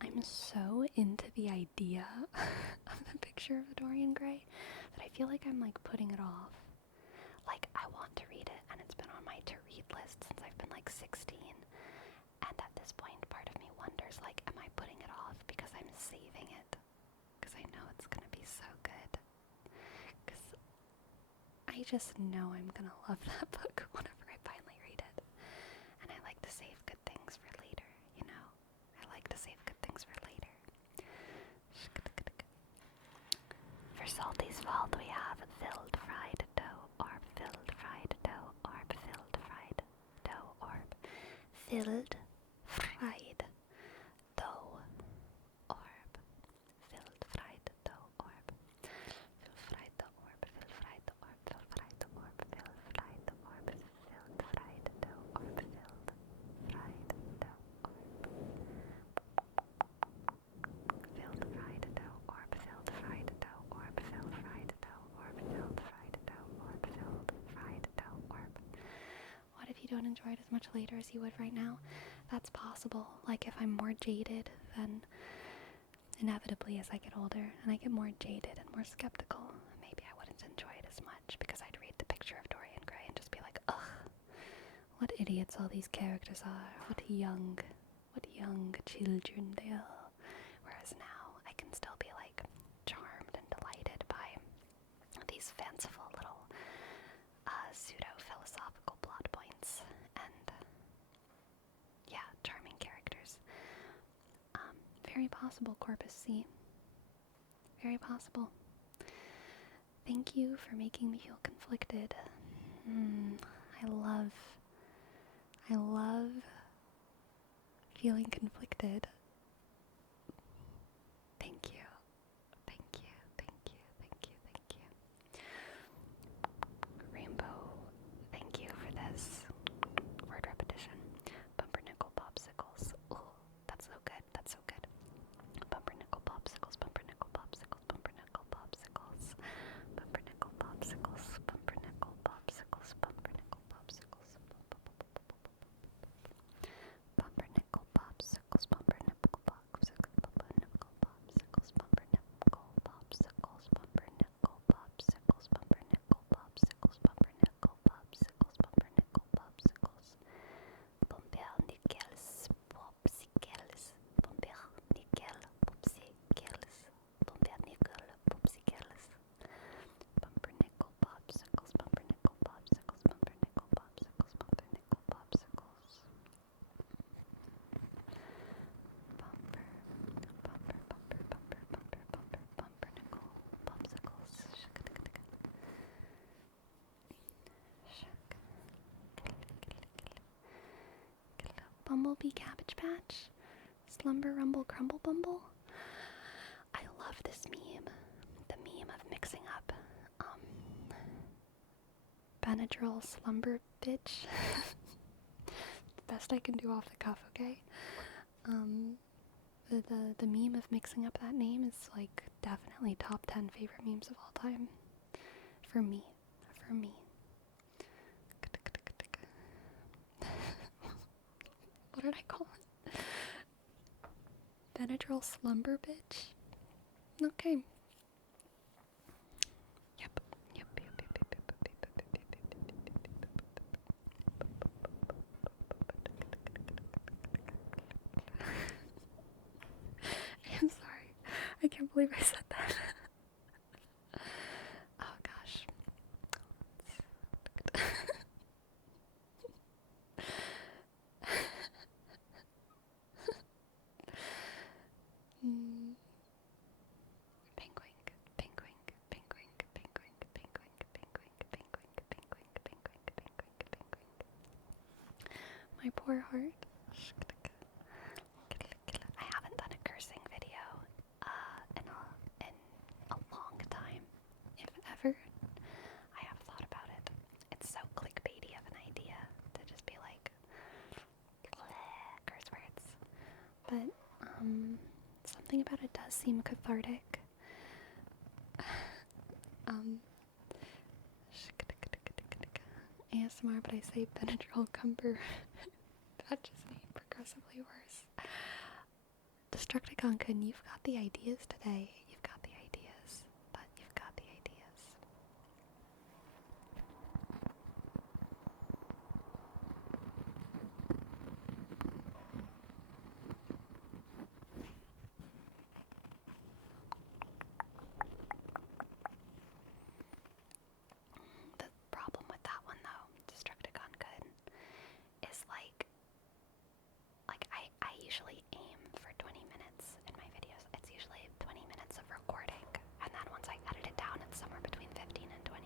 I'm so into the idea of The Picture of Dorian Gray that I feel like I'm like putting it off. Like, I want to read it, and it's been on my to-read list since I've been like 16. And at this point, part of me wonders, like, am I putting it off because I'm saving it? Because I know it's gonna be so good. Because I just know I'm gonna love that book whenever I finally read it. And I like to save good things for later, you know? I like to save good things for later. For Salty's Vault, we have filled fried dough orb, filled fried dough orb, filled fried dough orb, filled fried dough orb, filled fried dough orb, filled fried dough orb, filled fried dough orb, filled fried dough orb, filled fried dough orb, filled fried dough orb, filled fried dough filled fried dough orb, filled fried dough orb, filled fried dough orb, filled fried dough orb, filled fried dough orb. What if you don't enjoy it as much later as you would right now? That's possible. Like, if I'm more jaded, then inevitably as I get older and I get more jaded and more skeptical, maybe I wouldn't enjoy it as much because I'd read The Picture of Dorian Gray and just be like, ugh, what idiots all these characters are. What young children they are. Whereas now I can still be like, Very possible, Corpus C. Very possible. Thank you for making me feel conflicted. I love feeling conflicted. Thank you. Thank you, thank you, thank you, thank you. Rainbow, thank you for this word repetition. Pumpernickel popsicles. Ooh, that's so good, that's so good. Pumpernickel popsicles, pumpernickel popsicles, pumpernickel popsicles. Pumpernickel popsicles, pumpernickel popsicles, pumpernickel popsicles. Pumpernickel popsicles, pumpernickel popsicles, pumpernickel popsicles, pumpernickel popsicles, pumpernickel popsicles, pumpernickel popsicles, pumpernickel popsicles, pumpernickel popsicles. Pumpernickels, popsicles, pumpernickel, popsicles, pumpernickel, popsicles. Pumpernickel popsicles, pumpernickel popsicles, pumpernickel popsicles, pumpernickel popsicles. Pumper, pumper, pumper, pumper, pumper, pumper, pumpernickel popsicles. Bumblebee Cabbage Patch, Slumber Rumble Crumble Bumble. I love this meme. The meme of mixing up Benadryl Slumber Bitch. Best I can do off the cuff, okay? The meme of mixing up that name is like definitely top 10 favorite memes of all time. For me. For me. What did I call it? Benadryl Slumber Bitch? Okay. Yep. I'm sorry. I can't believe I said that. Oh gosh. My poor heart. I haven't done a cursing video in a long time, if ever. I have thought about it. It's so clickbaity of an idea to just be like curse words, but something about it does seem cathartic. ASMR, but I say Benadryl Cumber. That just made progressively worse. Destructicon, you've got the ideas today. You've got the ideas, but you've got the ideas. The problem with that one, though, Destructicon is like I usually aim for 20 minutes in my videos. It's usually 20 minutes of recording, and then once I edit it down, it's somewhere between 15 and 20.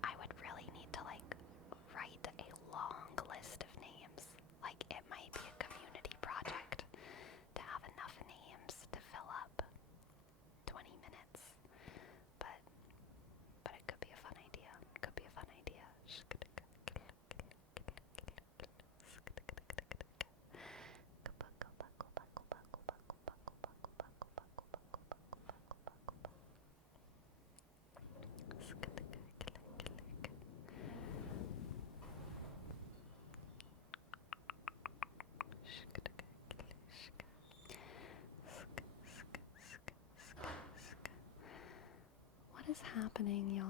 I would really need to write a long list of names. Like, it might be a community project to have enough names to fill up 20 minutes. But it could be a fun idea. It could be a fun idea. What is happening, y'all?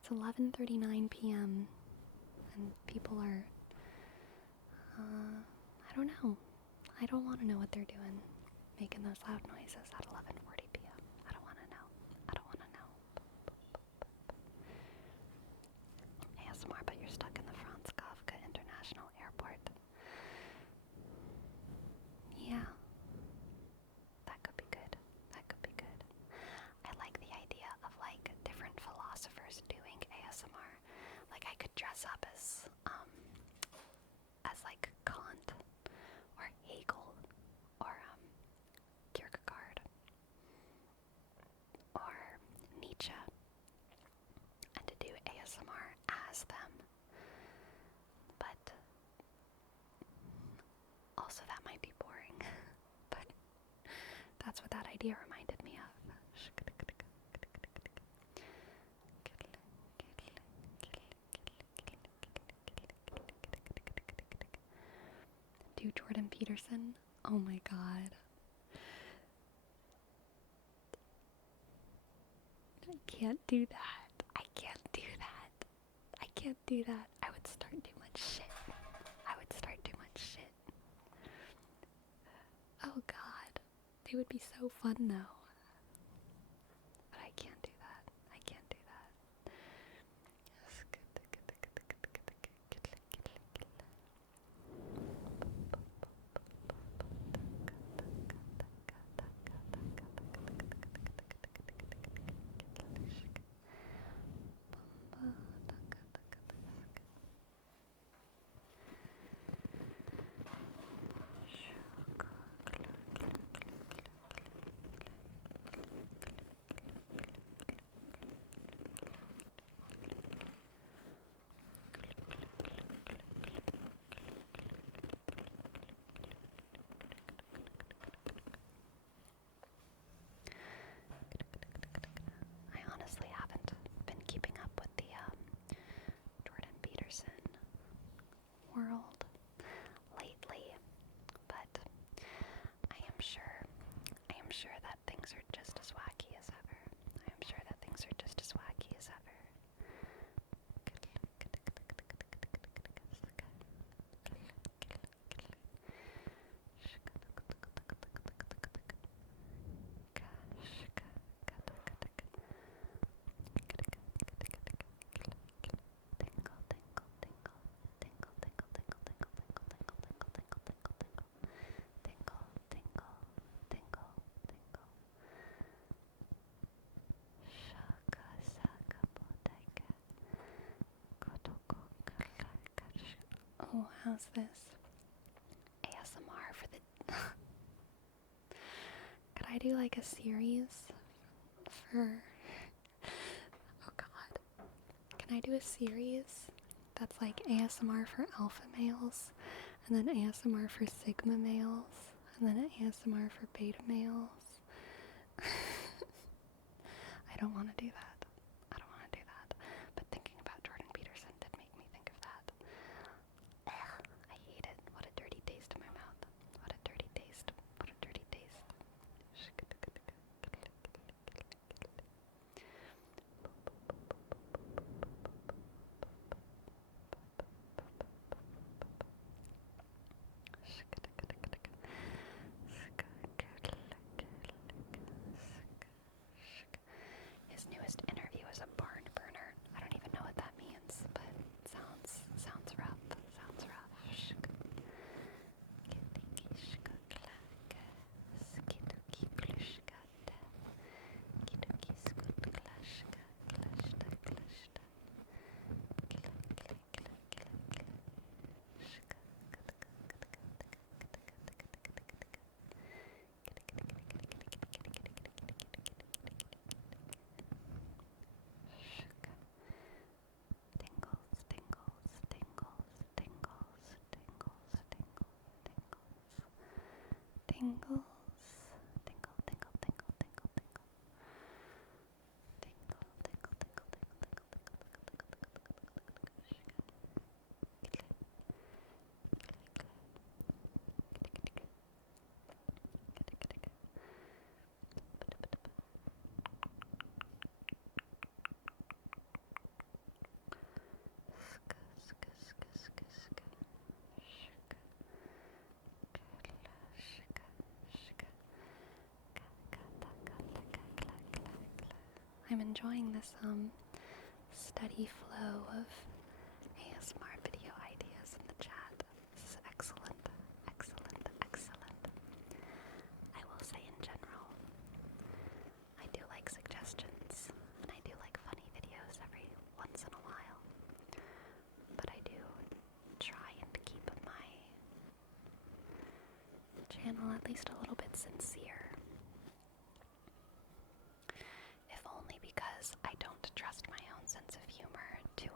It's 11:39 p.m. and people are, I don't know. I don't want to know what they're doing, making those loud noises at 11:40 p.m. I don't want to know. I don't want to know. ASMR, but you're stuck in the Franz Kafka International Airport. Yeah, That's what that idea reminded me of. Do Jordan Peterson? Oh my god. I can't do that. I can't do that. I can't do that. I would start too much shit. Oh god. They would be so fun though. But I can't do that. I can't do that. I honestly haven't been keeping up with the Jordan Peterson world lately, but I am sure that things are just as wacky as ever. Oh, how's this? ASMR for the... Could I do like a series for... Oh god. Can I do a series that's like ASMR for alpha males, and then ASMR for sigma males, and then ASMR for beta males? I don't want to do that. But thinking about Jordan Peterson did make me think of that. Ugh, I hate it. What a dirty taste in my mouth. What a dirty taste. His newest interview is a barn burner. I don't even know what that means, but it sounds rough. Tingles. I'm enjoying this steady flow of ASMR video ideas in the chat. This is excellent. I will say in general, I do like suggestions, and I do like funny videos every once in a while. But I do try and keep my channel at least a little bit sincere. If only because I don't trust my own sense of humor to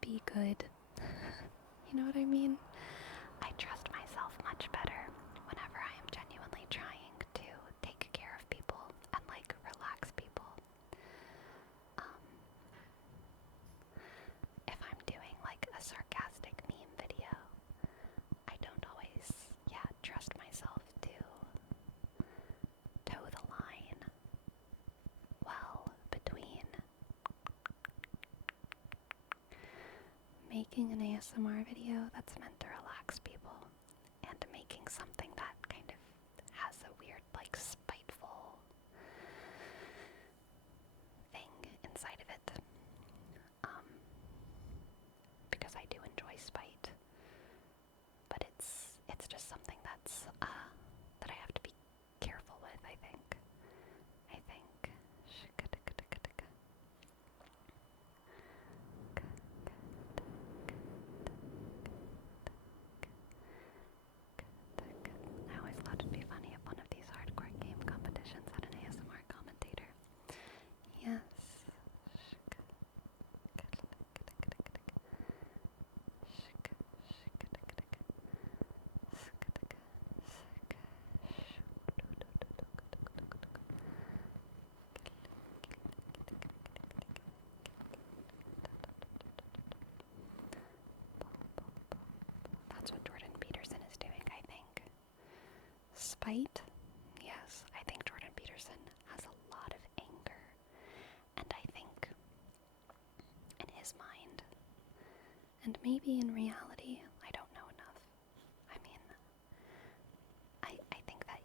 be good. You know what I mean? I trust myself much better whenever I am genuinely trying to take care of people and like relax people. If I'm doing like a sarcastic meme video, I don't always, trust myself to toe the line well between making an ASMR video that's meant to relax people and making something that kind of has a weird, like, spiteful thing inside of it. Because I do enjoy spite, but it's just something that's that I have to be careful with, I think. I always thought it'd be funny if one of these hardcore game competitions had an ASMR commentator. Yes. That's what Jordan Peterson is doing, I think. Spite? Yes, I think Jordan Peterson has a lot of anger. And I think in his mind, and maybe in reality, I don't know enough. I mean, I think that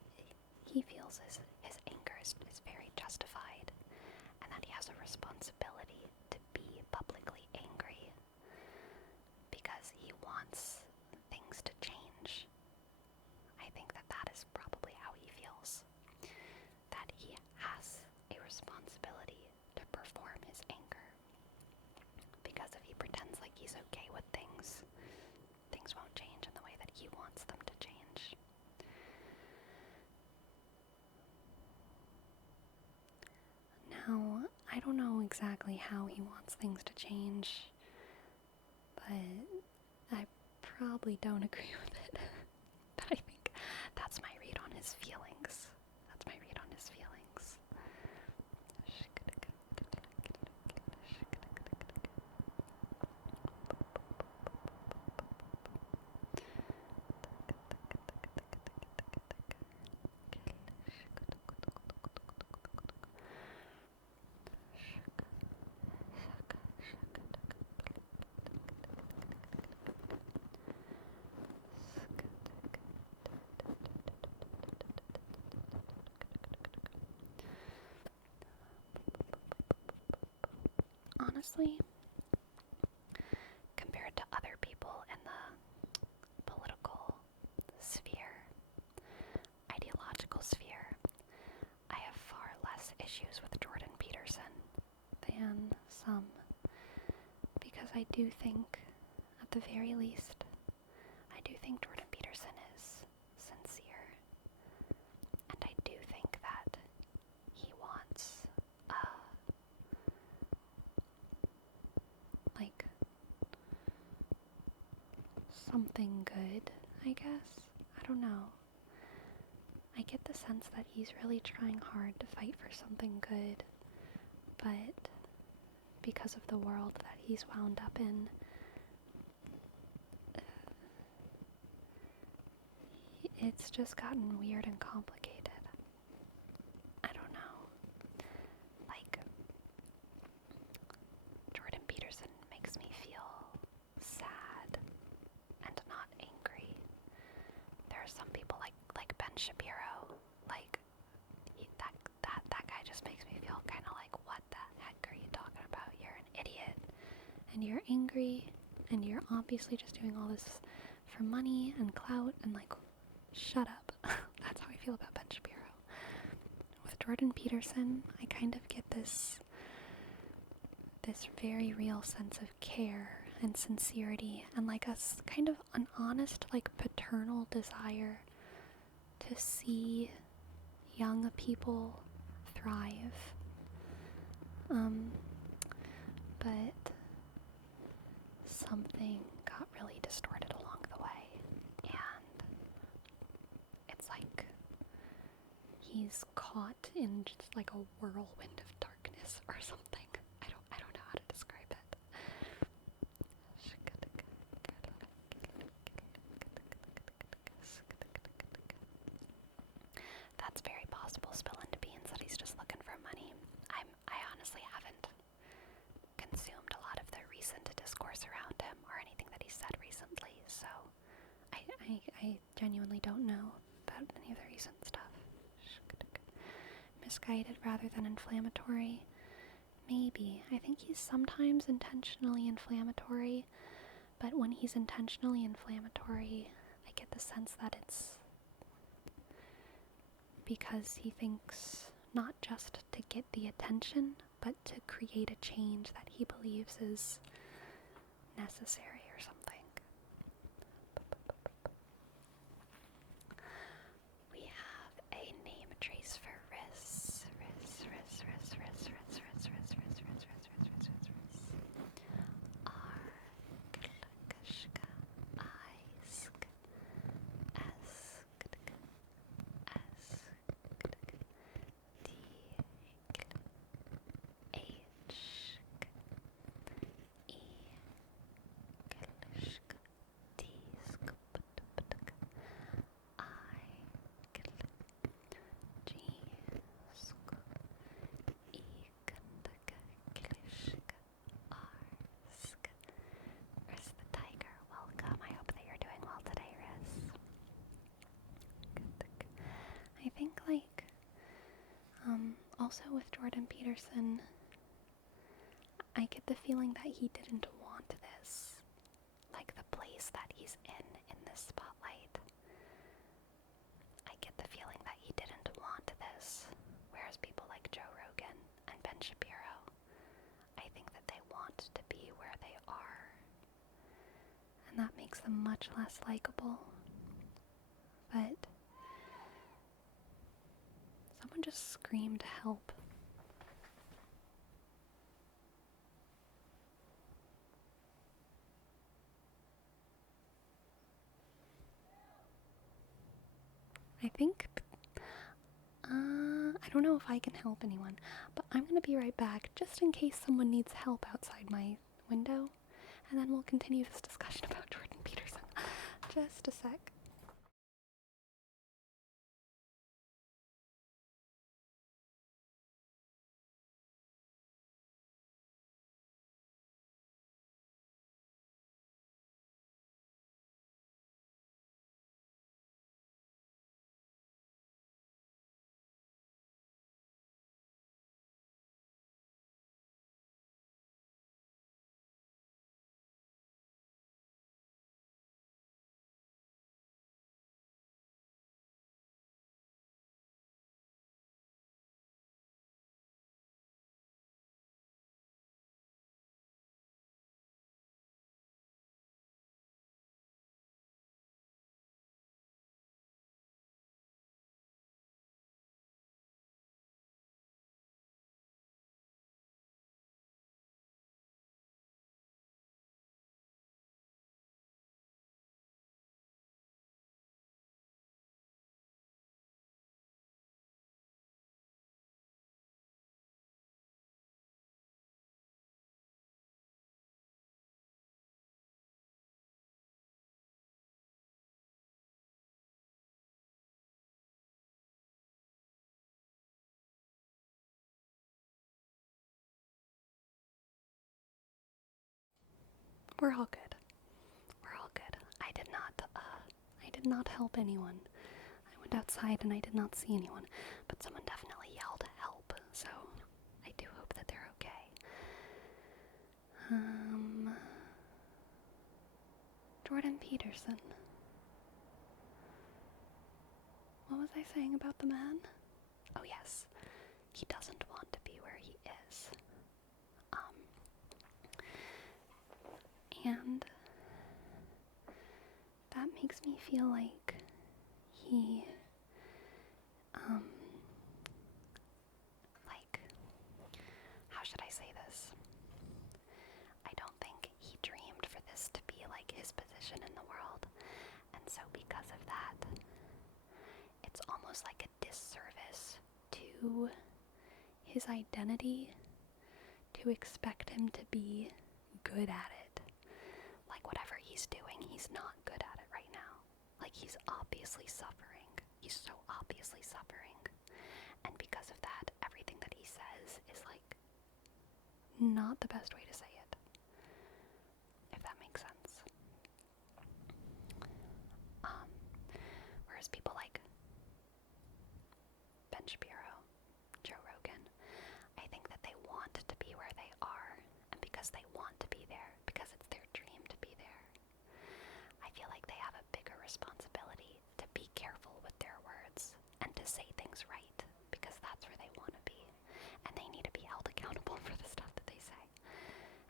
he feels his anger is very justified, and that he has a responsibility to be publicly angry because he wants things to change. I think that is probably how he feels. That he has a responsibility to perform his anger. Because if he pretends like he's okay with things, things won't change in the way that he wants them to change. Now, I don't know exactly how he wants things to change, but I probably don't agree with it. But I think that's my read on his feelings. Honestly, compared to other people in the political sphere, ideological sphere, I have far less issues with Jordan Peterson than some, because I do think, at the very least, I do think Jordan Peterson is sincere, and I do think that he wants, like, something good, I guess. I don't know. I get the sense that he's really trying hard to fight for something good, but because of the world that he's wound up in, it's just gotten weird and complicated. I don't know. Like, Jordan Peterson makes me feel sad and not angry. There are some people like Ben Shapiro, like, that guy just makes me feel kind of like, what the heck are you talking about? You're an idiot, and you're angry, and you're obviously just doing all this for money and clout, and like, shut up. That's how I feel about Ben Shapiro. With Jordan Peterson, I kind of get this very real sense of care and sincerity, and like kind of an honest, like, paternal desire to see young people thrive. But something got really distorted he's caught in just like a whirlwind of darkness or something. I don't know how to describe it. That's very possible. Spill into beans that he's just looking for money. I honestly haven't consumed a lot of the recent discourse around him or anything that he said recently, so I genuinely don't know about any of the recent stuff. Misguided rather than inflammatory. Maybe. I think he's sometimes intentionally inflammatory, but when he's intentionally inflammatory, I get the sense that it's because he thinks not just to get the attention, but to create a change that he believes is necessary or something. We have a name trace for Riss. I think, also with Jordan Peterson, I get the feeling that he didn't want this. Like, the place that he's in this spotlight. I get the feeling that he didn't want this, whereas people like Joe Rogan and Ben Shapiro, I think that they want to be where they are. And that makes them much less likable. But someone just screamed help. I think, I don't know if I can help anyone, but I'm gonna be right back just in case someone needs help outside my window, and then we'll continue this discussion about Jordan Peterson. Just a sec. We're all good. We're all good. I did not help anyone. I went outside and I did not see anyone, but someone definitely yelled help, so I do hope that they're okay. Jordan Peterson. What was I saying about the man? Oh yes, he doesn't want to be where he is. And that makes me feel like he, how should I say this? I don't think he dreamed for this to be like his position in the world, and so because of that, it's almost like a disservice to his identity to expect him to be good at it. Like, whatever he's doing, he's not good at it right now. Like, he's obviously suffering. He's so obviously suffering. And because of that, everything that he says is, like, not the best way to say it. If that makes sense. Whereas people like Ben Shapiro, Joe Rogan, I think that they want to be where they are, and because they want to be there, because it's their dream to be there, I feel like they have a bigger responsibility to be careful with their words and to say things right, because that's where they want to be, and they need to be held accountable for the stuff that they say.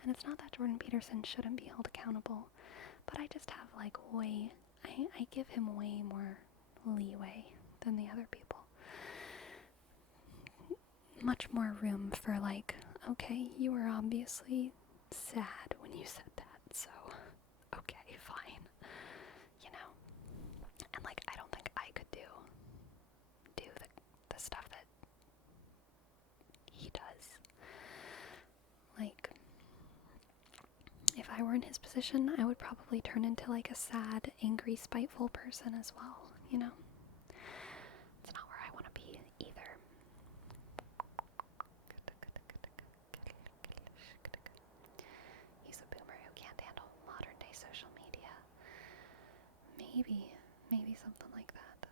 And it's not that Jordan Peterson shouldn't be held accountable, but I just have like I give him way more leeway than the other people. Much more room for like, okay, you were obviously sad when you said that, so okay, fine. You know? And like, I don't think I could do the stuff that he does. Like, if I were in his position, I would probably turn into like a sad, angry, spiteful person as well, you know? It's not where I want to be either. He's a boomer who can't handle modern day social media. Maybe something like that.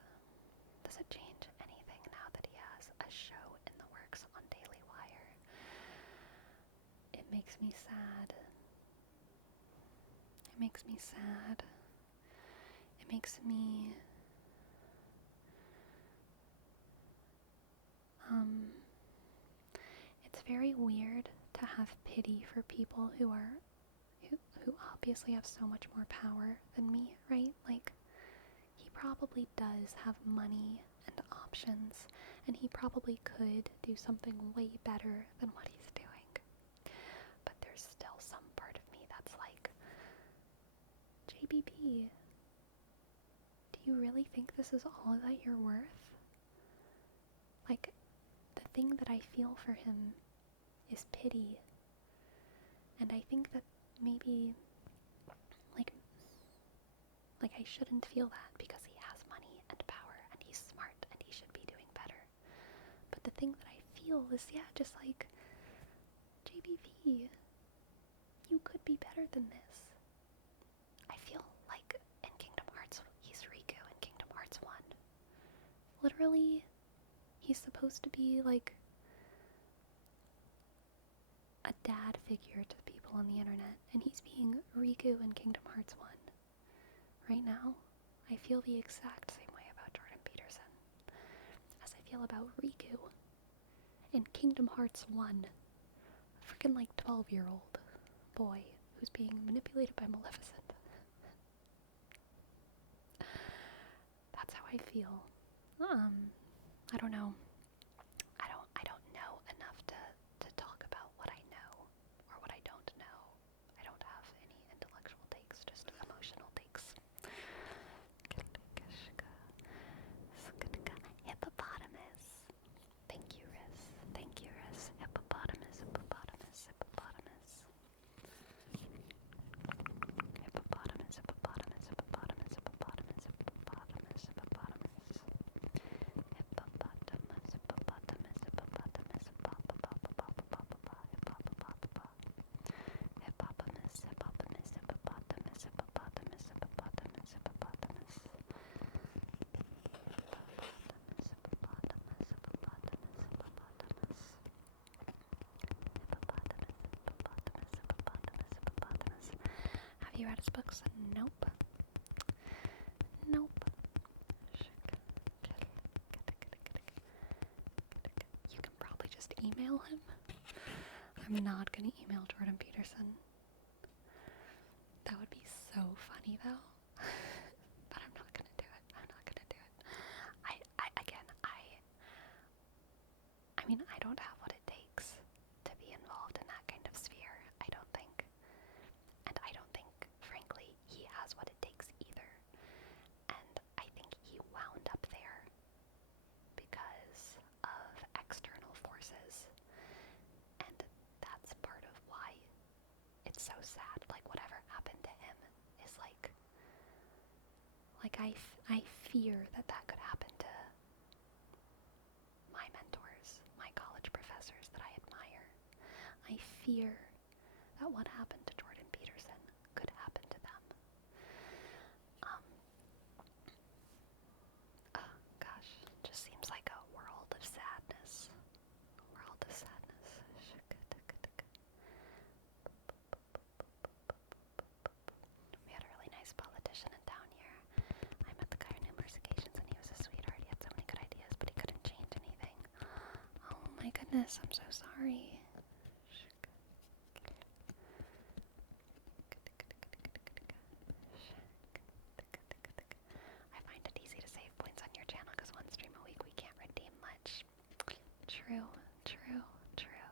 Does it change anything now that he has a show in the works on Daily Wire? It makes me sad. It makes me sad. It makes me it's very weird to have pity for people who obviously have so much more power than me, right? Like, he probably does have money and options, and he probably could do something way better than what he's doing. But there's still some part of me that's like, JBP, do you really think this is all that you're worth? Like, the thing that I feel for him is pity. And I think that maybe, like I shouldn't feel that because he has money and power and he's smart and he should be doing better. But the thing that I feel is, just like, JBV, you could be better than this. I feel like in Kingdom Hearts, he's Riku in Kingdom Hearts 1. Literally, he's supposed to be like a dad figure to people on the internet, and he's being Riku in Kingdom Hearts 1. Right now, I feel the exact same way about Jordan Peterson as I feel about Riku in Kingdom Hearts 1. A freaking like 12-year-old boy who's being manipulated by Maleficent. That's how I feel. I don't know. I don't know enough to talk about what I know or what I don't know. I don't have any intellectual takes, just emotional takes. Hippopotamus. Thank you, Riz. Thank you, Riz. Hippopotamus, hippopotamus, hippopotamus. Hippopotamus, hippopotamus, hippopotamus, hippopotamus, hippopotamus, hippopotamus. Hippopotamus, hippopotamus, hippopotamus, hippopotamus, hippopotamus, hippopotamus, hippopotamus, hippopotamus, hippopotamus. Have you read his books? Nope. Nope. You can probably just email him. I'm not gonna email Jordan Peterson. That would be so funny though. But I'm not gonna do it. I'm not gonna do it. I mean, I don't have what it takes to be involved in that kind of sphere, I don't think. And I don't think, frankly, he has what it takes either. And I think he wound up there because of fear that that could happen to my mentors, my college professors that I admire. I fear that what happened to Jordan Peterson could happen to them. Oh gosh, just seems like a world of sadness. A world of sadness. We had a really nice politician in town here. I met the guy numerous occasions and he was a sweetheart. He had so many good ideas, but he couldn't change anything. Oh my goodness, I'm so sorry. I find it easy to save points on your channel because one stream a week we can't redeem much. True, true, true.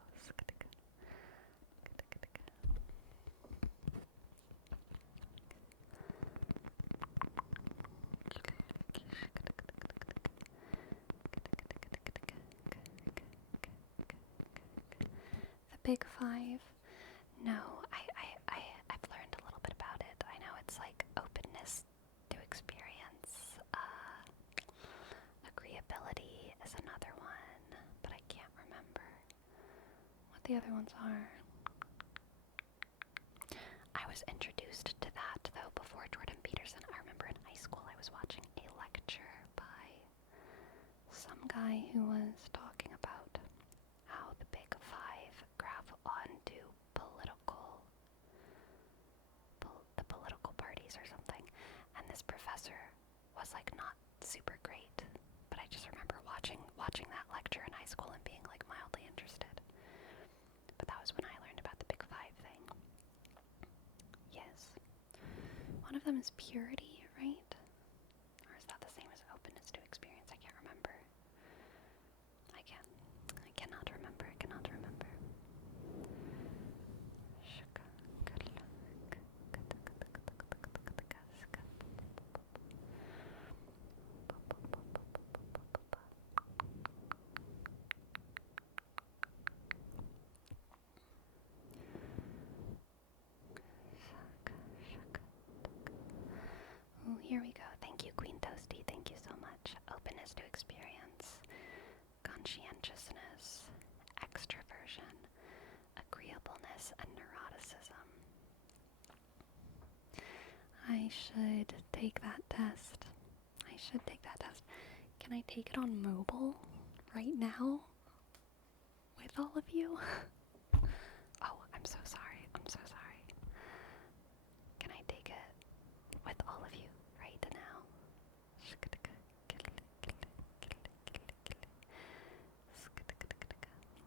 The Big Five. No, I've learned a little bit about it. I know it's like openness to experience. Agreeability is another one, but I can't remember what the other ones are. I was introduced to that, though, before Jordan Peterson. I remember in high school I was watching a lecture by some guy who was talking about how the Big Five graph onto the political parties or something, and this professor was like not super great, but I just remember watching that lecture in high school and being like mildly interested. But that was when I learned about the Big Five thing. Yes. One of them is purity, right? Or is that the same as openness to experience? I can't remember. I cannot remember. Ooh, here we go. Thank you, Queen Toasty. Thank you so much. Openness to experience, conscientiousness, extroversion, agreeableness, and neuroticism. I should take that test. Can I take it on mobile right now with all of you? Oh, I'm so sorry. Can I take it with all of you right now?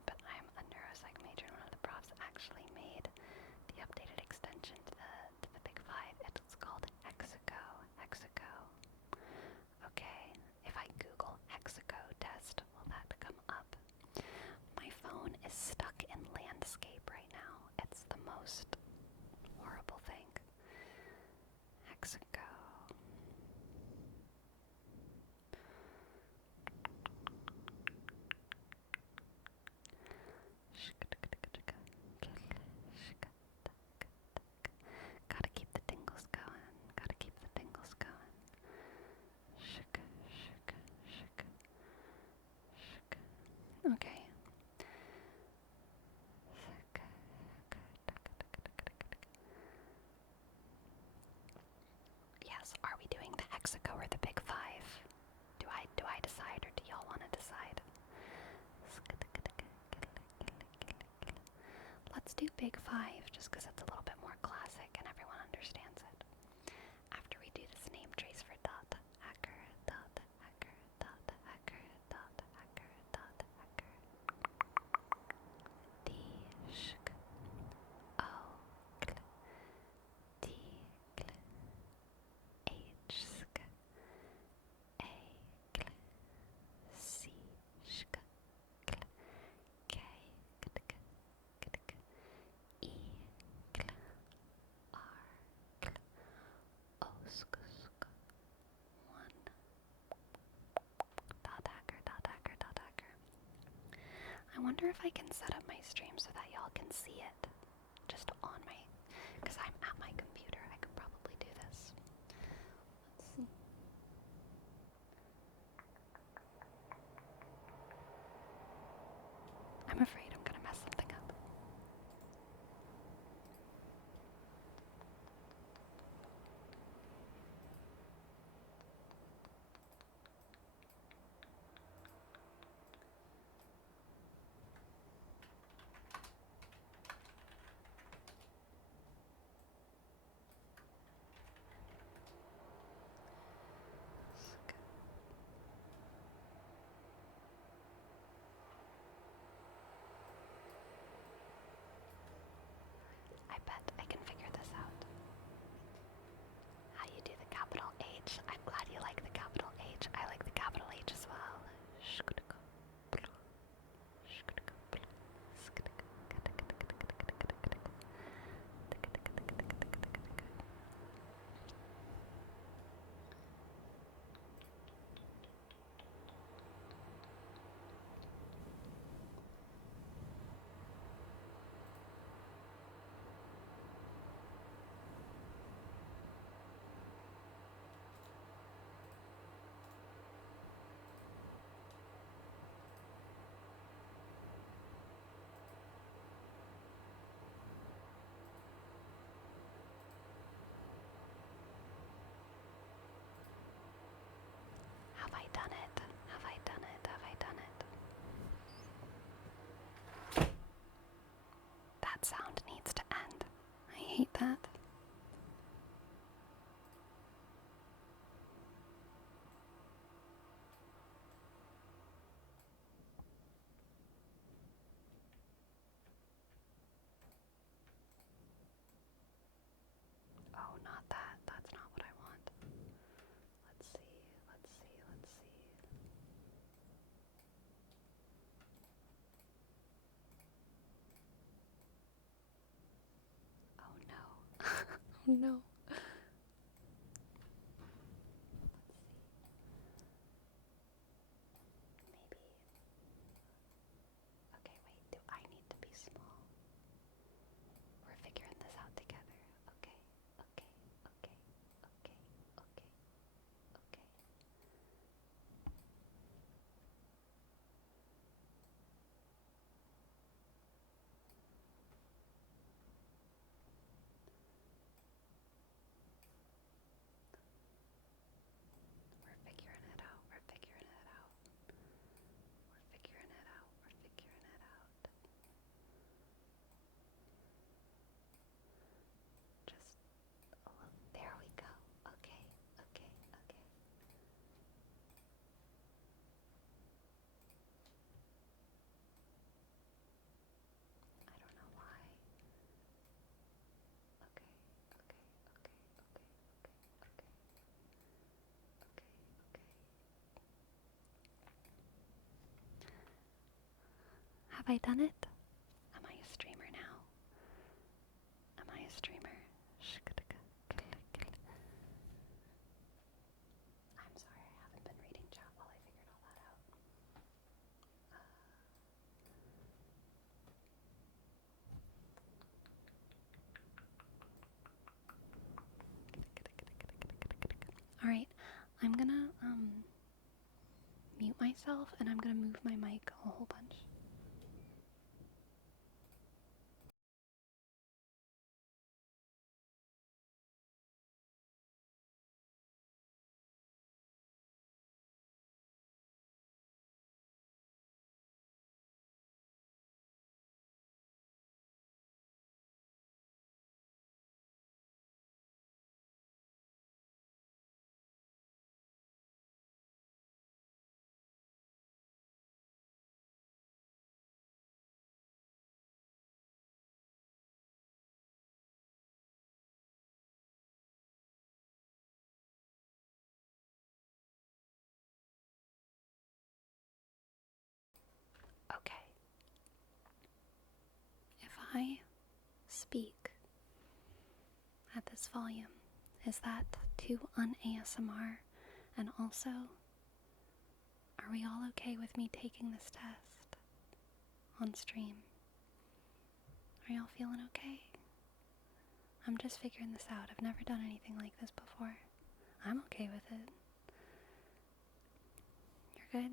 But I'm a neuropsych major, and one of the profs actually made the updated extension to the Big Five. It's called Hjiighh. Okay, if I Google Hjiighh test, will that come up? My phone is stuck in landscape right now. It's the most horrible thing. Hjiighh. Gotta keep the tingles going. Okay. Yes, are we doing the Hjiighh or the Big Five? Do I decide, or do y'all want to decide? Let's do Big Five, just because it's a little bit more classic and everyone understands it. After we do this name trace for dot hacker, dot hacker, dot hacker, dot hacker, dot hacker. D shk O kl D kl H sk A kl C shk kl K k k k k E kl R kl O sk sk 1 dot hacker, dot hacker, dot hacker. I wonder if I can set up my stream so that y'all can see it just on my, because I'm at my computer. I could probably do this. Let's see. I'm afraid I'm gonna mess something up. I bet I can figure this out. How you do the capital H. I'm glad you like the capital H. I like the capital H as well. Have I done it? Have I done it? Have I done it? That sound needs to end. I hate that. Oh, not that. That's not what I want. Let's see. Let's see. Let's see. Oh no. Oh no. Maybe. Okay, wait. Do I need to be small? We're figuring this out together. Okay. Okay. Okay. Okay. Okay. Okay. We're figuring it out. We're figuring it out. We're figuring it out. We're figuring it out. Just a little. There we go. Okay. Okay. Okay. I don't know why. Okay. Okay. Okay. Okay. Okay. Okay. Okay. Okay. Have I done it? Am I a streamer now? Am I a streamer? I'm sorry, I haven't been reading chat while I figured all that out. Alright, I'm gonna mute myself and I'm gonna move my mic a whole bunch. Okay. If I speak at this volume, is that too un-ASMR? And also, are we all okay with me taking this test on stream? Are y'all feeling okay? I'm just figuring this out. I've never done anything like this before. I'm okay with it. You're good?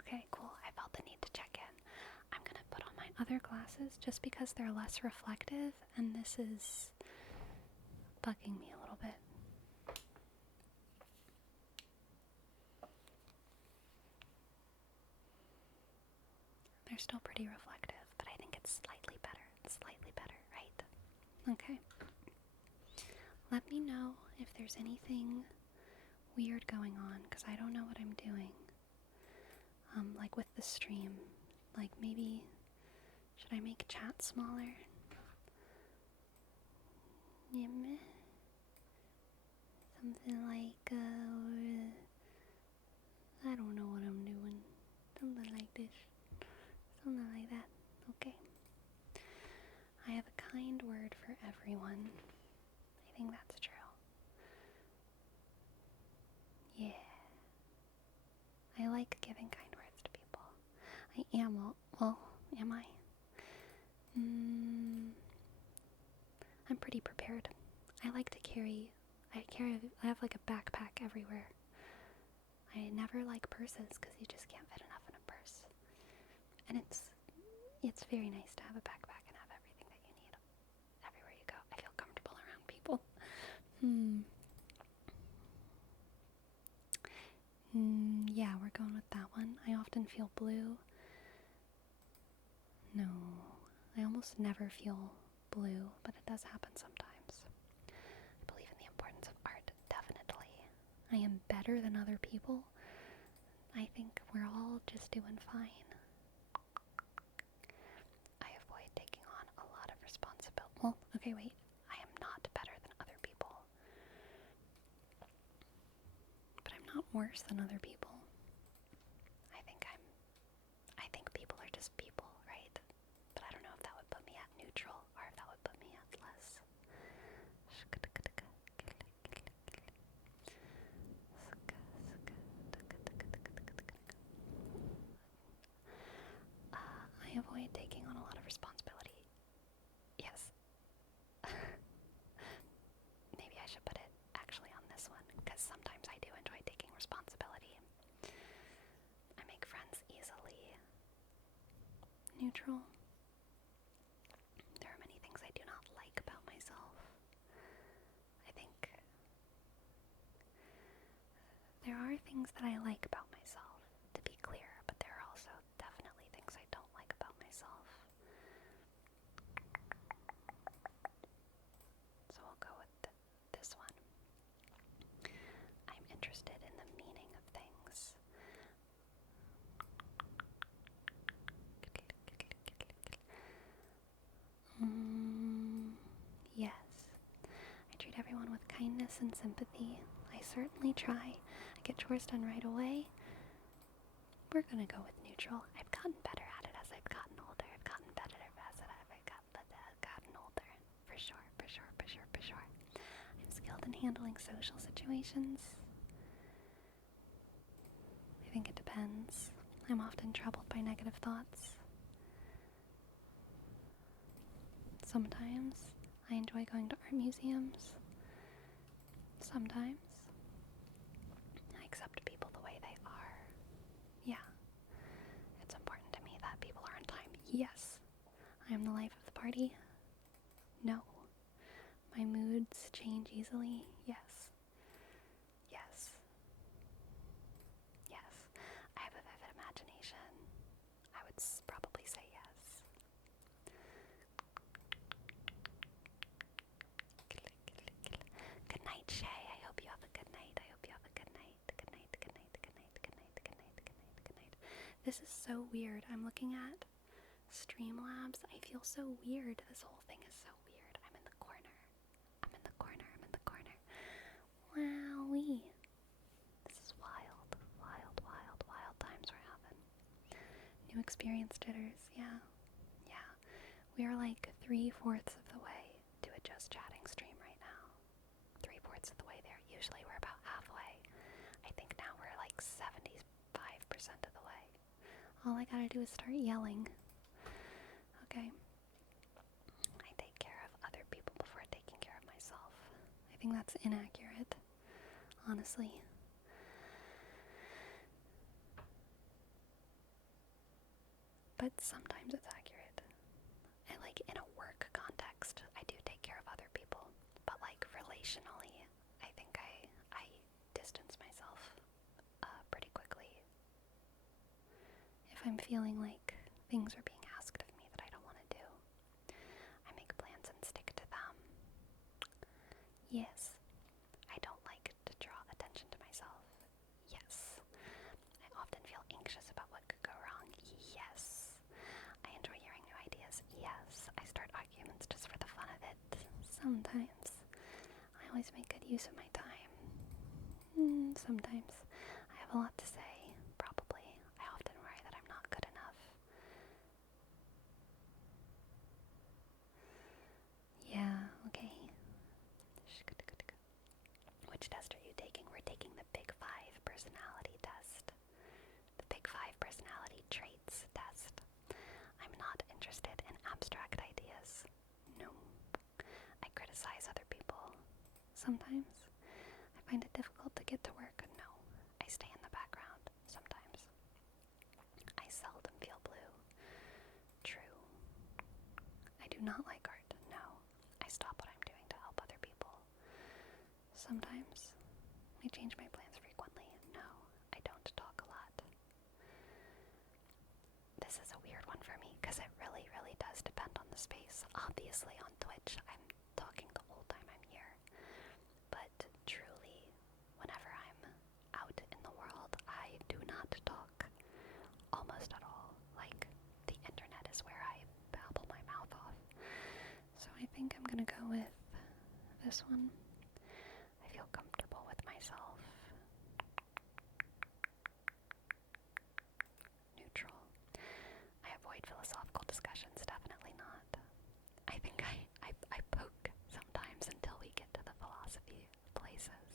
Okay, cool. I felt the need to check in. I'm gonna put on my other glasses just because they're less reflective, and this is bugging me a little bit. They're still pretty reflective, but I think it's slightly better. It's slightly better, right? Okay. Let me know if there's anything weird going on, because I don't know what I'm doing. Like with the stream. Like maybe, should I make chat smaller? Yeah, something like, I don't know what I'm doing. Something like this. Something like that. Okay. I have a kind word for everyone. I think that's true. Yeah. I like giving kind words to people. I am, well, am I? I'm pretty prepared. I like to I have like a backpack everywhere. I never like purses because you just can't fit enough in a purse. And it's very nice to have a backpack and have everything that you need everywhere you go. I feel comfortable around people. Yeah, we're going with that one. I often feel blue. No, I almost never feel blue, but it does happen sometimes. I believe in the importance of art, definitely. I am better than other people. I think we're all just doing fine. I avoid taking on a lot of responsibility. Well, okay, wait. I am not better than other people. But I'm not worse than other people. I think people are just people, right? But I don't know if that would put me at neutral or if that would put me at less. I avoid taking on a lot of responsibility. Yes. Maybe I should put it actually on this one, because sometimes I do enjoy taking responsibility. I make friends easily. Neutral. There are many things I do not like about myself. I think there are things that I like about myself, to be clear, but there are also definitely things I don't like about myself. So I'll go with this one. I'm interested in the meaning of things. Yes. I treat everyone with kindness and sympathy. I certainly try. I get chores done right away. We're gonna go with neutral. I've gotten better at it as I've gotten older. I've gotten better as I've gotten older. For sure, for sure, for sure, for sure. I'm skilled in handling social situations. I think it depends. I'm often troubled by negative thoughts. Sometimes I enjoy going to art museums. Sometimes I accept people the way they are. Yeah. It's important to me that people are on time. Yes. I am the life of the party. No. My moods change easily. Yes. Yes. Yes. I have a vivid imagination. I would probably say yes. Good night, Shay. I hope you have a good night. I hope you have a good night. Good night, good night, good night, good night, good night, good night, good night. This is so weird. I'm looking at Streamlabs. I feel so weird. This whole thing is so weird. I'm in the corner. I'm in the corner. I'm in the corner. Wowee. This is wild. Wild, wild, wild times we're having. New experience jitters. Yeah. Yeah. We are like 3/4 of the way to a just chatting stream right now. 3/4 of the way there. Usually we're about halfway. I think now we're like 75% of the way. All I gotta do is start yelling. Okay. I take care of other people before taking care of myself. I think that's inaccurate, honestly. But sometimes it's accurate. I'm feeling like things are being asked of me that I don't want to do, I make plans and stick to them. Yes, I don't like to draw attention to myself. Yes, I often feel anxious about what could go wrong. Yes, I enjoy hearing new ideas. Yes, I start arguments just for the fun of it. Sometimes. I always make good use of my time. Sometimes. I have a lot to say. Probably. I often worry that I'm not good enough. Yeah, okay. Which test are you taking? We're taking the Big 5 personality test. The Big 5 personality traits test. I'm not interested in abstract ideas. No. I criticize other people. Sometimes. I find it difficult to get to work. No. I stay in the background. Sometimes. I seldom feel blue. True. I do not like art. No. I stop what I'm doing to help other people. Sometimes. I change my plans frequently. No. I don't talk a lot. This is a weird one for me because it really, really does depend on the space. Obviously on Twitch, I'm talking the whole time I'm here. But truly, whenever I'm out in the world, I do not talk almost at all. Like, the internet is where I babble my mouth off. So I think I'm gonna go with this one. I feel comfortable with myself. Neutral. I avoid philosophical discussions, definitely not. I think I poke sometimes until we get to the philosophy places.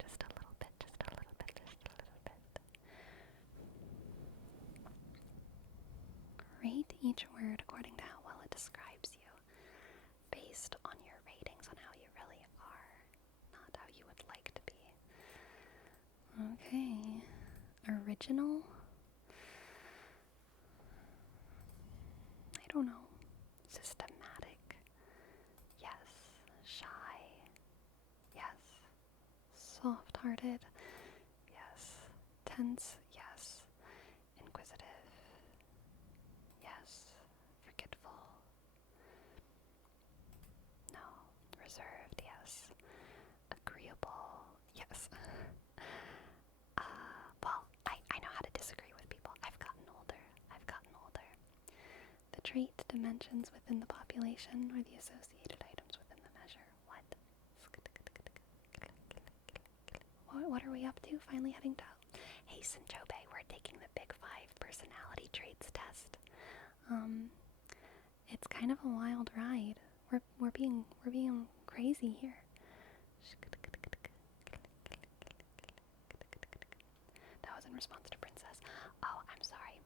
Just a little bit, just a little bit, just a little bit. Rate each word according to how well it describes you, based on your ratings on how you really are, not how you would like to be. Okay. Original? I don't know. Systematic? Yes. Shy? Yes. Soft-hearted? Yes. Tense? Yes. Inquisitive? Yes. Forgetful? No. Reserved? Yes. Agreeable? Yes. Well, I know how to disagree with people. I've gotten older. The trait dimensions within the population or the associated items within the measure. What? What are we up to? Finally heading to... Hey, Sinchobe, we're taking the Big 5 personality traits test. It's kind of a wild ride. We're being crazy here. That was in response to Princess. Oh, I'm sorry.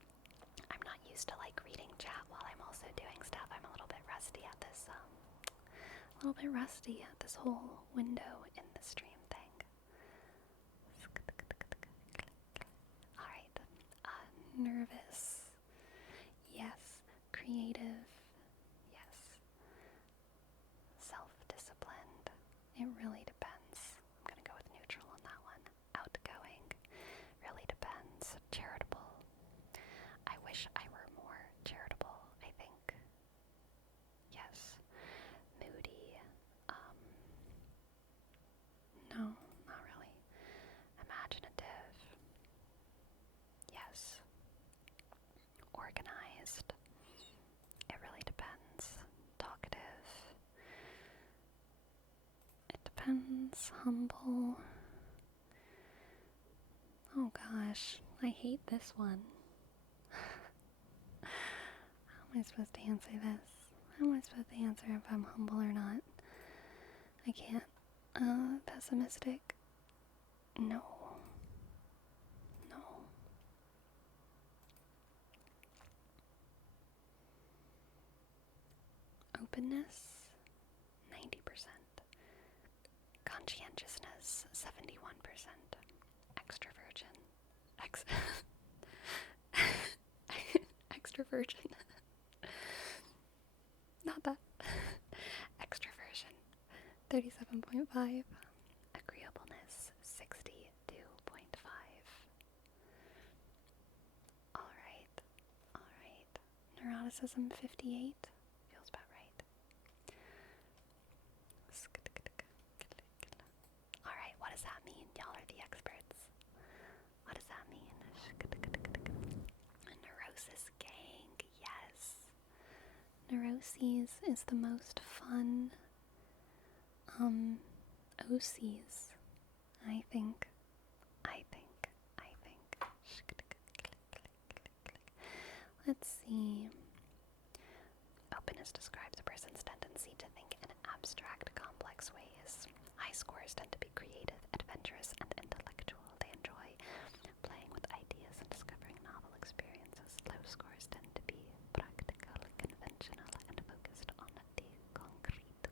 I'm not used to like reading chat while I'm also doing stuff. I'm a little bit rusty at this whole window in the stream thing. Alright. Nervous. Yes. Creative. Yes. Self-disciplined. It really depends. I'm gonna go with neutral on that one. Outgoing. Really depends. Charitable. I wish I were more charitable, I think. Yes. Moody. No, not really. Imaginative. Yes. Organized. It really depends. Talkative. It depends. Humble. Oh gosh, I hate this one. How am I supposed to answer this? How am I supposed to answer if I'm humble or not? I can't. Pessimistic? No. No. Openness? 90%. Conscientiousness? 71%. Extroversion? Extroversion. Not that. Extroversion. 37.5. Agreeableness. 62.5. Alright. neuroticism 58. Feels about right. Alright, what does that mean? Y'all are the experts. What does that mean? A neurosis gang, yes. Neuroses is the most fun OCs, I think. Let's see. Openness describes a person's tendency to think in abstract, complex ways. High scores tend to be creative, adventurous, and intellectual. They enjoy playing with ideas and discovering novel experiences. Low scores tend to be practical, conventional, and focused on the concrete.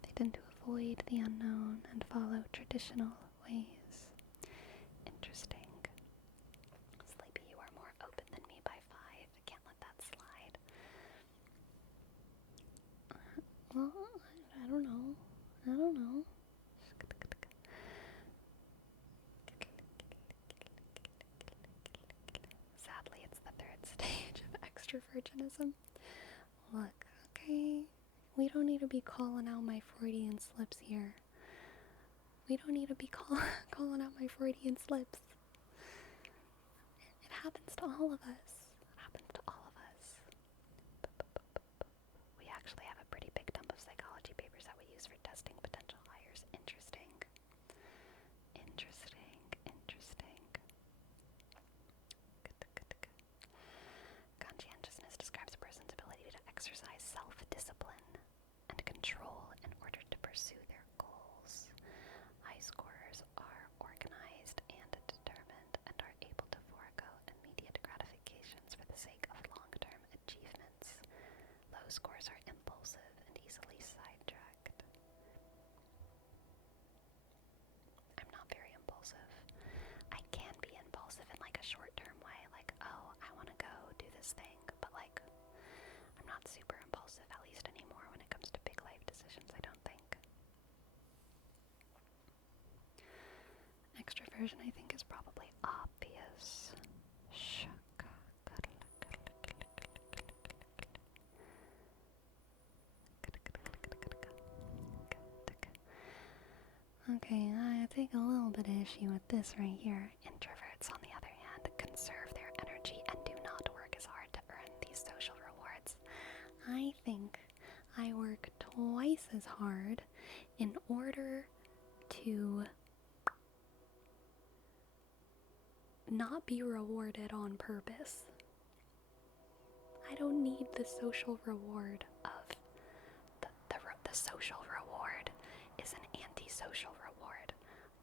They tend to avoid the unknown and follow traditional ways. Interesting. Sleepy, you are more open than me by 5. I can't let that slide. Well, I don't know. Sadly, it's the 3rd stage of extroversionism. Look, okay? We don't need to be calling out my Freudian slips here. We don't need to be calling out my Freudian slips. It happens to all of us. We actually have a pretty big dump of psychology papers that we use for testing potential hires. Interesting. Conscientiousness describes a person's ability to exercise self-discipline and control in order to pursue their goals. High scorers are organized and determined and are able to forego immediate gratifications for the sake of long-term achievements. Low scores are impulsive and easily sidetracked. I'm not very impulsive. I can be impulsive in like a short-term way, like, oh, I want to go do this thing, but like, I'm not super impulsive, at least anymore, when it comes to big life decisions, I don't think. Extroversion, I think, is probably obvious. Okay, I take a little bit of issue with this right here. Introverts, on the other hand, conserve their energy and do not work as hard to earn these social rewards. I think I work twice as hard in order to not be rewarded on purpose. I don't need the social reward of the social reward is an antisocial reward.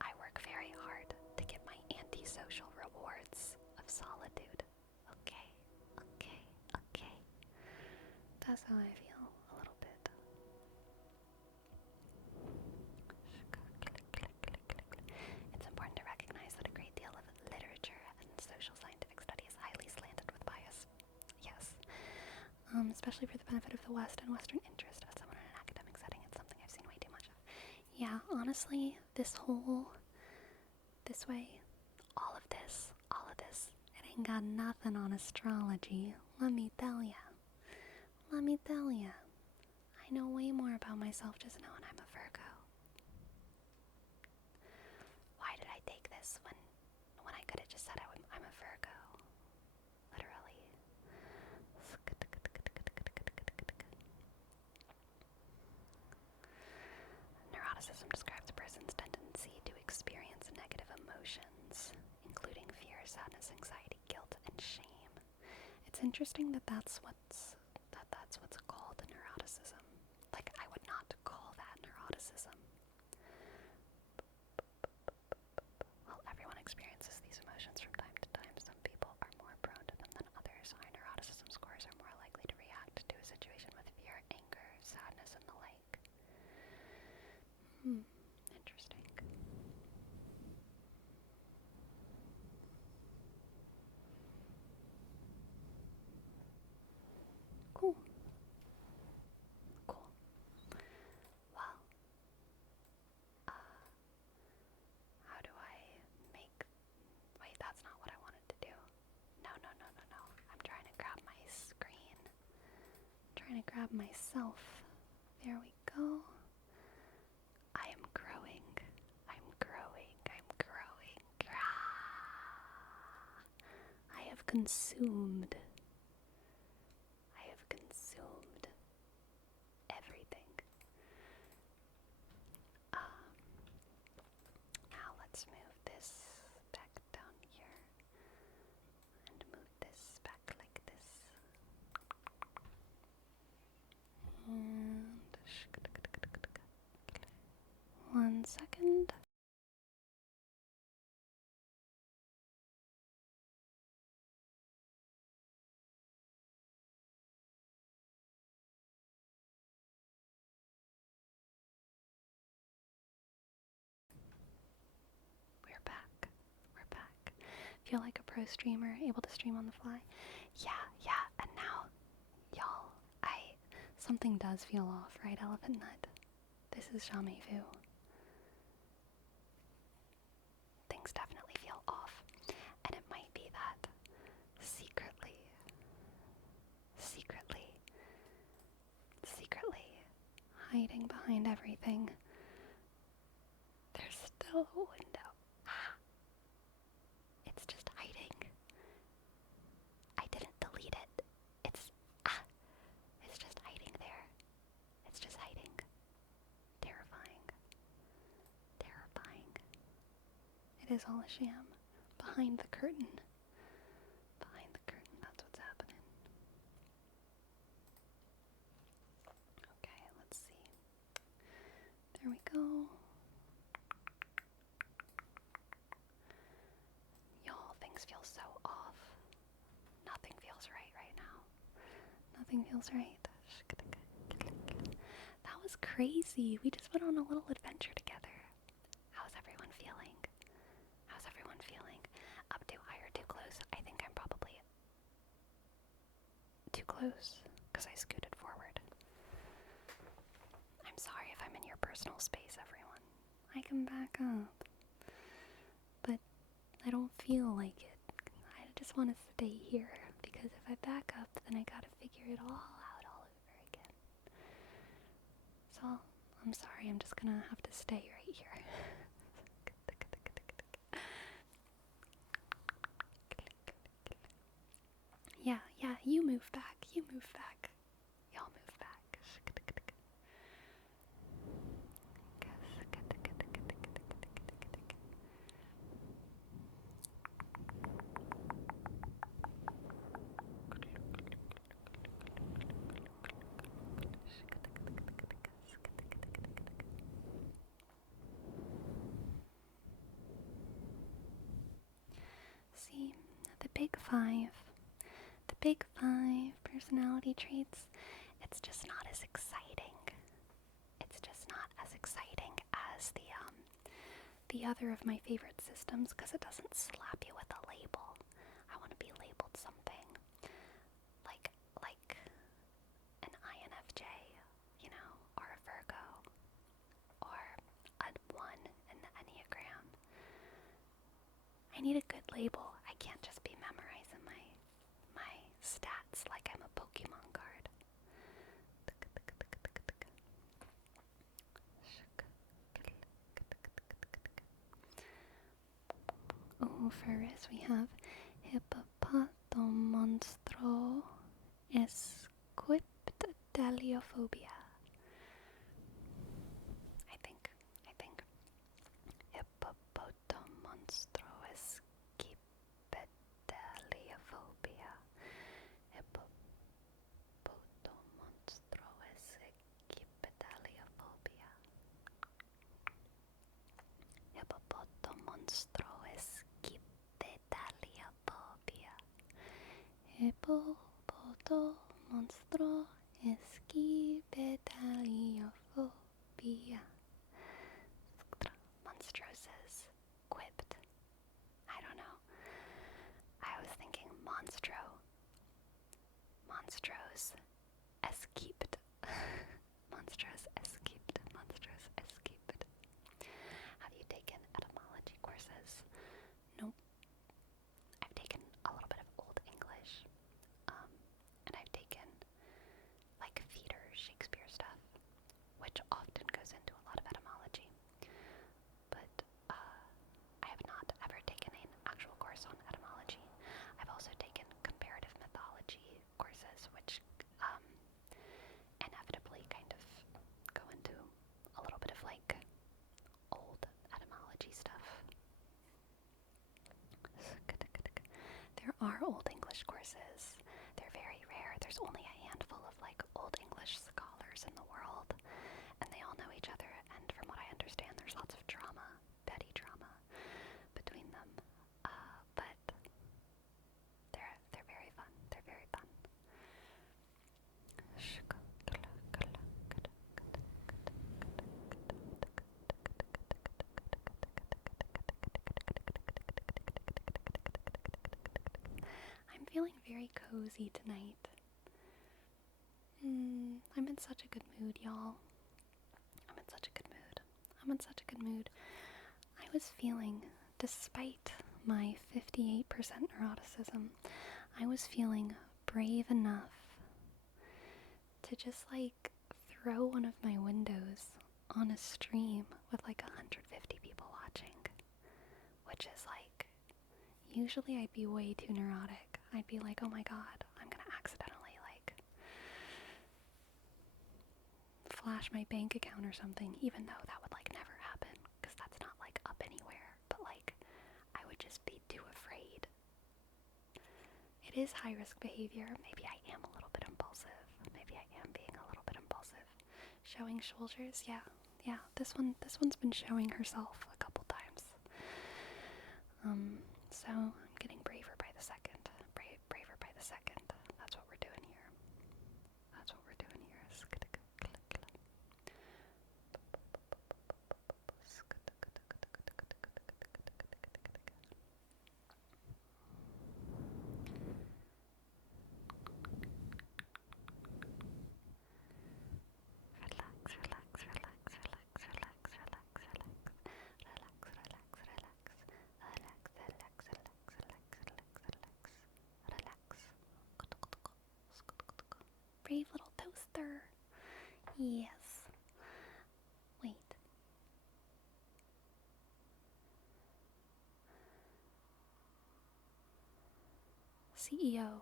I work very hard to get my antisocial rewards of solitude. Okay. That's how I feel a little bit. It's important to recognize that a great deal of literature and social scientific study is highly slanted with bias. Yes. Especially for the benefit of the West and Western interest. As someone in an academic setting, it's something I've seen way too much of. Yeah, honestly, this way, all of this, it ain't got nothing on astrology. Let me tell ya. I know way more about myself just knowing I'm a Virgo. Why did I take this when I could have just said I'm a Virgo? Literally. Neuroticism describes a person's tendency to experience negative emotions, including fear, sadness, anxiety, guilt, and shame. It's interesting that that's what's called neuroticism. Like, I would not call that neuroticism. Well, everyone experiences these emotions from time to time. Some people are more prone to them than others. High neuroticism scores are more likely to react to a situation with fear, anger, sadness, and the like. Interesting. Cool. Well, how do I make... Wait, that's not what I wanted to do. No. trying to grab myself. There we go. I am growing. I'm growing. I'm growing. I have consumed. I have consumed everything. Now let's move this back down here and move this back like this. And 1 second. We're back. We're back. Feel like a pro streamer, able to stream on the fly? Yeah, and now, y'all, something does feel off, right, Elephant Nut? This is Jamais Vu. Things definitely feel off, and it might be that secretly, hiding behind everything, there's still a window. It's just hiding. I didn't delete it. It's just hiding there. It's just hiding. Terrifying. Terrifying. It is all a sham. Behind the curtain. Behind the curtain, that's what's happening. Okay, let's see. There we go. Y'all, things feel so off. Nothing feels right now. Nothing feels right. That was crazy. We just went on a little adventure together. How's everyone feeling? How's everyone feeling? Up too high or too close? I think I'm probably too close because I scooted forward. I'm sorry if I'm in your personal space, everyone. I can back up. But I don't feel like it. I just want to stay here because if I back up, then I gotta figure it all out all over again. So I'm sorry, I'm just gonna have to stay right here. Yeah, you move back, Y'all move back. See, the big five personality traits, it's just not as exciting. It's just not as exciting as the other of my favorite systems because it doesn't slap you with a label. I want to be labeled something like an INFJ, or a Virgo, or a 1 in the Enneagram. I need a good label. I can't just be memorizing my stats like I'm a Pokemon card. Oh, Ferris, we have Hippopotomonstro Esquipedaliophobia. I think Hippopotomonstro Esquipedaliophobia. Hippopotomonstro Esquipedaliophobia. Hippopotomonstro Esquipedaliophobia. Hippopotomonstro Esquipedaliophobia. Monstrosa's quipped. I don't know. I was thinking Monstros escaped. Monstros escaped. Have you taken etymology courses? Nope. I've taken a little bit of Old English. And I've taken like there's only a handful of like Old English scholars in the world, and they all know each other, and from what I understand, there's lots of drama, petty drama, between them. But they're very fun. They're very fun. I'm feeling very cozy tonight. I'm in such a good mood, y'all. I'm in such a good mood. I'm in such a good mood. I was feeling, despite my 58% neuroticism, I was feeling brave enough to just like throw one of my windows on a stream with like 150 people watching, which is like, usually I'd be way too neurotic. I'd be like, oh my god, I'm gonna accidentally like flash my bank account or something, even though that would like never happen, because that's not like up anywhere, but like I would just be too afraid. It is high risk behavior. Maybe I am a little bit impulsive. Maybe I am being a little bit impulsive. Showing shoulders, yeah. This one's been showing herself a couple times. So I'm getting braver by the second. Braver by the second. That's what we're doing here. That's what we're doing here. Brave little toaster. Yes. Wait. CEO.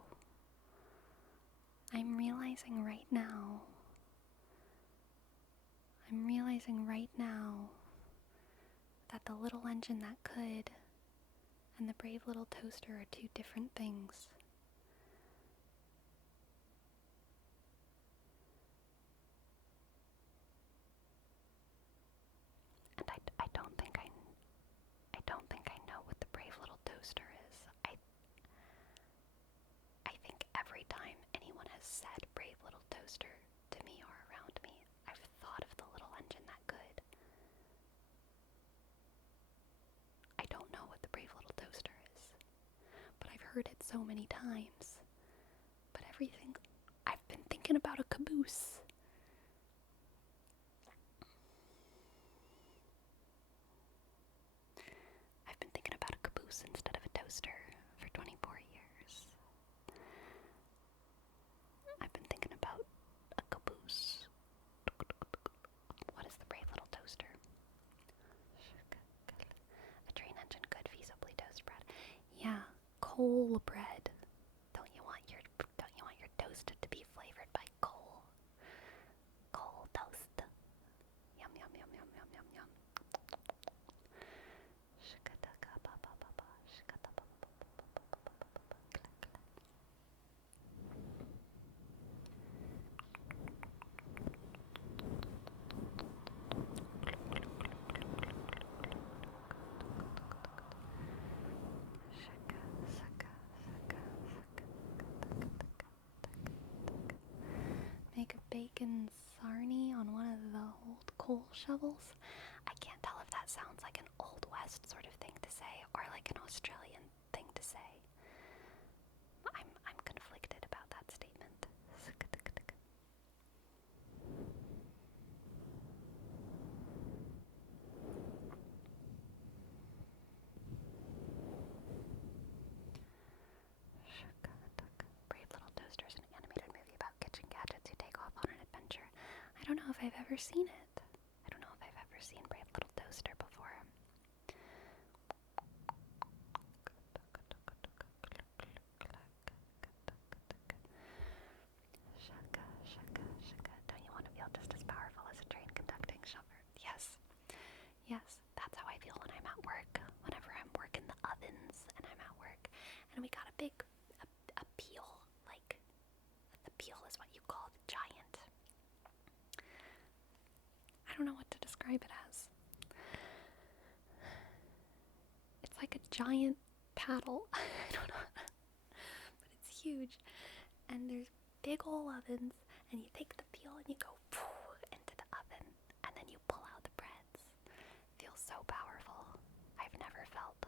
I'm realizing right now that the little engine that could and the brave little toaster are two different things. And I don't think I know what the brave little toaster is. I think every time anyone has said brave little toaster to me or around me, I've thought of the little engine that could. I don't know what the brave little toaster is, but I've heard it so many times. But I've been thinking about a caboose. I've been thinking about a caboose instead of a toaster for 24 years. I've been thinking about a caboose. What is the brave little toaster? A train engine could feasibly toast bread. Yeah, coal bread. Don't you want your toast to be flavored by coal? Coal toast. Yum yum yum yum yum yum yum. Make a bacon sarnie on one of the old coal shovels. I can't tell if that sounds like an Old West sort of thing to say or like an Australian thing to say. I'm conflicted about that statement. Brave Little Toaster is an animated movie about kitchen gadgets who take off on an adventure. I don't know if I've ever seen it. I don't know if I've ever seen Brave Little Toaster before. Shaka, shaka, shaka. Don't you want to feel just as powerful as a train conducting chauffeur? Yes. Yes, that's how I feel when I'm at work. Whenever I'm working the ovens and I'm at work. And we got a big, a peel, like, the don't know what to describe it as. It's like a giant paddle. I don't know. But it's huge. And there's big old ovens, and you take the peel and you go into the oven, and then you pull out the breads. It feels so powerful. I've never felt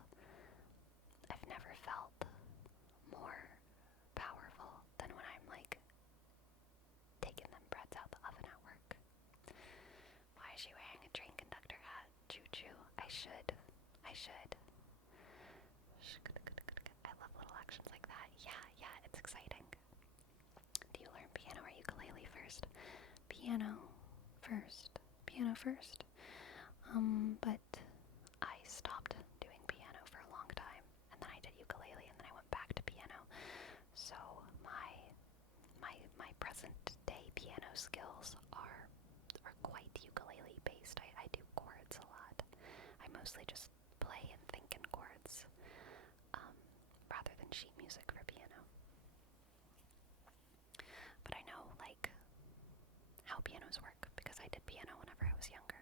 more powerful than when I'm like taking them breads out the oven at work. Why is she wearing a train conductor hat? Choo choo. I should. I love little actions like that. Yeah, it's exciting. Do you learn piano or ukulele first? Piano first. But I stopped doing piano for a long time, and then I did ukulele, and then I went back to piano. So my present day piano skills are quite ukulele based. I do chords a lot. I mostly just play and think in chords, rather than sheet music for piano. But I know like how pianos work because I did piano whenever I was younger.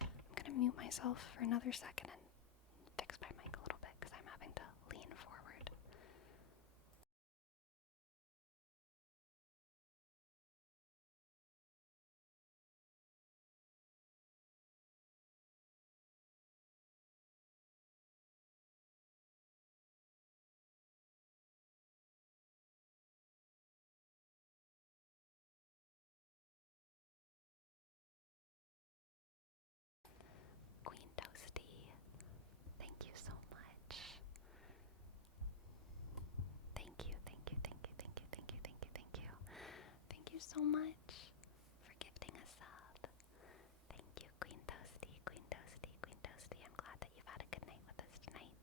I'm gonna mute myself for another second and fix my mic a little bit because I'm having to lean forward. Queen Toasty, thank you so much. Thank you. Thank you so much for gifting a sub. Thank you, Queen Toasty. I'm glad that you've had a good night with us tonight.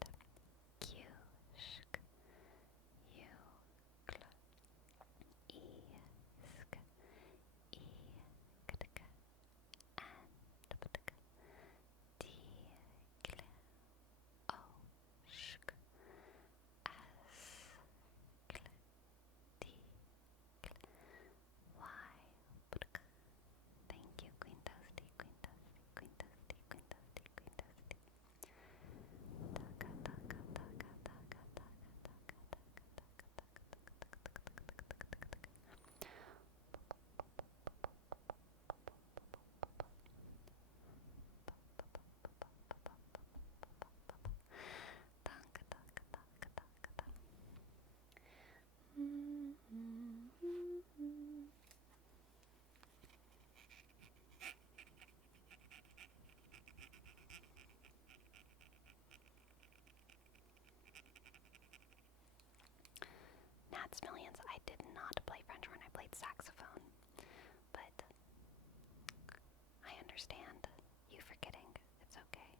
Hjiighh, you, isk, and Tingle, oshk, ask, why, thank you, Queen Toasty. Nats Millions, I did not play French horn, I played saxophone. But I understand you forgetting. It's okay.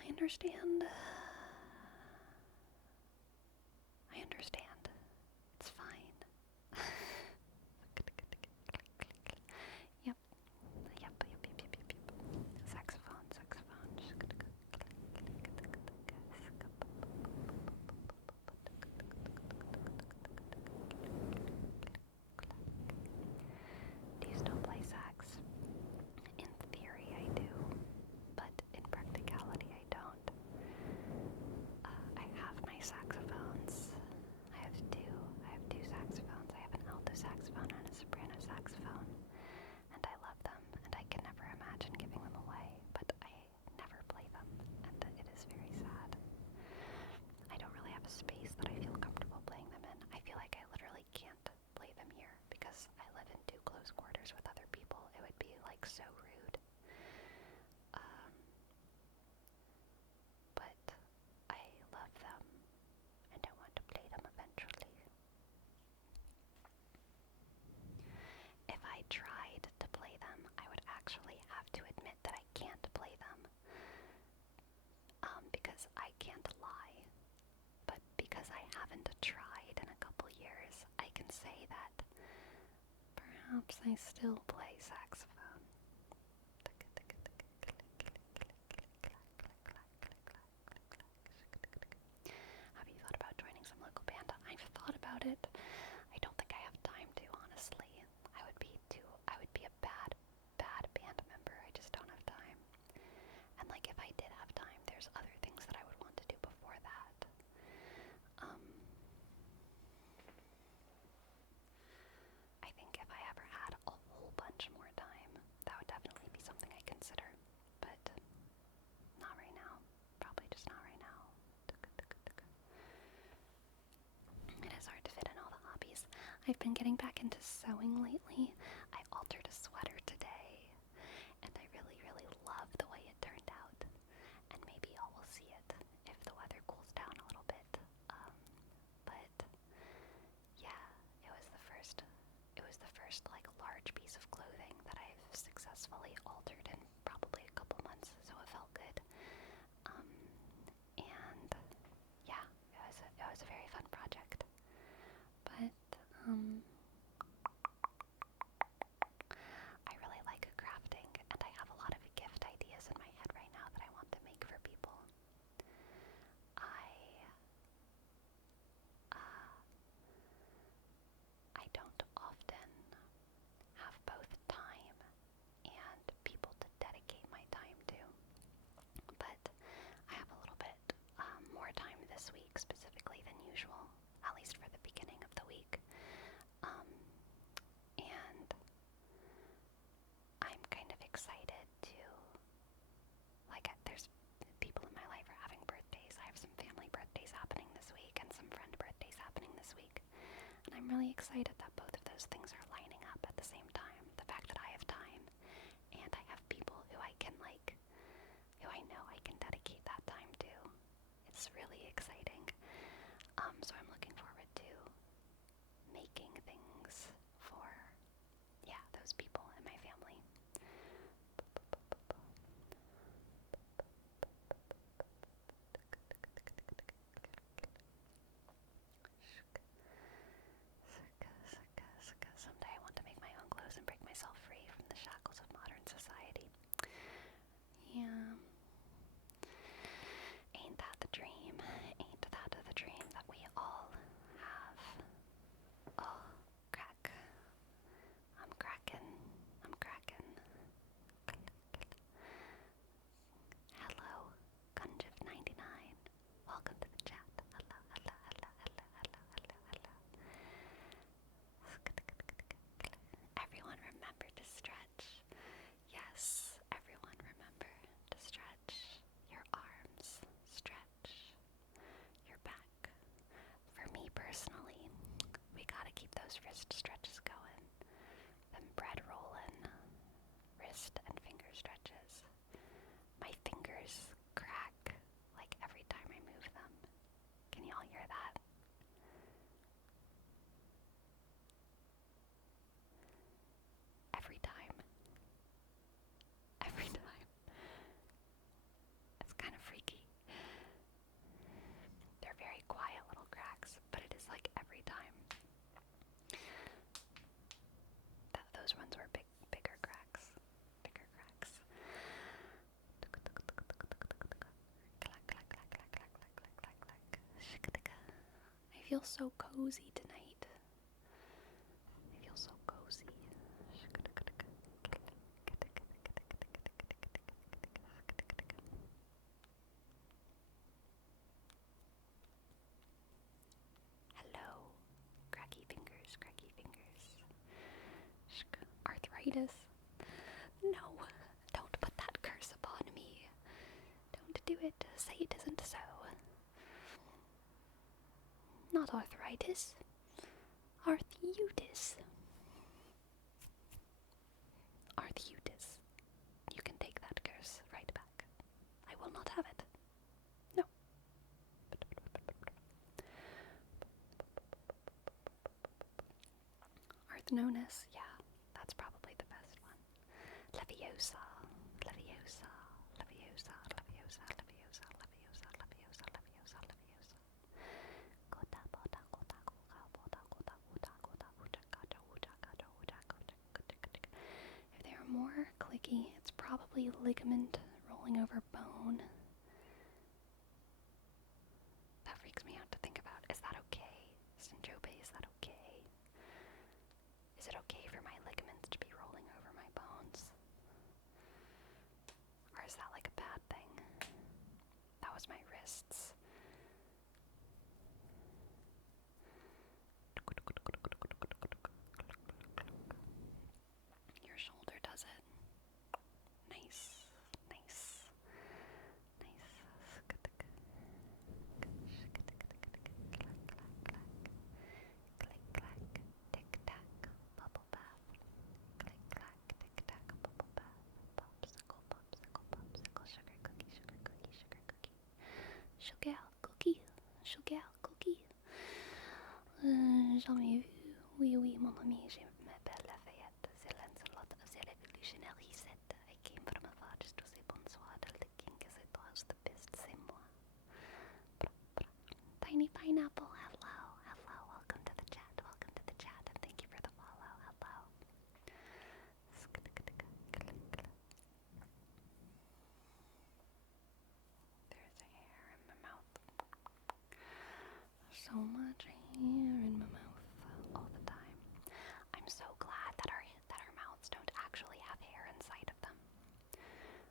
I understand. It's fine. Yep. Saxophone. Do you still play sax? In theory, I do, but in practicality, I don't. I have my saxophones. I have two saxophones. I have an alto saxophone and a soprano saxophone, and I love them, and I can never imagine giving them away, but I never play them, and it is very sad. I don't really have a space that I feel comfortable playing them in. I feel like I literally can't play them here because I live in too close quarters with other people. It would be like so rude. But I love them and I want to play them eventually. If I tried to play them, I would actually have to admit that I can't play them. Because I can't lie. But because I haven't tried in a couple years, I can say that perhaps I still play saxophone. Have you thought about joining some local band? I've thought about it. I don't think I have time to, honestly. I would be a bad I've been getting back into sewing lately. I altered a sweater today, and I really, really love the way it turned out. And maybe y'all will see it if the weather cools down a little bit. But yeah, it was the first like large piece of clothing that I've successfully altered in probably a couple months, so it felt good. And yeah, it was a very fun project. But I really like crafting, and I have a lot of gift ideas in my head right now that I want to make for people. I don't often have both time and people to dedicate my time to, but I have a little bit more time this week specifically than usual, at least for the beginning of the week. And I'm kind of excited to, like, there's people in my life are having birthdays. I have some family birthdays happening this week and some friend birthdays happening this week. And I'm really excited that both of those things are lining up at the same time. The fact that I have time and I have people who I can, like, who I know I can dedicate that time to. It's really exciting. So I'm looking forward to making things for, yeah, those people in my family. Someday I want to make my own clothes and break myself free from the shackles of modern society. Yeah. Ain't that the dream? Ain't that the dream that we all have? Oh, crack. I'm cracking. I'm cracking. Hello, Gunjiv99. Welcome to the chat. Hello, hello, hello, hello, hello, hello, hello. Everyone remember to stretch. Yes, everyone remember to stretch your arms, stretch your back. For me personally, we gotta keep those wrist stretches going. Them bread rolling, wrist and finger stretches. My fingers crack like every time I move them. Can y'all hear that? Every time. Every time. It's kind of freaky. They're very quiet little cracks, but it is like every time. Those ones were bigger cracks. Bigger cracks. I feel so cozy tonight. I feel so cozy. Hello, cracky fingers, cracky fingers. Arthritis. No, don't put that curse upon me. Don't do it. Say it isn't so. Not arthritis. Arthritis. Arthritis. You can take that curse right back. I will not have it. No. Arthnosis, yeah, that's probably the best one. Leviosa, Leviosa, Leviosa, Leviosa, Leviosa, Leviosa, Leviosa, Leviosa, Leviosa. If they are more clicky, it's probably ligament rolling over bone. That freaks me out to think about. Is that okay? Syncope, is that okay? Is it okay for my ligaments to be rolling over my bones? Or is that like a bad thing? That was my wrists. Your shoulder does it. Nice, nice, nice. Click, clack. cookie, sugar cookie. Jamais vu. Oui, oui, mon ami, je m'appelle Lafayette. C'est Lancelot, c'est révolutionnaire Hjiighh. I came from afar just to say bonsoir to the king as I thought was the best, c'est moi. Tiny Pineapple, hello, hello, welcome to the chat, and thank you for the follow, hello. There's hair in my mouth. So much hair in my mouth all the time. I'm so glad that our mouths don't actually have hair inside of them.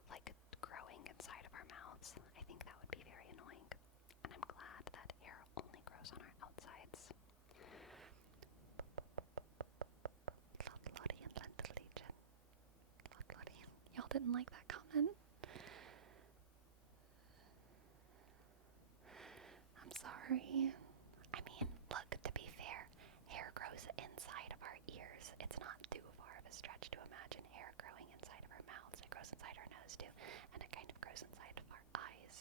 Like growing inside of our mouths. I think that would be very annoying. And I'm glad that hair only grows on our outsides. Lothlotty and Lentil Legion. Lothlotty. Y'all didn't like that comment? I'm sorry. I mean, look, to be fair, hair grows inside of our ears. It's not too far of a stretch to imagine hair growing inside of our mouths. It grows inside our nose too, and it kind of grows inside of our eyes.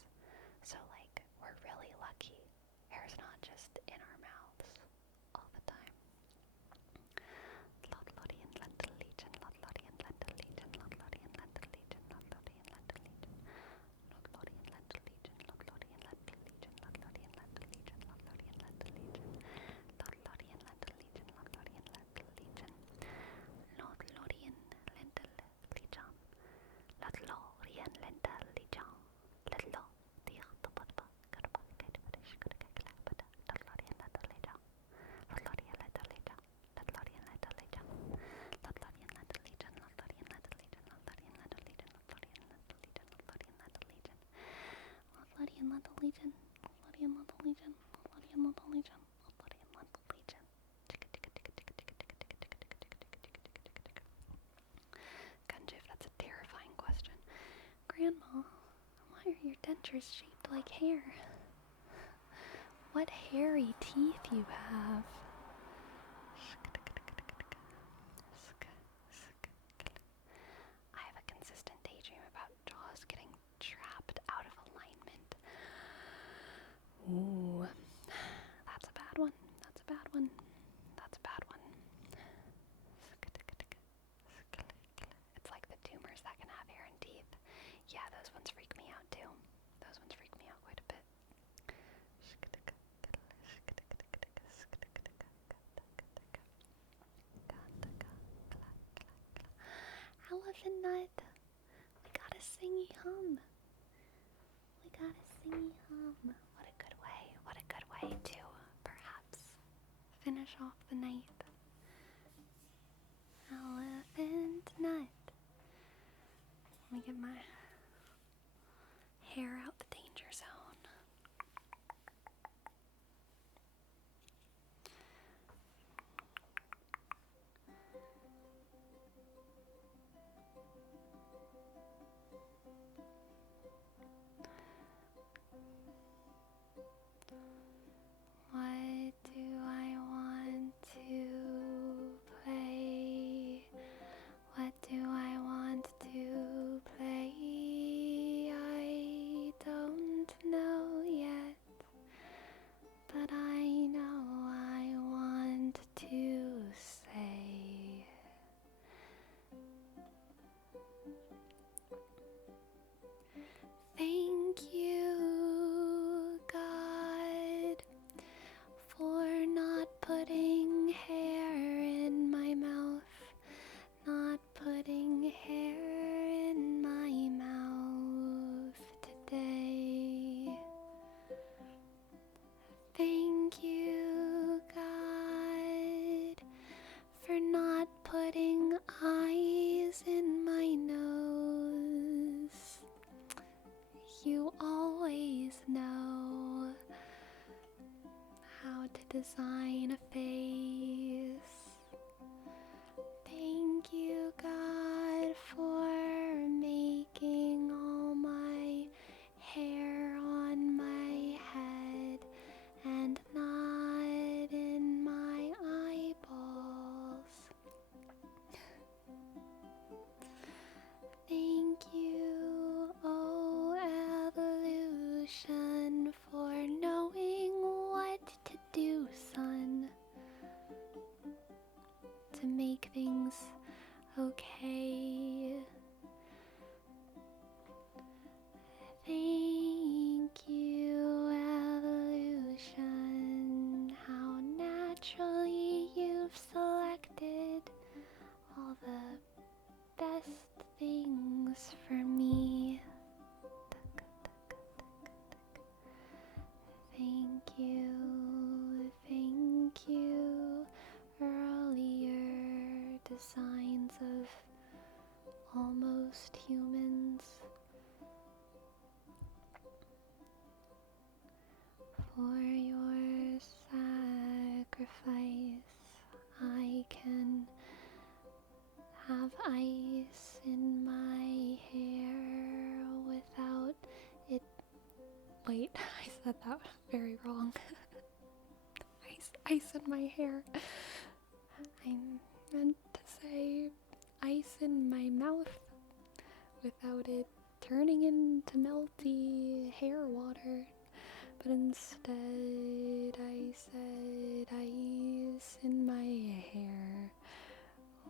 So, like, we're really lucky. Hair's not just in our mouths all the time. Lothlotty and Lentil Legion, Lothlotty and Lentil Legion, Lothlotty and Lentil Legion, Lothlotty and Lentil Legion. Lothlotty and Lentil Legion, Lothlotty and Lentil Legion, Lothlotty and Lentil Legion, Lothlotty and Lentil Legion, Lothlotty and Lentil Legion, Lothlotty and Lentil Legion, Lothlotty and Lentil Legion, Lothlotty and Lentil Legion, Lotlo, Hjiighh, the Butba, Gutba, Gaitapadish, Gutagakla, Lothlotty and Lentil Legion, Lothlotty and Lentil Legion, Lothlotty and Lentil Legion, Lothlotty and Lentil Legion, Lothlotty and Lentil Legion, Lothlotty and Lentil Legion, Lothlotty and Lentil Legion, Lothlotty and Lentil Legion, Lothlotty and Lentil Legion, Lothlotty and Lentil Legion, Lothlotty and Lentil Legion, Lothlotty and Lentil Legion. Gunjiv, that's a terrifying question. Grandma, why are your dentures shaped like hair? What hairy teeth you have. I have a consistent daydream about jaws getting trapped out of alignment. Ooh, that's a bad one. That's a bad one. That's a bad one. It's like the tumors that can have hair and teeth. Yeah, those ones freak me out too. Those ones freak me out quite a bit. Elephant nut. We got a singy hum. We got a singy hum. What a good way to perhaps finish off the night. Elephant nut. Let me get my hair out the danger zone. What do I want to play? What do I want to play? I don't know yet, but I know I want to say. Thank you, God, for not putting hair in my mouth, not putting hair in my mouth today. Thank you, God, for not putting eyes in my nose. You always know how to design a face. Thank you, God, for making all my hair on my head and not in my eyeballs. Thank you, oh evolution, for you've selected all the best things for me. Thank you, earlier designs of almost humans, for your sacrifice. I can have ice in my hair without it. Wait, I said that very wrong. Ice in my hair. I meant to say ice in my mouth without it turning into melty hair water. But instead I said ice in my hair,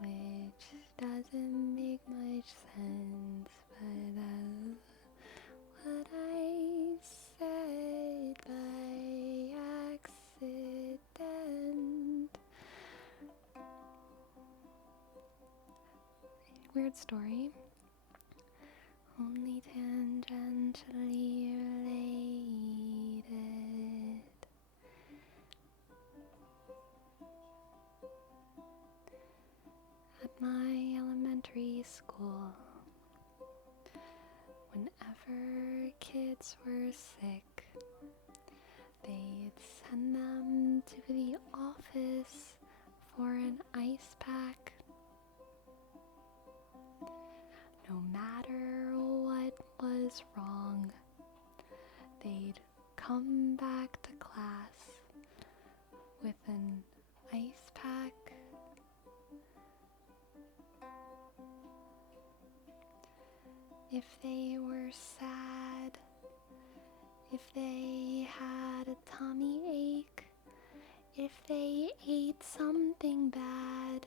which doesn't make much sense, but that's what I said by accident. Weird story. Only tangentially related. At my elementary school, whenever kids were sick, they'd send them to the office for an ice pack. No matter what was wrong, they'd come back to class with an ice pack. If they were sad, if they had a tummy ache, if they ate something bad,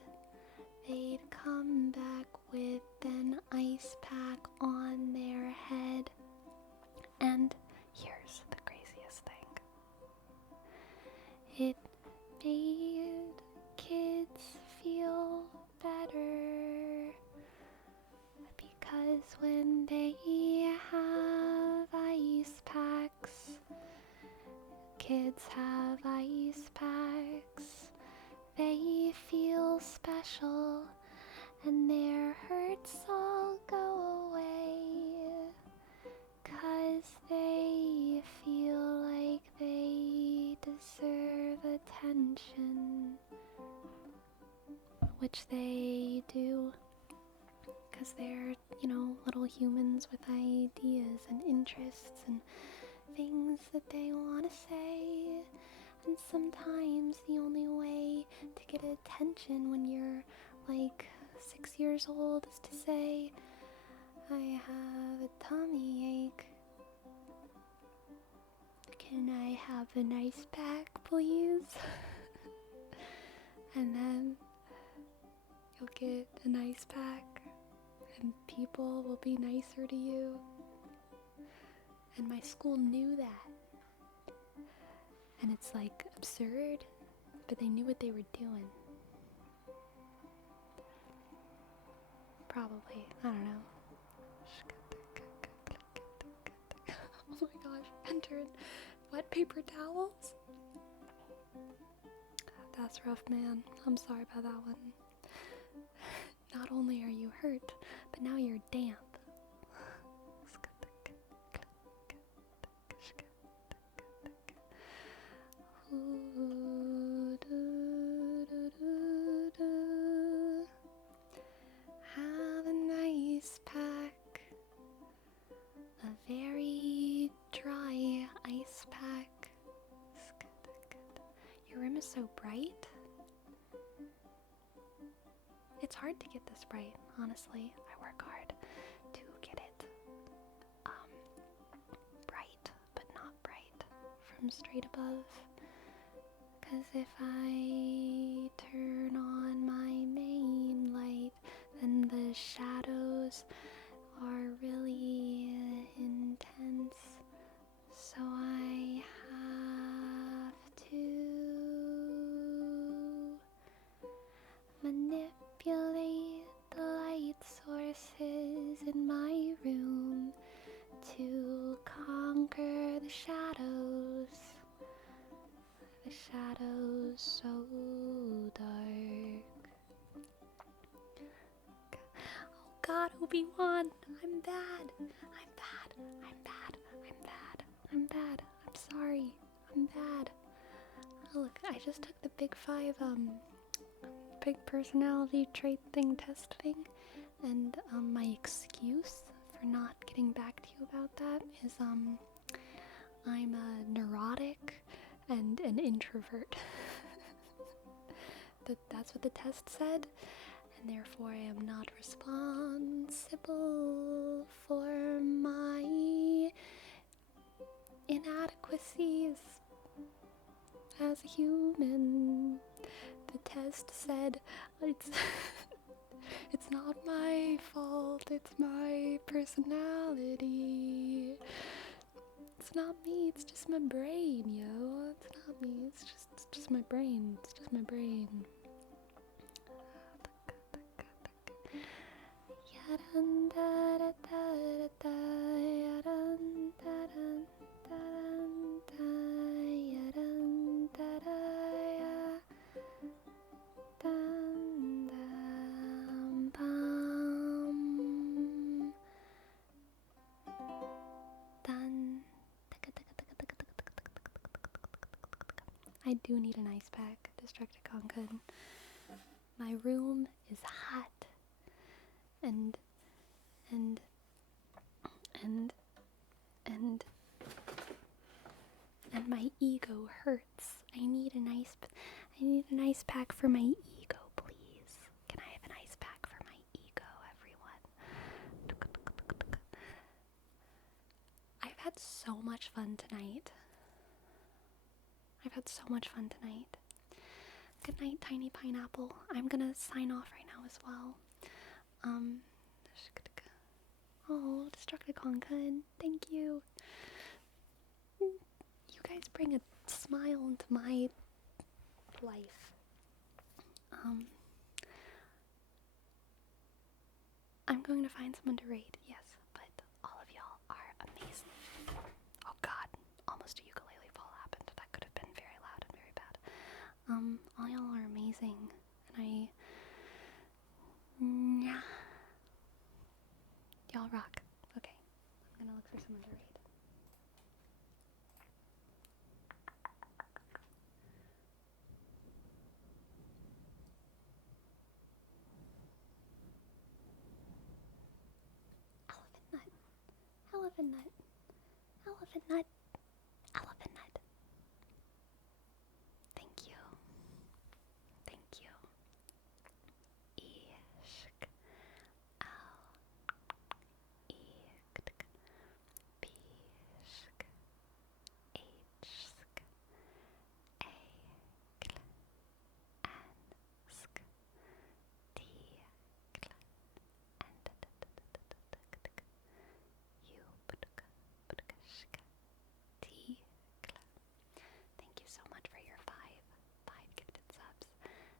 they'd come back with an ice pack on their head. And here's the craziest thing. It made kids feel better, because when they have ice packs, kids have ice packs, they feel special and their hurts all go away, 'cause they feel like they deserve attention, which they do, 'cause they're, little humans with ideas and interests and things that they want to say. And sometimes the only way to get attention when you're like 6 years old is to say, I have a tummy ache. Can I have an ice pack, please? And then you'll get an ice pack and people will be nicer to you. And my school knew that. And it's like absurd, but they knew what they were doing. Probably, I don't know. Oh my gosh, entered wet paper towels? That's rough, man. I'm sorry about that one. Not only are you hurt, but now you're damp. Have a nice pack, a very dry ice pack. Your room is so bright. It's hard to get this bright, honestly. I work hard to get it bright, but not bright from straight above. 'Cause if I turn on my main light, then the shadows are really intense. So I have to Obi-Wan, I'm bad. I'm bad. I'm bad. I'm bad. I'm bad. I'm sorry. I'm bad. Oh, look, I just took the Big 5, big personality trait thing test thing, and, my excuse for not getting back to you about that is, I'm, neurotic and an introvert. That's what the test said, and therefore I am not responsible for my inadequacies as a human. The test said it's it's not my fault, it's my personality. It's not me, it's just my brain, yo. It's not me, it's just my brain. It's just my brain. I do need an ice pack, Destructicon. My room is hot. And my ego hurts. I need an ice pack for my ego, please. Can I have an ice pack for my ego, everyone? I've had so much fun tonight. Good night, Tiny Pineapple. I'm gonna sign off right now as well. Oh, Destructicon, thank you. You guys bring a smile into my life. I'm going to find someone to raid, yes, but all of y'all are amazing. Oh god, almost a ukulele fall happened. That could have been very loud and very bad. All y'all are amazing, and y'all rock. Okay, I'm gonna look for someone to raid. Elephant nut. Thank you. Hjiighh. Thank you so much for your five gifted subs.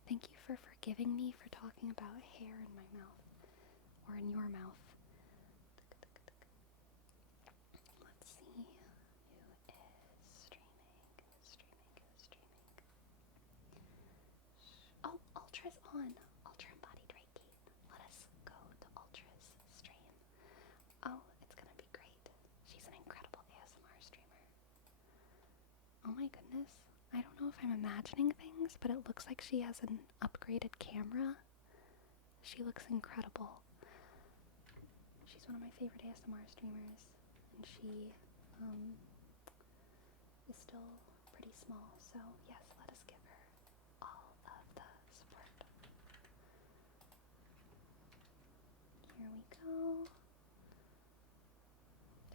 Thank you for forgiving me for talking about hair in my mouth, or in your mouth. Let's see who is streaming. Oh, Ultra's on. Ultra Embodied Reiki. Let us go to Ultra's stream. Oh, it's gonna be great. She's an incredible ASMR streamer. Oh my goodness. I don't know if I'm imagining things, but it looks like she has an upgraded camera. She looks incredible. She's one of my favorite ASMR streamers, and she is still pretty small, so yes, let us give her all of the support. Here we go.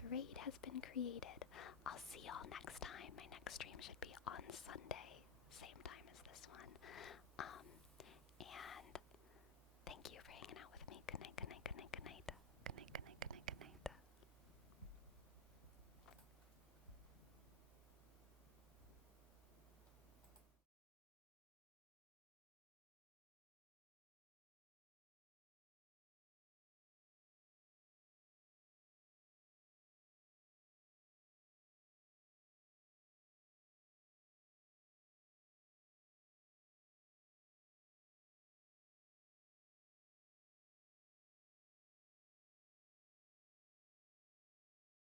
The raid has been created. I'll see y'all next time. My next stream should be on Sunday, same time as this one.